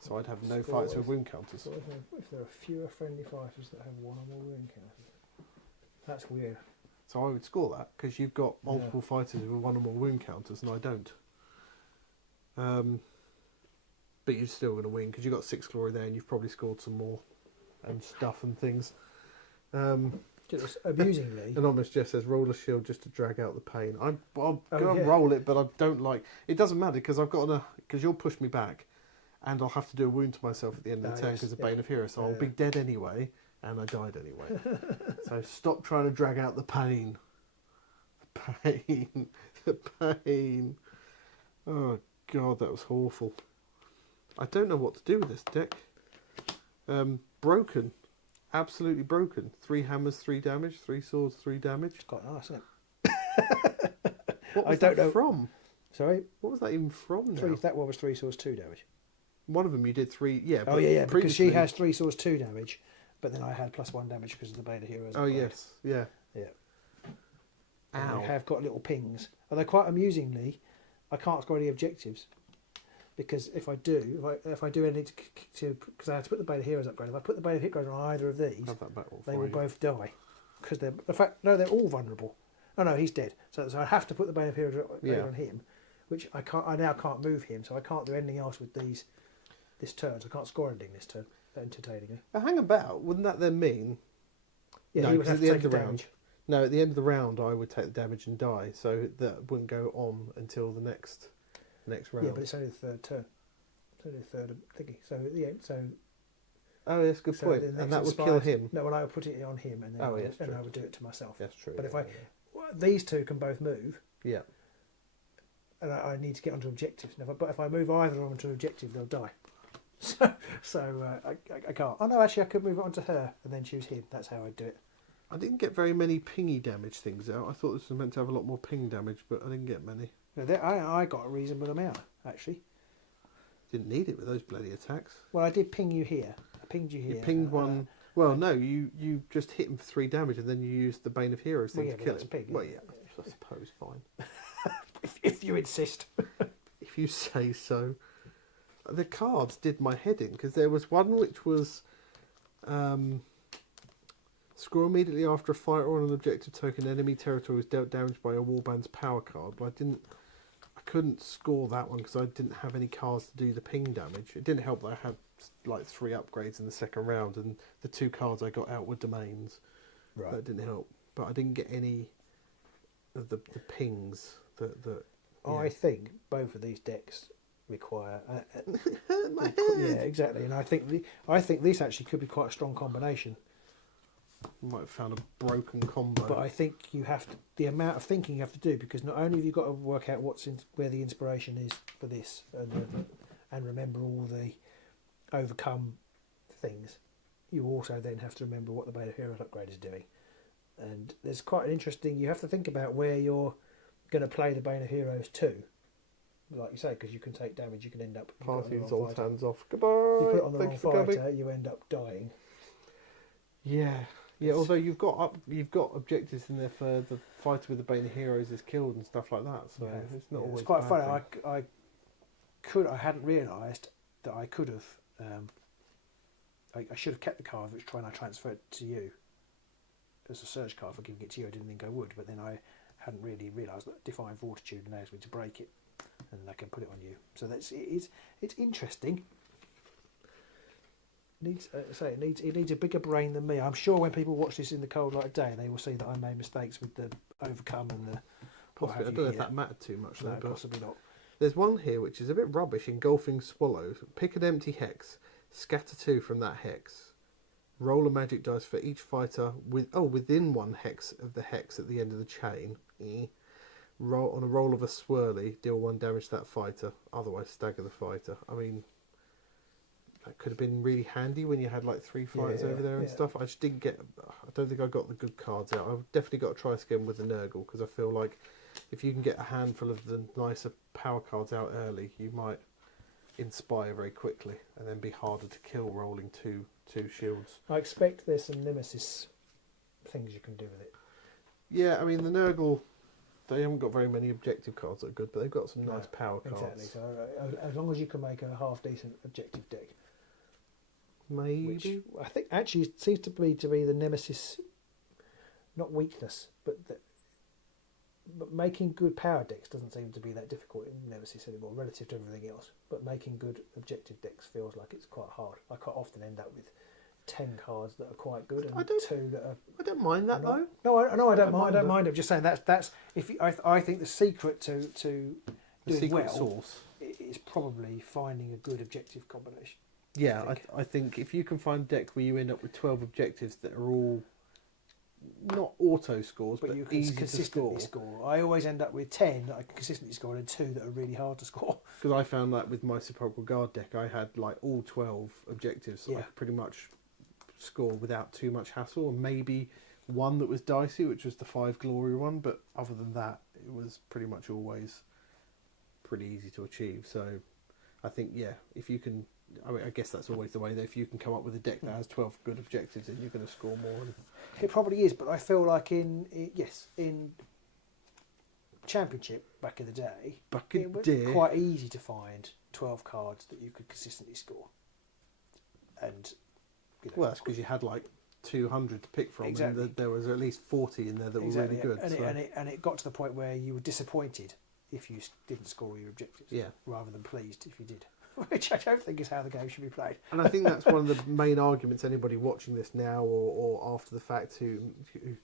So I'd have no fighters with wound counters. So if there are fewer friendly fighters that have 1 or more wound counters. That's weird. So I would score that because you've got multiple fighters with 1 or more wound counters and I don't. But you're still going to win because you've got 6 glory there and you've probably scored some more and stuff and things. Just amusingly. Anonymous Jeff says roll a shield just to drag out the pain. I'll roll it, but I don't like. It doesn't matter because because you'll push me back, and I'll have to do a wound to myself at the end of the turn because of Bane of Heroes. So I'll be dead anyway, and I died anyway. So stop trying to drag out the pain. The pain. The pain. Oh God, that was awful. I don't know what to do with this deck. Broken. Absolutely broken. 3 hammers, 3 damage. 3 swords, 3 damage. It's quite nice, isn't it? What was that from? Sorry? What was that even from now? That one was 3 swords, 2 damage. One of them you did 3, yeah. Oh, yeah, because she has 3 swords, 2 damage, but then I had +1 damage because of the Bane of Heroes. Oh, yes, yeah. Yeah. Ow. I have got little pings. Although quite amusingly, I can't score any objectives. Because if I do anything to because I have to put the Bane of Heroes upgrade. If I put the Bane of Heroes on either of these, they will both die. Because they're all vulnerable. Oh no, he's dead. So I have to put the Bane of Heroes on him, which I can't. I now can't move him, so I can't do anything else with this turn. So I can't score anything this turn. Entertainingly. But hang about, wouldn't that then mean? Yeah, no, he would have to take the damage. No, at the end of the round, I would take the damage and die. So that wouldn't go on until the next round. Yeah, but it's only the third turn. It's only the third thingy. So yeah, oh, yes, good point. And that would kill him. No, well, I would put it on him, and then I would do it to myself. That's true. But if these two can both move. Yeah. And I need to get onto objectives. But if I move either of them to objective, they'll die. So I can't. Oh no, actually, I could move it onto her and then choose him. That's how I'd do it. I didn't get very many pingy damage things out. I thought this was meant to have a lot more ping damage, but I didn't get many. I got a reasonable amount, actually. Didn't need it with those bloody attacks. Well, I did ping you here. I pinged you here. You pinged one. Well, no, you just hit him for 3 damage and then you used the Bane of Heroes thing to kill him. Ping, well, yeah, I suppose fine. if you insist. If you say so. The cards did my head in because there was one which was score immediately after a fight or on an objective token. Enemy territory was dealt damage by a warband's power card, but I couldn't score that one because I didn't have any cards to do the ping damage. It didn't help that I had like 3 upgrades in the second round, and the 2 cards I got out were domains. Right. That didn't help, but I didn't get any of the pings that. Yeah. I think both of these decks require. Yeah, exactly, and I think this actually could be quite a strong combination. You might have found a broken combo. But I think you have to, the amount of thinking you have to do, because not only have you got to work out where the inspiration is for this, and remember all the overcome things, you also then have to remember what the Bane of Heroes upgrade is doing. And there's quite an interesting, you have to think about where you're going to play the Bane of Heroes to. Like you say, because you can take damage, you can end up... Parties all hands off. Goodbye. You put it on the wrong fighter, you end up dying. Yeah. Yeah, although you've got objectives in there for the fighter with the Bane of Heroes is killed and stuff like that. So it's not always. It's quite funny. I hadn't realised that I could have. I should have kept the card which when I transferred it to you as a search card for giving it to you. I didn't think I would, but then I hadn't really realised that Defiant Fortitude allows me to break it, and I can put it on you. So it's interesting. It needs a bigger brain than me. I'm sure when people watch this in the cold light of day, they will see that I made mistakes with the overcome and the. Possibly, I don't know if that mattered too much. No, though, but possibly not. there's one here which is a bit rubbish. Engulfing swallow. Pick an empty hex. Scatter 2 from that hex. Roll a magic dice for each fighter within one hex of the hex at the end of the chain. Roll on a roll of a swirly. Deal 1 damage to that fighter. Otherwise, stagger the fighter. I mean, that could have been really handy when you had like 3 fighters over there and stuff. I just didn't get. I don't think I got the good cards out. I've definitely got to try again with the Nurgle because I feel like if you can get a handful of the nicer power cards out early, you might inspire very quickly and then be harder to kill rolling two shields. I expect there's some Nemesis things you can do with it. Yeah, I mean the Nurgle, they haven't got very many objective cards that are good, but they've got some nice power cards. Exactly. So as long as you can make a half decent objective deck, maybe. which I think actually seems to be the Nemesis, not weakness, but making good power decks doesn't seem to be that difficult in Nemesis anymore, relative to everything else. But making good objective decks feels like it's quite hard. I quite often end up with 10 cards that are quite good and 2 that are. I don't mind that though. No, I don't mind. I don't mind. I'm just saying that's if I think the secret to doing well sauce is probably finding a good objective combination. Yeah, I think if you can find a deck where you end up with 12 objectives that are all not auto scores, but you can easy consistently to score. I always end up with 10 that I can consistently score and 2 that are really hard to score. Because I found that with my Sepulchral Guard deck, I had like all 12 objectives. I could pretty much score without too much hassle, and maybe one that was dicey, which was the 5 glory one, but other than that, it was pretty much always pretty easy to achieve. So I think, if you can, I mean, I guess that's always the way, that if you can come up with a deck that has 12 good objectives, then you're going to score more. It probably is, but I feel like in Championship back in the day, it was quite easy to find 12 cards that you could consistently score. And well, that's because you had like 200 to pick from, and there was at least 40 in there that were really good. And it got to the point where you were disappointed if you didn't score your objectives, rather than pleased if you did. Which I don't think is how the game should be played. And I think that's one of the main arguments anybody watching this now or after the fact who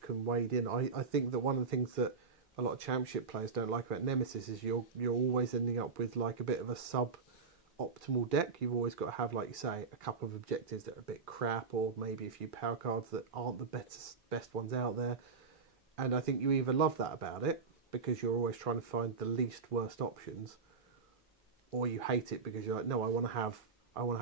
can wade in. I think that one of the things that a lot of Championship players don't like about Nemesis is you're always ending up with like a bit of a sub-optimal deck. You've always got to have, like you say, a couple of objectives that are a bit crap, or maybe a few power cards that aren't the best ones out there. And I think you either love that about it because you're always trying to find the least worst options, or you hate it because you're like, no, I want to have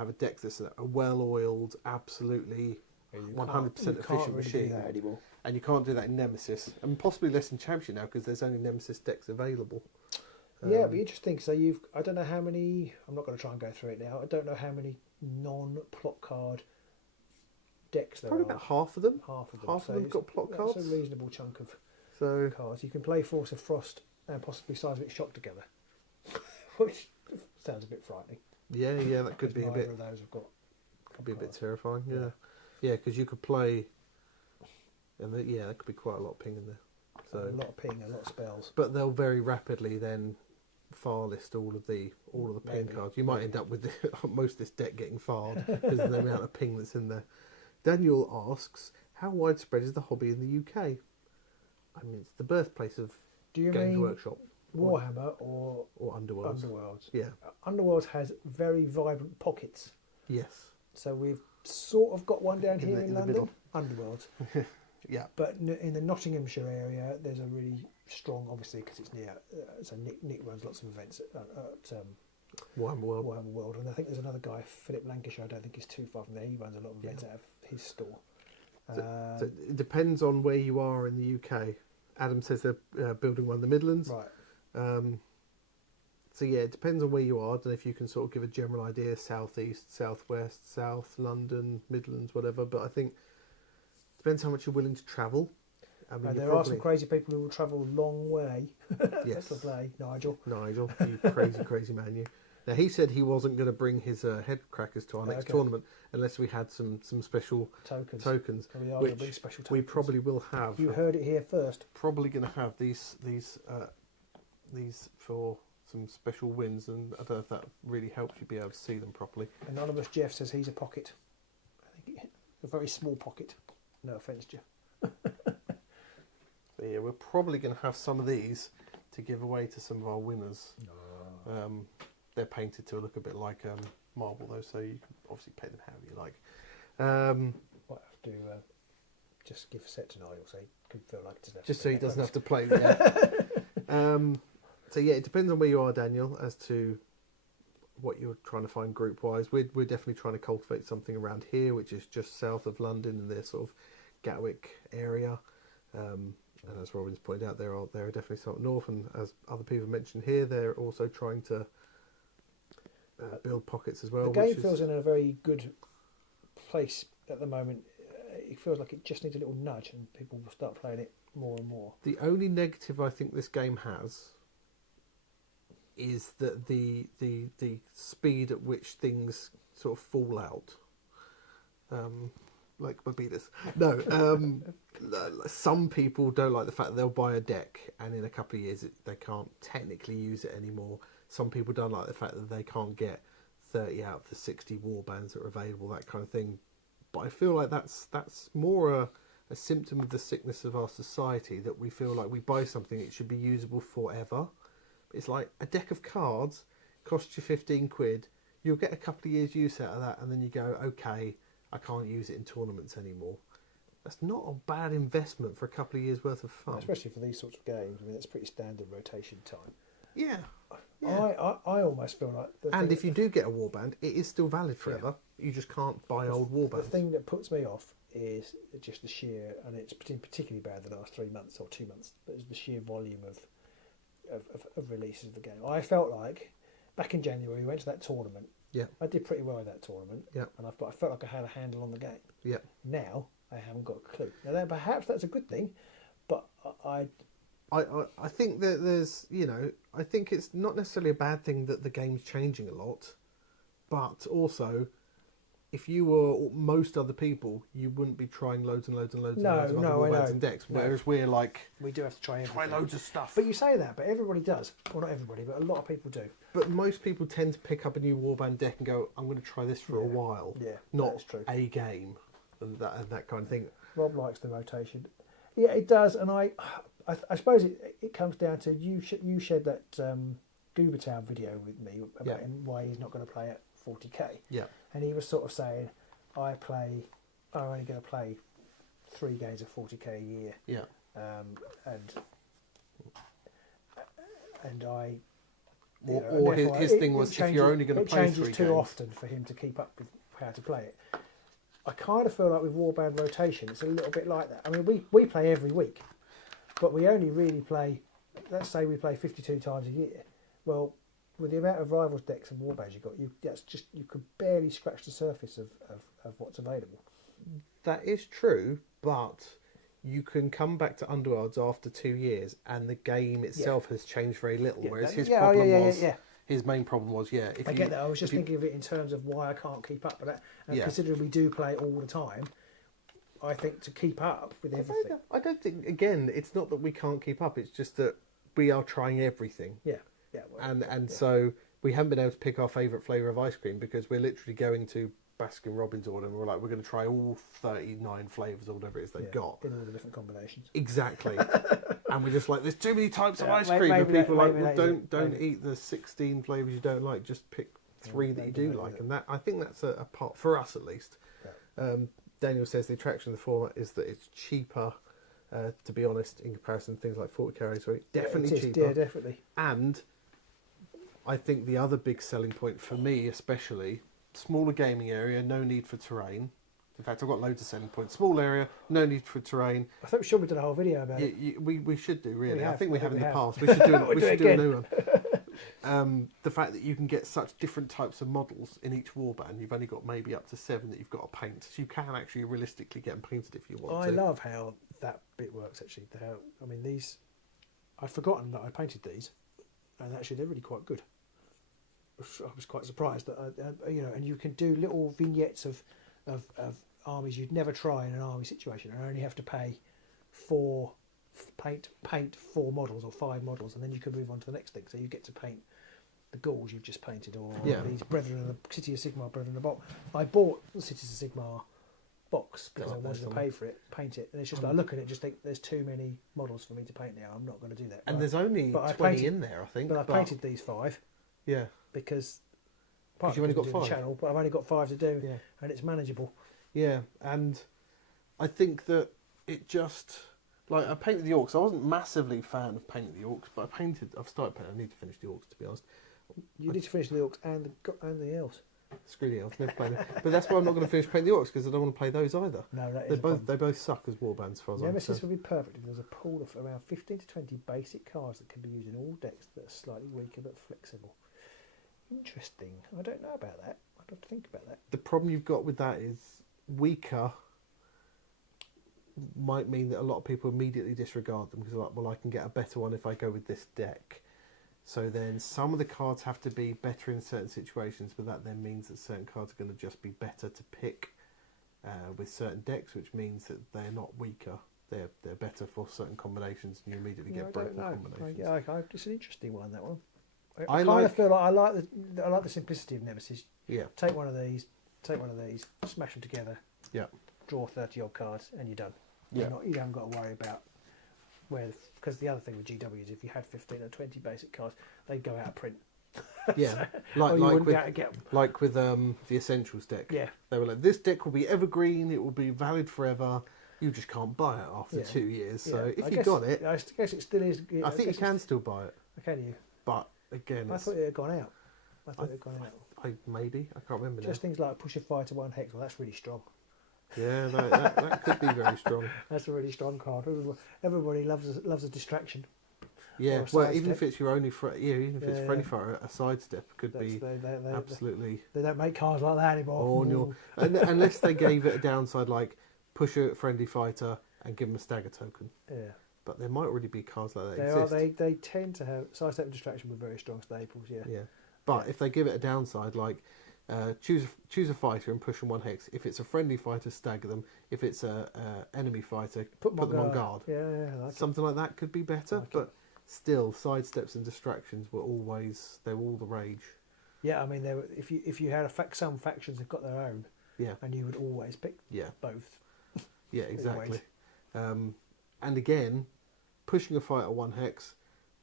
a deck that's a well-oiled, absolutely 100% efficient machine. Do that anymore. And you can't do that in Nemesis, and possibly less in Championship now because there's only Nemesis decks available. It'd be interesting. So I don't know how many. I'm not going to try and go through it now. I don't know how many non-plot card decks there probably are. About half of them. Half of them. Half of them got plot cards. That's a reasonable chunk of cards. You can play Force of Frost and possibly Seismic Shock together, which sounds a bit frightening. Yeah, that could be a bit. Of those have got. Could be a bit terrifying. Yeah, because you could play, and there could be quite a lot of ping in there. So a lot of ping, a lot of spells. But they'll very rapidly then far list all of the ping cards. You might end up with most of this deck getting farred because of the amount of ping that's in there. Daniel asks, how widespread is the hobby in the UK? I mean, it's the birthplace of Games Workshop. Warhammer or Underworlds? Underworlds. Yeah. Underworlds has very vibrant pockets. Yes. So we've sort of got one down here in London. Underworlds. Yeah. But in the Nottinghamshire area, there's a really strong, obviously, because it's near. So Nick runs lots of events at Warhammer World. Warhammer World, and I think there's another guy, Philip Lancashire. I don't think he's too far from there. He runs a lot of events out of his store. So it depends on where you are in the UK. Adam says they're building one in the Midlands. Right. So yeah, it depends on where you are. I don't know if you can sort of give a general idea: southeast, southwest, south, London, Midlands, whatever. But I think it depends how much you're willing to travel. I mean, there are some crazy people who will travel a long way yes. to play. Nigel, you crazy man, you. Now he said he wasn't going to bring his head crackers to our next tournament unless we had some special tokens, which we probably will have. You heard it here first. Probably going to have these for some special wins, and I don't know if that really helps you be able to see them properly. Anonymous Jeff says he's a pocket. a very small pocket. No offence to you. But yeah, we're probably going to have some of these to give away to some of our winners. They're painted to look a bit like marble though, so you can obviously paint them however you like. Might have to just give a set to Nigel so he can feel like it Just so he doesn't have to play. Yeah. So yeah, it depends on where you are, Daniel, as to what you're trying to find group wise. We're definitely trying to cultivate something around here, which is just south of London in this sort of Gatwick area. And as Robin's pointed out, there are definitely some up north, and as other people mentioned here, they're also trying to build pockets as well. The game feels in a very good place at the moment. It feels like it just needs a little nudge, and people will start playing it more and more. The only negative I think this game has is that the speed at which things sort of fall out. Like Mobilis. No, some people don't like the fact that they'll buy a deck and in a couple of years they can't technically use it anymore. Some people don't like the fact that they can't get 30 out of the 60 warbands that are available, that kind of thing. But I feel like that's more a symptom of the sickness of our society, that we feel like we buy something, it should be usable forever. It's like a deck of cards costs you 15 quid. You'll get a couple of years use out of that, and then you go, okay, I can't use it in tournaments anymore. That's not a bad investment for a couple of years worth of fun. Especially for these sorts of games. I mean, it's pretty standard rotation time. Yeah. I almost feel like... And if you do get a warband, it is still valid forever. Yeah. You just can't buy old warbands. The thing that puts me off is just the sheer, and it's been particularly bad the last 3 months or 2 months, but it's the sheer volume of releases of the game. I felt like back in January we went to that tournament. Yeah. I did pretty well at that tournament. Yeah. And I felt like I had a handle on the game. Yeah. Now I haven't got a clue. Now perhaps that's a good thing, but I think that there's, I think it's not necessarily a bad thing that the game's changing a lot, but also, if you were most other people, you wouldn't be trying loads and loads and loads of other warbands and decks. Whereas we're like, we do have to try loads of stuff. But you say that, but everybody does. Well, not everybody, but a lot of people do. But most people tend to pick up a new warband deck and go, I'm going to try this for a while. Yeah, not that's true. A game and that kind of thing. Rob likes the rotation. Yeah, it does, and I suppose it comes down to you shared that Goober Town video with me about why he's not going to play at 40k. Yeah. And he was sort of saying, I'm only going to play 3 games of 40k a year. Yeah. And I... Or his thing was, if you're only going to play 3 games... It changes too often for him to keep up with how to play it. I kind of feel like with Warband rotation, it's a little bit like that. I mean, we play every week, but we only really play, let's say we play 52 times a year. Well, with the amount of Rivals decks and Warbands you've got, you could barely scratch the surface of what's available. That is true, but you can come back to Underworlds after 2 years and the game itself has changed very little, whereas his problem was... His main problem was, I get that. I was just thinking of it in terms of why I can't keep up with that. And considering we do play all the time, I think to keep up with everything. I don't think, again, it's not that we can't keep up. It's just that we are trying everything. Yeah. So we haven't been able to pick our favourite flavour of ice cream because we're literally going to Baskin Robbins order and we're like, we're going to try all 39 flavours or whatever it is they've got. In all the different combinations. Exactly. And we're just like, there's too many types of ice cream. And people are like, well, don't eat the 16 flavours you don't like. Just pick 3 that you do like. And that, I think that's a part, for us at least. Yeah. Daniel says the attraction of the format is that it's cheaper, to be honest, in comparison to things like 40 carries. Definitely cheaper. Yeah, definitely. And I think the other big selling point for me especially, smaller gaming area, no need for terrain. In fact, I've got loads of selling points. Small area, no need for terrain. I thought we should have done a whole video about it. We should do, really. I think we have in the past. We should do, a new one. The fact that you can get such different types of models in each warband, you've only got maybe up to 7 that you've got to paint. So you can actually realistically get them painted if you want to. I love how that bit works, actually. These... I'd forgotten that I painted these, and actually they're really quite good. I was quite surprised that and you can do little vignettes of armies you'd never try in an army situation, and only have to pay paint 4 models or 5 models, and then you can move on to the next thing. So you get to paint the Gauls you've just painted, or these Brethren of the City of Sigmar, Brethren of the Bolt. I bought the Cities of Sigmar box because I Got that wanted to somewhere. pay for it, paint it, and it's just like I look at it, just think there's too many models for me to paint now. I'm not going to do that. And Right. there's only But I've 20 painted- in there, I think. But I've painted these 5 Yeah. because Because you've only got because I'm doing 5. the channel, but I've only got 5 to do, Yeah. and it's manageable. Yeah, and I think that it just... Like, I painted the orcs. I wasn't massively fan of painting the orcs, but I've started painting. I need to finish the orcs, to be honest. You need to finish the orcs and the elves. Screw the elves, never play them. But that's why I'm not going to finish painting the orcs, because I don't want to play those either. No, that is They both suck as warbands, as far as I'm Nemesis concerned. would be perfect if there was a pool of around 15 to 20 basic cards that can be used in all decks that are slightly weaker but flexible. Interesting. I don't know about that. I'd have to think about that. The problem you've got with that is weaker might mean that a lot of people immediately disregard them because they're like, well, I can get a better one if I go with this deck. So then some of the cards have to be better in certain situations, but that then means that certain cards are going to just be better to pick with certain decks, which means that they're not weaker. They're better for certain combinations, and you immediately Yeah, get I broken don't know. combinations. It's an interesting one, that one. I I kind like- of feel like I like the simplicity of Nemesis. Yeah, Take one of these, smash them together, yeah, draw 30 odd cards, and you're done. yeah. You haven't got to worry about because the other thing with GW is if you had 15 or 20 basic cards, they'd go out of print. Yeah, Or you wouldn't be able to get them. like with the Essentials deck. Yeah. They were like, this deck will be evergreen, it will be valid forever. You just can't buy it after Yeah. 2 years. So Yeah. if I you guess- got it, I guess it still is. I think you can still buy it. Can you? But again, I it's, thought it had gone out. I thought it had gone out. maybe I can't remember Just things like push a fighter 1 hex. Well, that's really strong. now. Yeah, that could be very strong. That's a really strong card. Everybody loves a distraction. Yeah, Or a well, sidestep. even if it's your only, even if it's Yeah, friendly yeah. fire, a sidestep could be They absolutely. don't make cards like that anymore. On your, unless they gave it a downside like push a friendly fighter and give them a stagger token. Yeah. But there might already be cards like that exist. They tend to have sidestep and distraction with very strong staples. Yeah. Yeah, but if they give it a downside, like choose a fighter and push them 1 hex. If it's a friendly fighter, stagger them. If it's a enemy fighter, put them on guard. Yeah, I like it. Something like that could be better, Like it. but still, sidesteps and distractions were all the rage. Yeah, I mean, if you had some factions have got their own, Yeah, and you would always pick yeah, both. yeah, exactly. Always. And again, pushing a fighter 1 hex,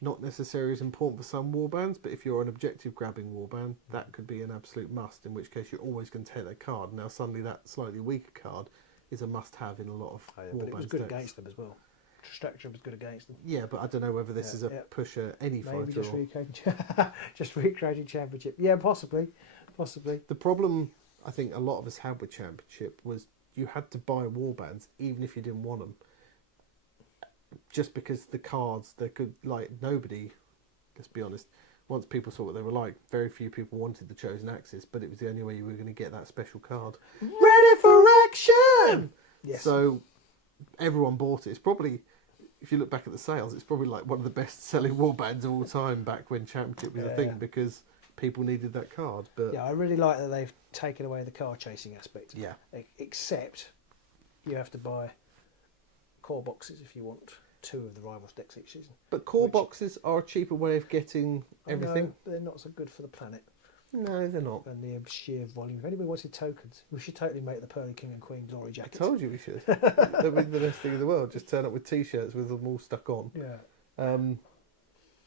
not necessarily as important for some warbands, but if you're an objective grabbing warband, that could be an absolute must, in which case you're always going to take that card. Now suddenly that slightly weaker card is a must have in a lot of warbands. But it was good decks. against them as well. Distraction was good against them. Yeah, but I don't know whether this Yeah, is a yeah. pusher any Maybe fighter. just recreating championship. Yeah, possibly. The problem I think a lot of us had with Championship was you had to buy warbands even if you didn't want them. Just because the cards, they could, like, nobody, let's be honest, once people saw what they were like, very few people wanted the Chosen Axis, but it was the only way you were going to get that special card. Ready for action! Yes. So everyone bought it. It's probably, if you look back at the sales, it's probably like one of the best selling warbands of all time back when Championship was a thing, because people needed that card. But Yeah, I really like that they've taken away the card chasing aspect. yeah, Except you have to buy core boxes if you want 2 of the Rivals decks each season. but core Which- boxes are a cheaper way of getting I know, everything. but they're not so good for the planet No, they're not. and the sheer volume. If anybody wanted tokens, we should totally make the Pearly King and Queen glory I jackets. told you we should. That'd be the best thing in the world. Just turn up with t-shirts with them all stuck on. Yeah.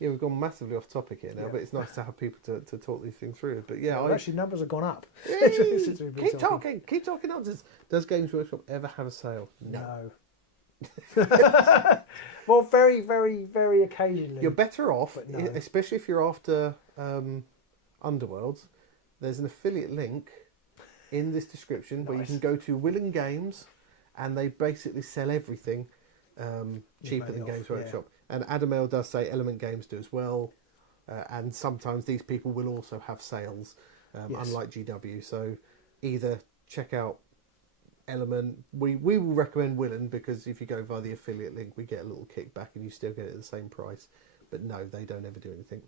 Yeah, we've gone massively off topic here now, Yeah. but it's nice to have people to talk these things through. But yeah, Well, actually, numbers have gone up. Yay! Since we've been keep talking nonsense. Does Games Workshop ever have a sale? No. Well, very, very, very occasionally. You're better off, But no. especially if you're after Underworlds. There's an affiliate link in this description where you Nice. can go to Willing Games, and they basically sell everything cheaper made than it Games off, yeah. Workshop. And Adamail does say Element Games do as well, and sometimes these people will also have sales, Yes. unlike GW. So either check out Element. We will recommend Willen, because if you go via the affiliate link, we get a little kickback, and you still get it at the same price. But no, they don't ever do anything.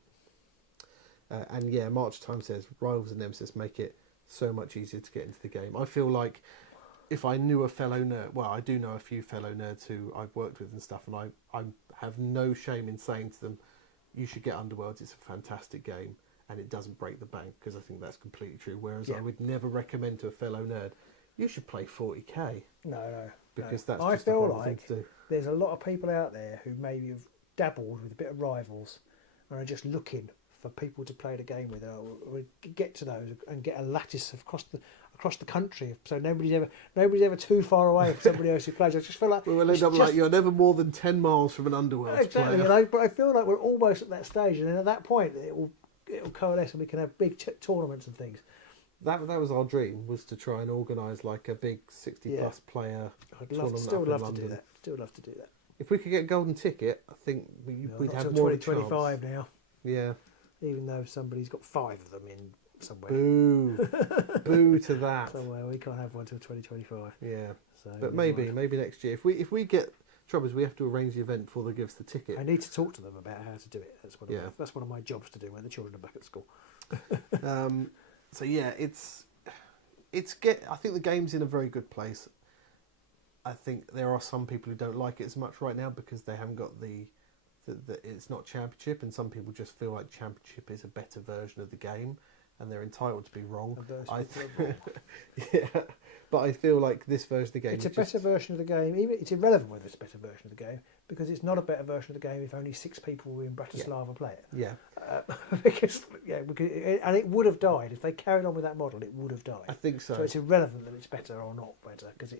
And yeah, March Time says Rivals and Nemesis make it so much easier to get into the game. I feel like if I knew a fellow nerd, well, I do know a few fellow nerds who I've worked with and stuff, and I have no shame in saying to them, you should get Underworlds, it's a fantastic game, and it doesn't break the bank, because I think that's completely true. Whereas Yeah. I would never recommend to a fellow nerd, You should play 40k No. because that's I just a feel horrible thing like to do. there's a lot of people out there who maybe have dabbled with a bit of Rivals and are just looking for people to play the game with, or get to those and get a lattice across the country, so nobody's ever too far away from somebody else who plays. I just feel like We'll end up like you're never more than 10 miles from an Underworld exactly, player. but I feel like we're almost at that stage, and then at that point it'll coalesce and we can have big tournaments and things. That was our dream, was to try and organise like a big 60 plus player tournament. Still up love in to do London. that. Still love to do that. If we could get a golden ticket, I think we'd Not have till more of a 2025 chance. now. Yeah. Even though somebody's got 5 of them in somewhere. Boo. Boo to that. Somewhere we can't have one till 2025. Yeah. So But never mind. maybe next year. If we get trouble is we have to arrange the event before they give us the ticket. I need to talk to them about how to do it. That's one of my jobs to do when the children are back at school. So yeah, I think the game's in a very good place. I think there are some people who don't like it as much right now because they haven't got the it's not Championship, and some people just feel like Championship is a better version of the game, and they're entitled to be wrong. Yeah, but I feel like this version of the game it's a better version of the game. Even it's irrelevant whether it's a better version of the game, because it's not a better version of the game if only 6 people in Bratislava play it. Yeah, because and it would have died if they carried on with that model. It would have died. I think so. So it's irrelevant that it's better or not better, because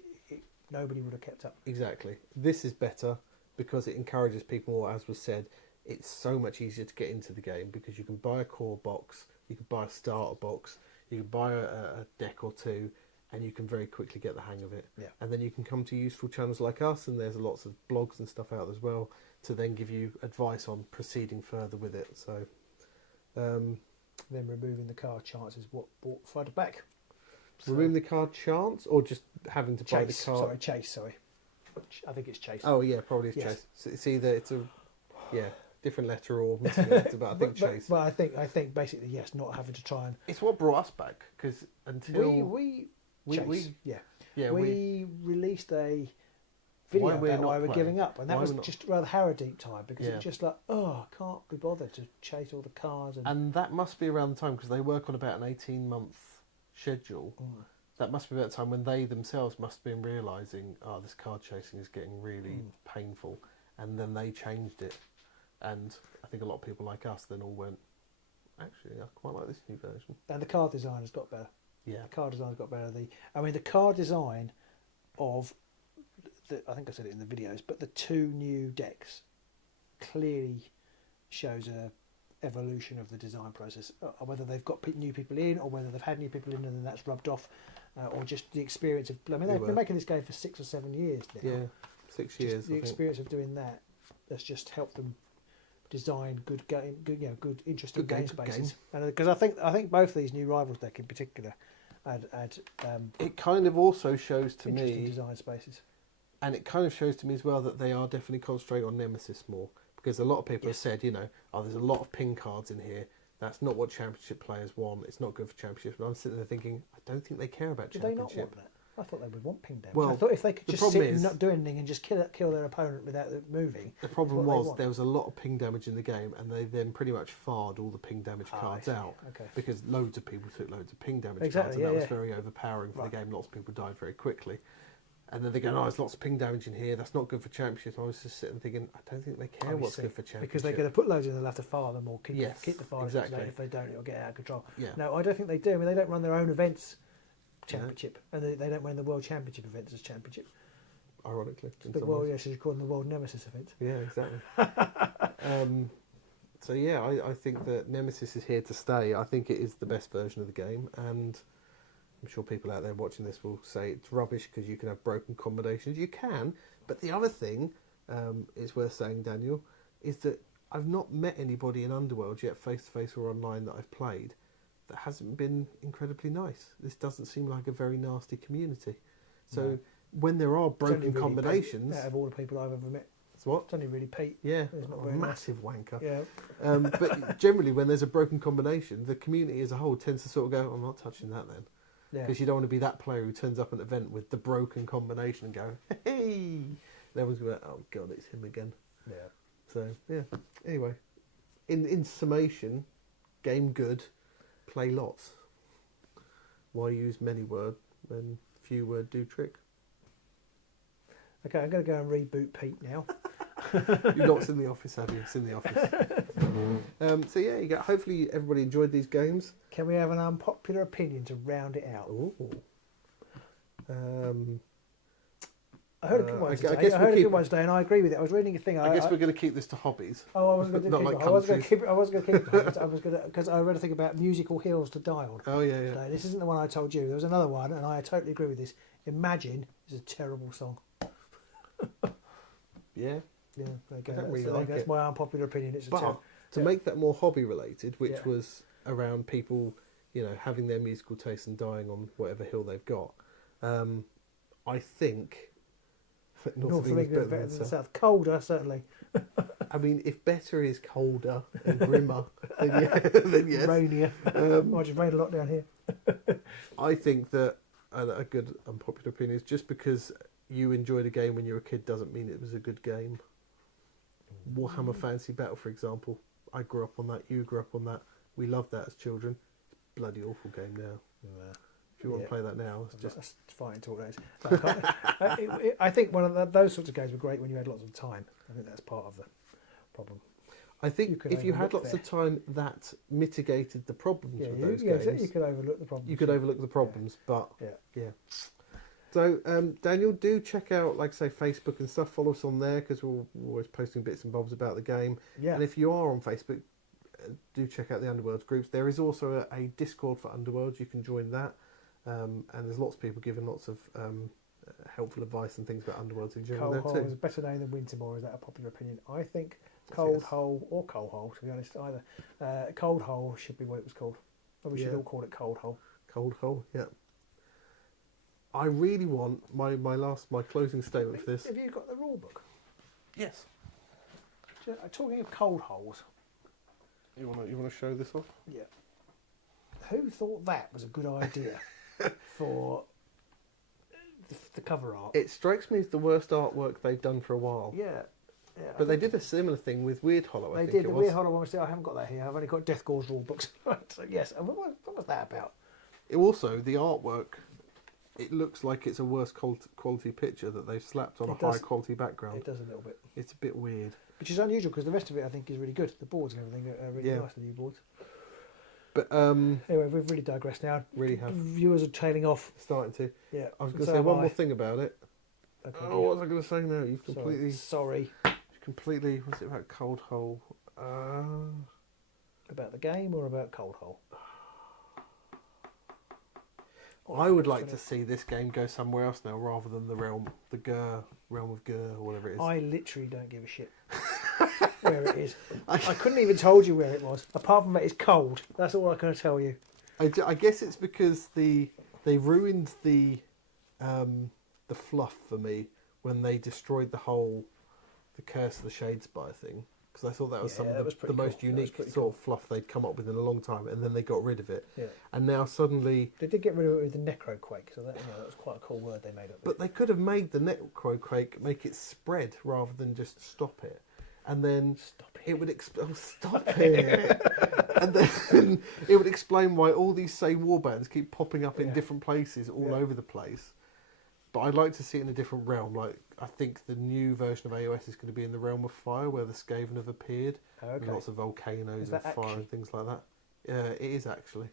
nobody would have kept up. Exactly. This is better because it encourages people more. As was said, it's so much easier to get into the game because you can buy a core box, you can buy a starter box, you can buy a deck or two, and you can very quickly get the hang of it. Yeah. And then you can come to useful channels like us, and there's lots of blogs and stuff out as well to then give you advice on proceeding further with it. So Then removing the card chance is what brought Flood back. removing the card chance, or just having to buy the card. Chase. I think it's Chase. Oh yeah, probably it's Yes. Chase. So it's either it's a different letter or missing a letter, but I think Chase. But I think basically yes, not having to try and It's what brought us back because until we Chase. we released a video about why we're playing. giving up, and that Why was we're not- just rather Harrow deep time because Yeah. it's just like I can't be bothered to chase all the cards And that must be around the time because they work on about an 18-month schedule. That must be about the time when they themselves must have been realising, this card chasing is getting really painful, and then they changed it. And I think a lot of people like us then all went, actually, I quite like this new version. And the card design has got better. Yeah. The card design has got better. The card design of I think I said it in the videos, but the 2 new decks clearly shows a evolution of the design process. Whether they've got new people in, or whether they've had new people in and then that's rubbed off, or just the experience of. I mean, they've been making this game for 6 or 7 years now. Yeah, 6 years. Just the experience of doing that has just helped them design good, interesting game spaces. And because I think both of these new Rivals deck in particular had it kind of also shows to interesting me, design spaces. and it kind of shows to me as well that they are definitely concentrating on Nemesis more, because a lot of people have said, there's a lot of ping cards in here. That's not what Championship players want. It's not good for Championship. And I'm sitting there thinking, I don't think they care about Did they Championship. not want that? I thought they would want ping damage. Well, I thought if they could the just problem sit and is- not do anything and just kill their opponent without it moving. The problem what they was want. there was a lot of ping damage in the game, and they then pretty much fired all the ping damage cards I see. out Okay. because loads of people took loads of ping damage Exactly, cards, and yeah, that was yeah. very overpowering for Right. the game. Lots of people died very quickly. And then they go, there's lots of ping damage in here. That's not good for Championship. And I was just sitting thinking, I don't think they care what's good for Championship. Because they're going to put loads in, they'll have to fire them or keep Yes, the fire. exactly. If they don't, it'll get out of control. Yeah. No, I don't think they do. I mean, they don't run their own events, Championship, and they don't run the World Championship events as Championship. Ironically, in The some World, ways. yes, you call them the World Nemesis events. Yeah, exactly. So yeah, I think that Nemesis is here to stay. I think it is the best version of the game, and I'm sure people out there watching this will say it's rubbish because you can have broken combinations. You can, but the other thing is worth saying, Daniel, is that I've not met anybody in Underworld yet, face to face or online, that I've played that hasn't been incredibly nice. This doesn't seem like a very nasty community. So No. when there are It's only broken really combinations, Pete, out of all the people I've ever met, it's what? it's only really Pete. Yeah, He's not a very nice. massive wanker. Yeah. But generally, when there's a broken combination, the community as a whole tends to sort of go, I'm not touching that then. Yeah. Because you don't want to be that player who turns up at an event with the broken combination and go, hey! And everyone's going, oh God, it's him again. Yeah. So, yeah. Anyway, in summation, game good, play lots. Why use many words when few word do trick. Okay, I'm going to go and reboot Pete now. You've not seen The Office, have you? It's in The Office. So yeah, hopefully everybody enjoyed these games. Can we have an unpopular opinion to round it out? Ooh. I heard a good one I today. guess I we'll heard a keep- good one today, and I agree with it. I was reading a thing. I guess we're going to keep this to hobbies. Oh, I wasn't going to Not keep like it. I was going to countries. keep it. I was going to keep it. I was going to because I read a thing about musical hills to die on. Oh yeah. Today. This isn't the one I told you. There was another one, and I totally agree with this. Imagine is a terrible song. Yeah. Yeah, there you go. I don't really That's, like that's it. my unpopular opinion. It's a But to Yeah. make that more hobby related, which Yeah. was around people, having their musical taste and dying on whatever hill they've got, I think that North of England is better than the south. Colder, certainly. I mean, if better is colder and grimmer, then yes. Rainier. I just rained a lot down here. I think that a good unpopular opinion is just because you enjoyed a game when you were a kid doesn't mean it was a good game. Warhammer Fantasy Battle, for example. I grew up on that. You grew up on that. We loved that as children. It's a bloody awful game now. If you want to play that now, it's just... That's fighting talk. That is. I think those sorts of games were great when you had lots of time. I think that's part of the problem. I think could if you had overlook lots of time, that mitigated the problems with those games. You could overlook the problems. You could overlook the problems, but Yeah. So, Daniel, do check out, like I say, Facebook and stuff. Follow us on there because we're always posting bits and bobs about the game. Yeah. And if you are on Facebook, do check out the Underworlds groups. There is also a Discord for Underworlds. You can join that. And there's lots of people giving lots of helpful advice and things about Underworlds in general Coal there Hole too. is a better name than Wintermaw. Is that a popular opinion? I think Cold Hole or Coal Hole, to be honest, either. Cold Hole should be what it was called. Or we should all call it Cold Hole. Cold Hole, yeah. I really want my closing statement for this. Have you got the rule book? Yes. Talking of cold holes. You want to show this off? Yeah. Who thought that was a good idea for the cover art? It strikes me as the worst artwork they've done for a while. Yeah. But they did a similar thing with Weird Hollow. They did the Weird Hollow one. I haven't got that here. I've only got Death Gore's rule books. So yes. And what was that about? Also, the artwork. It looks like it's a worse quality picture that they've slapped on a high quality background. It does a little bit. It's a bit weird. Which is unusual because the rest of it I think is really good. The boards and everything are really nice, the new boards. But anyway, we've really digressed now. Really have. Viewers are tailing off. Starting to. Yeah. I was going to say one more thing about it. Okay. Oh, what was I going to say now? You've completely... Sorry. Completely... What's it about Cold Hole? About the game or about Cold Hole? I would like to see this game go somewhere else now rather than the realm of Gur or whatever it is. I literally don't give a shit where it is. I couldn't even told you where it was. Apart from that, it's cold. That's all I can tell you. I guess it's because they ruined the fluff for me when they destroyed the Curse of the Shadespire thing. Because I thought that was some of the most unique sort of fluff they'd come up with in a long time, and then they got rid of it. Yeah. And now suddenly... They did get rid of it with the Necroquake, so that was quite a cool word they made up. But they could have made the Necroquake make it spread rather than just stop it. And then it would stop it. And then it would explain why all these warbands keep popping up in different places all over the place. But I'd like to see it in a different realm. Like, I think the new version of AOS is going to be in the realm of fire, where the Skaven have appeared. With lots of volcanoes and fire and things like that. It is actually.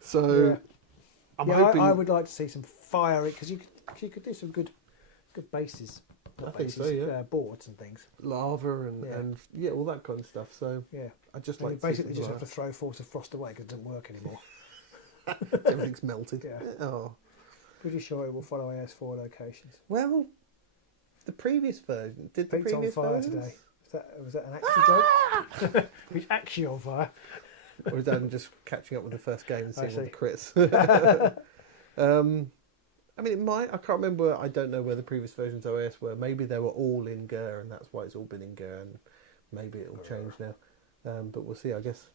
So, I'm hoping... I would like to see some fire, because you could do some good bases. I think so, yeah. Boards and things. Lava and all that kind of stuff. So, I just like to basically just have to throw Force of Frost away because it doesn't work anymore. Everything's melted. Yeah. Oh. Pretty sure it will follow AS4 locations. Well, the previous version did the Pete's previous on fire versions? today. Was that an actual joke? He's actually on fire. Or is that just catching up with the first game and seeing all the crits? I mean, it might. I can't remember. I don't know where the previous versions of OS were. Maybe they were all in Gur, and that's why it's all been in Gur, and maybe it'll change now. But we'll see, I guess.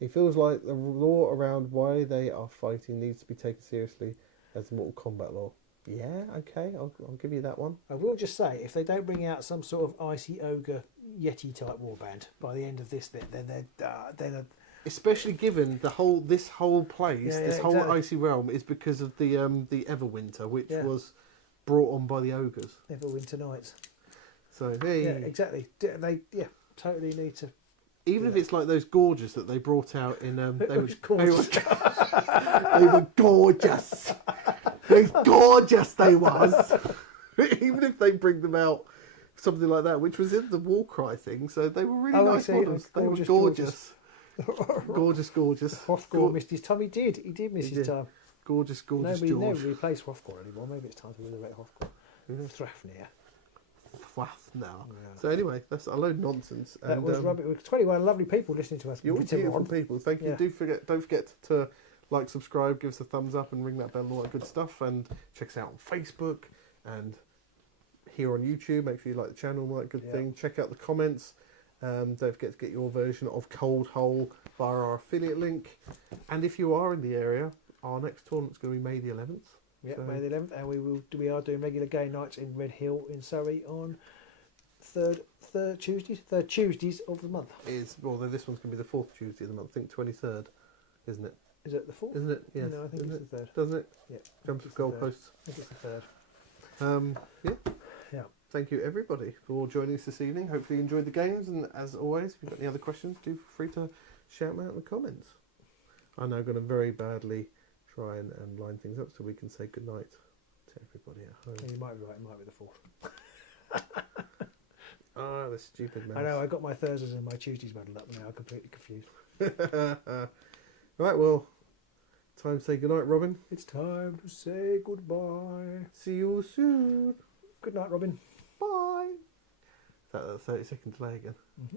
It feels like the law around why they are fighting needs to be taken seriously as the Mortal Kombat law. Yeah, okay, I'll give you that one. I will just say, if they don't bring out some sort of Icy Ogre Yeti type warband by the end of this, then especially given this whole place, Yeah, this whole exactly. icy realm is because of the Everwinter, which Yeah. was brought on by the ogres. Neverwinter Nights. So hey, Yeah, exactly. They totally need to. even if it's like those gorges that they brought out in they were gorgeous. they were gorgeous. They gorgeous they was. Even if they bring them out something like that, which was in the Warcry thing, so they were really nice models. They were gorgeous. Gorgeous. Hrothgar missed his time. He did miss his time. Gorgeous Nobody George. replace Hrothgar anymore. Maybe it's time to resurrect Hrothgar. Thrafnir. Wow, no. Yeah. So anyway, that's a load of nonsense. That was rubbish. It was 21 lovely people listening to us. You're beautiful Wintermaw. people. Thank you. Yeah. Don't forget to like, subscribe, give us a thumbs up, and ring that bell and all that good stuff. And check us out on Facebook and here on YouTube. Make sure you like the channel, all that good thing. Check out the comments. Don't forget to get your version of Cold Hole via our affiliate link. And if you are in the area, our next tournament's going to be May the 11th. Yeah, So- May the 11th, and we are doing regular game nights in Red Hill in Surrey on third Tuesdays of the month. Although this one's going to be the 4th Tuesday of the month. I think 23rd, isn't it? Is it the 4th? Isn't it? Yes. No, I think Isn't it's it? the 3rd. Doesn't it? Yeah. Jumps it's the the third. goalposts. I think it's the 3rd. Yeah. Yeah. Thank you, everybody, for joining us this evening. Hopefully you enjoyed the games, and as always, if you've got any other questions, do feel free to shout them out in the comments. I'm now going to very badly try and line things up so we can say goodnight to everybody at home. You might be right, it might be the 4th. Ah, the stupid mouse. I know, I got my Thursdays and my Tuesdays muddled up now, I'm completely confused. Right, well, time to say goodnight, Robin. It's time to say goodbye. See you soon. Good night, Robin. Bye. Is that a 30-second delay again? Mm-hmm.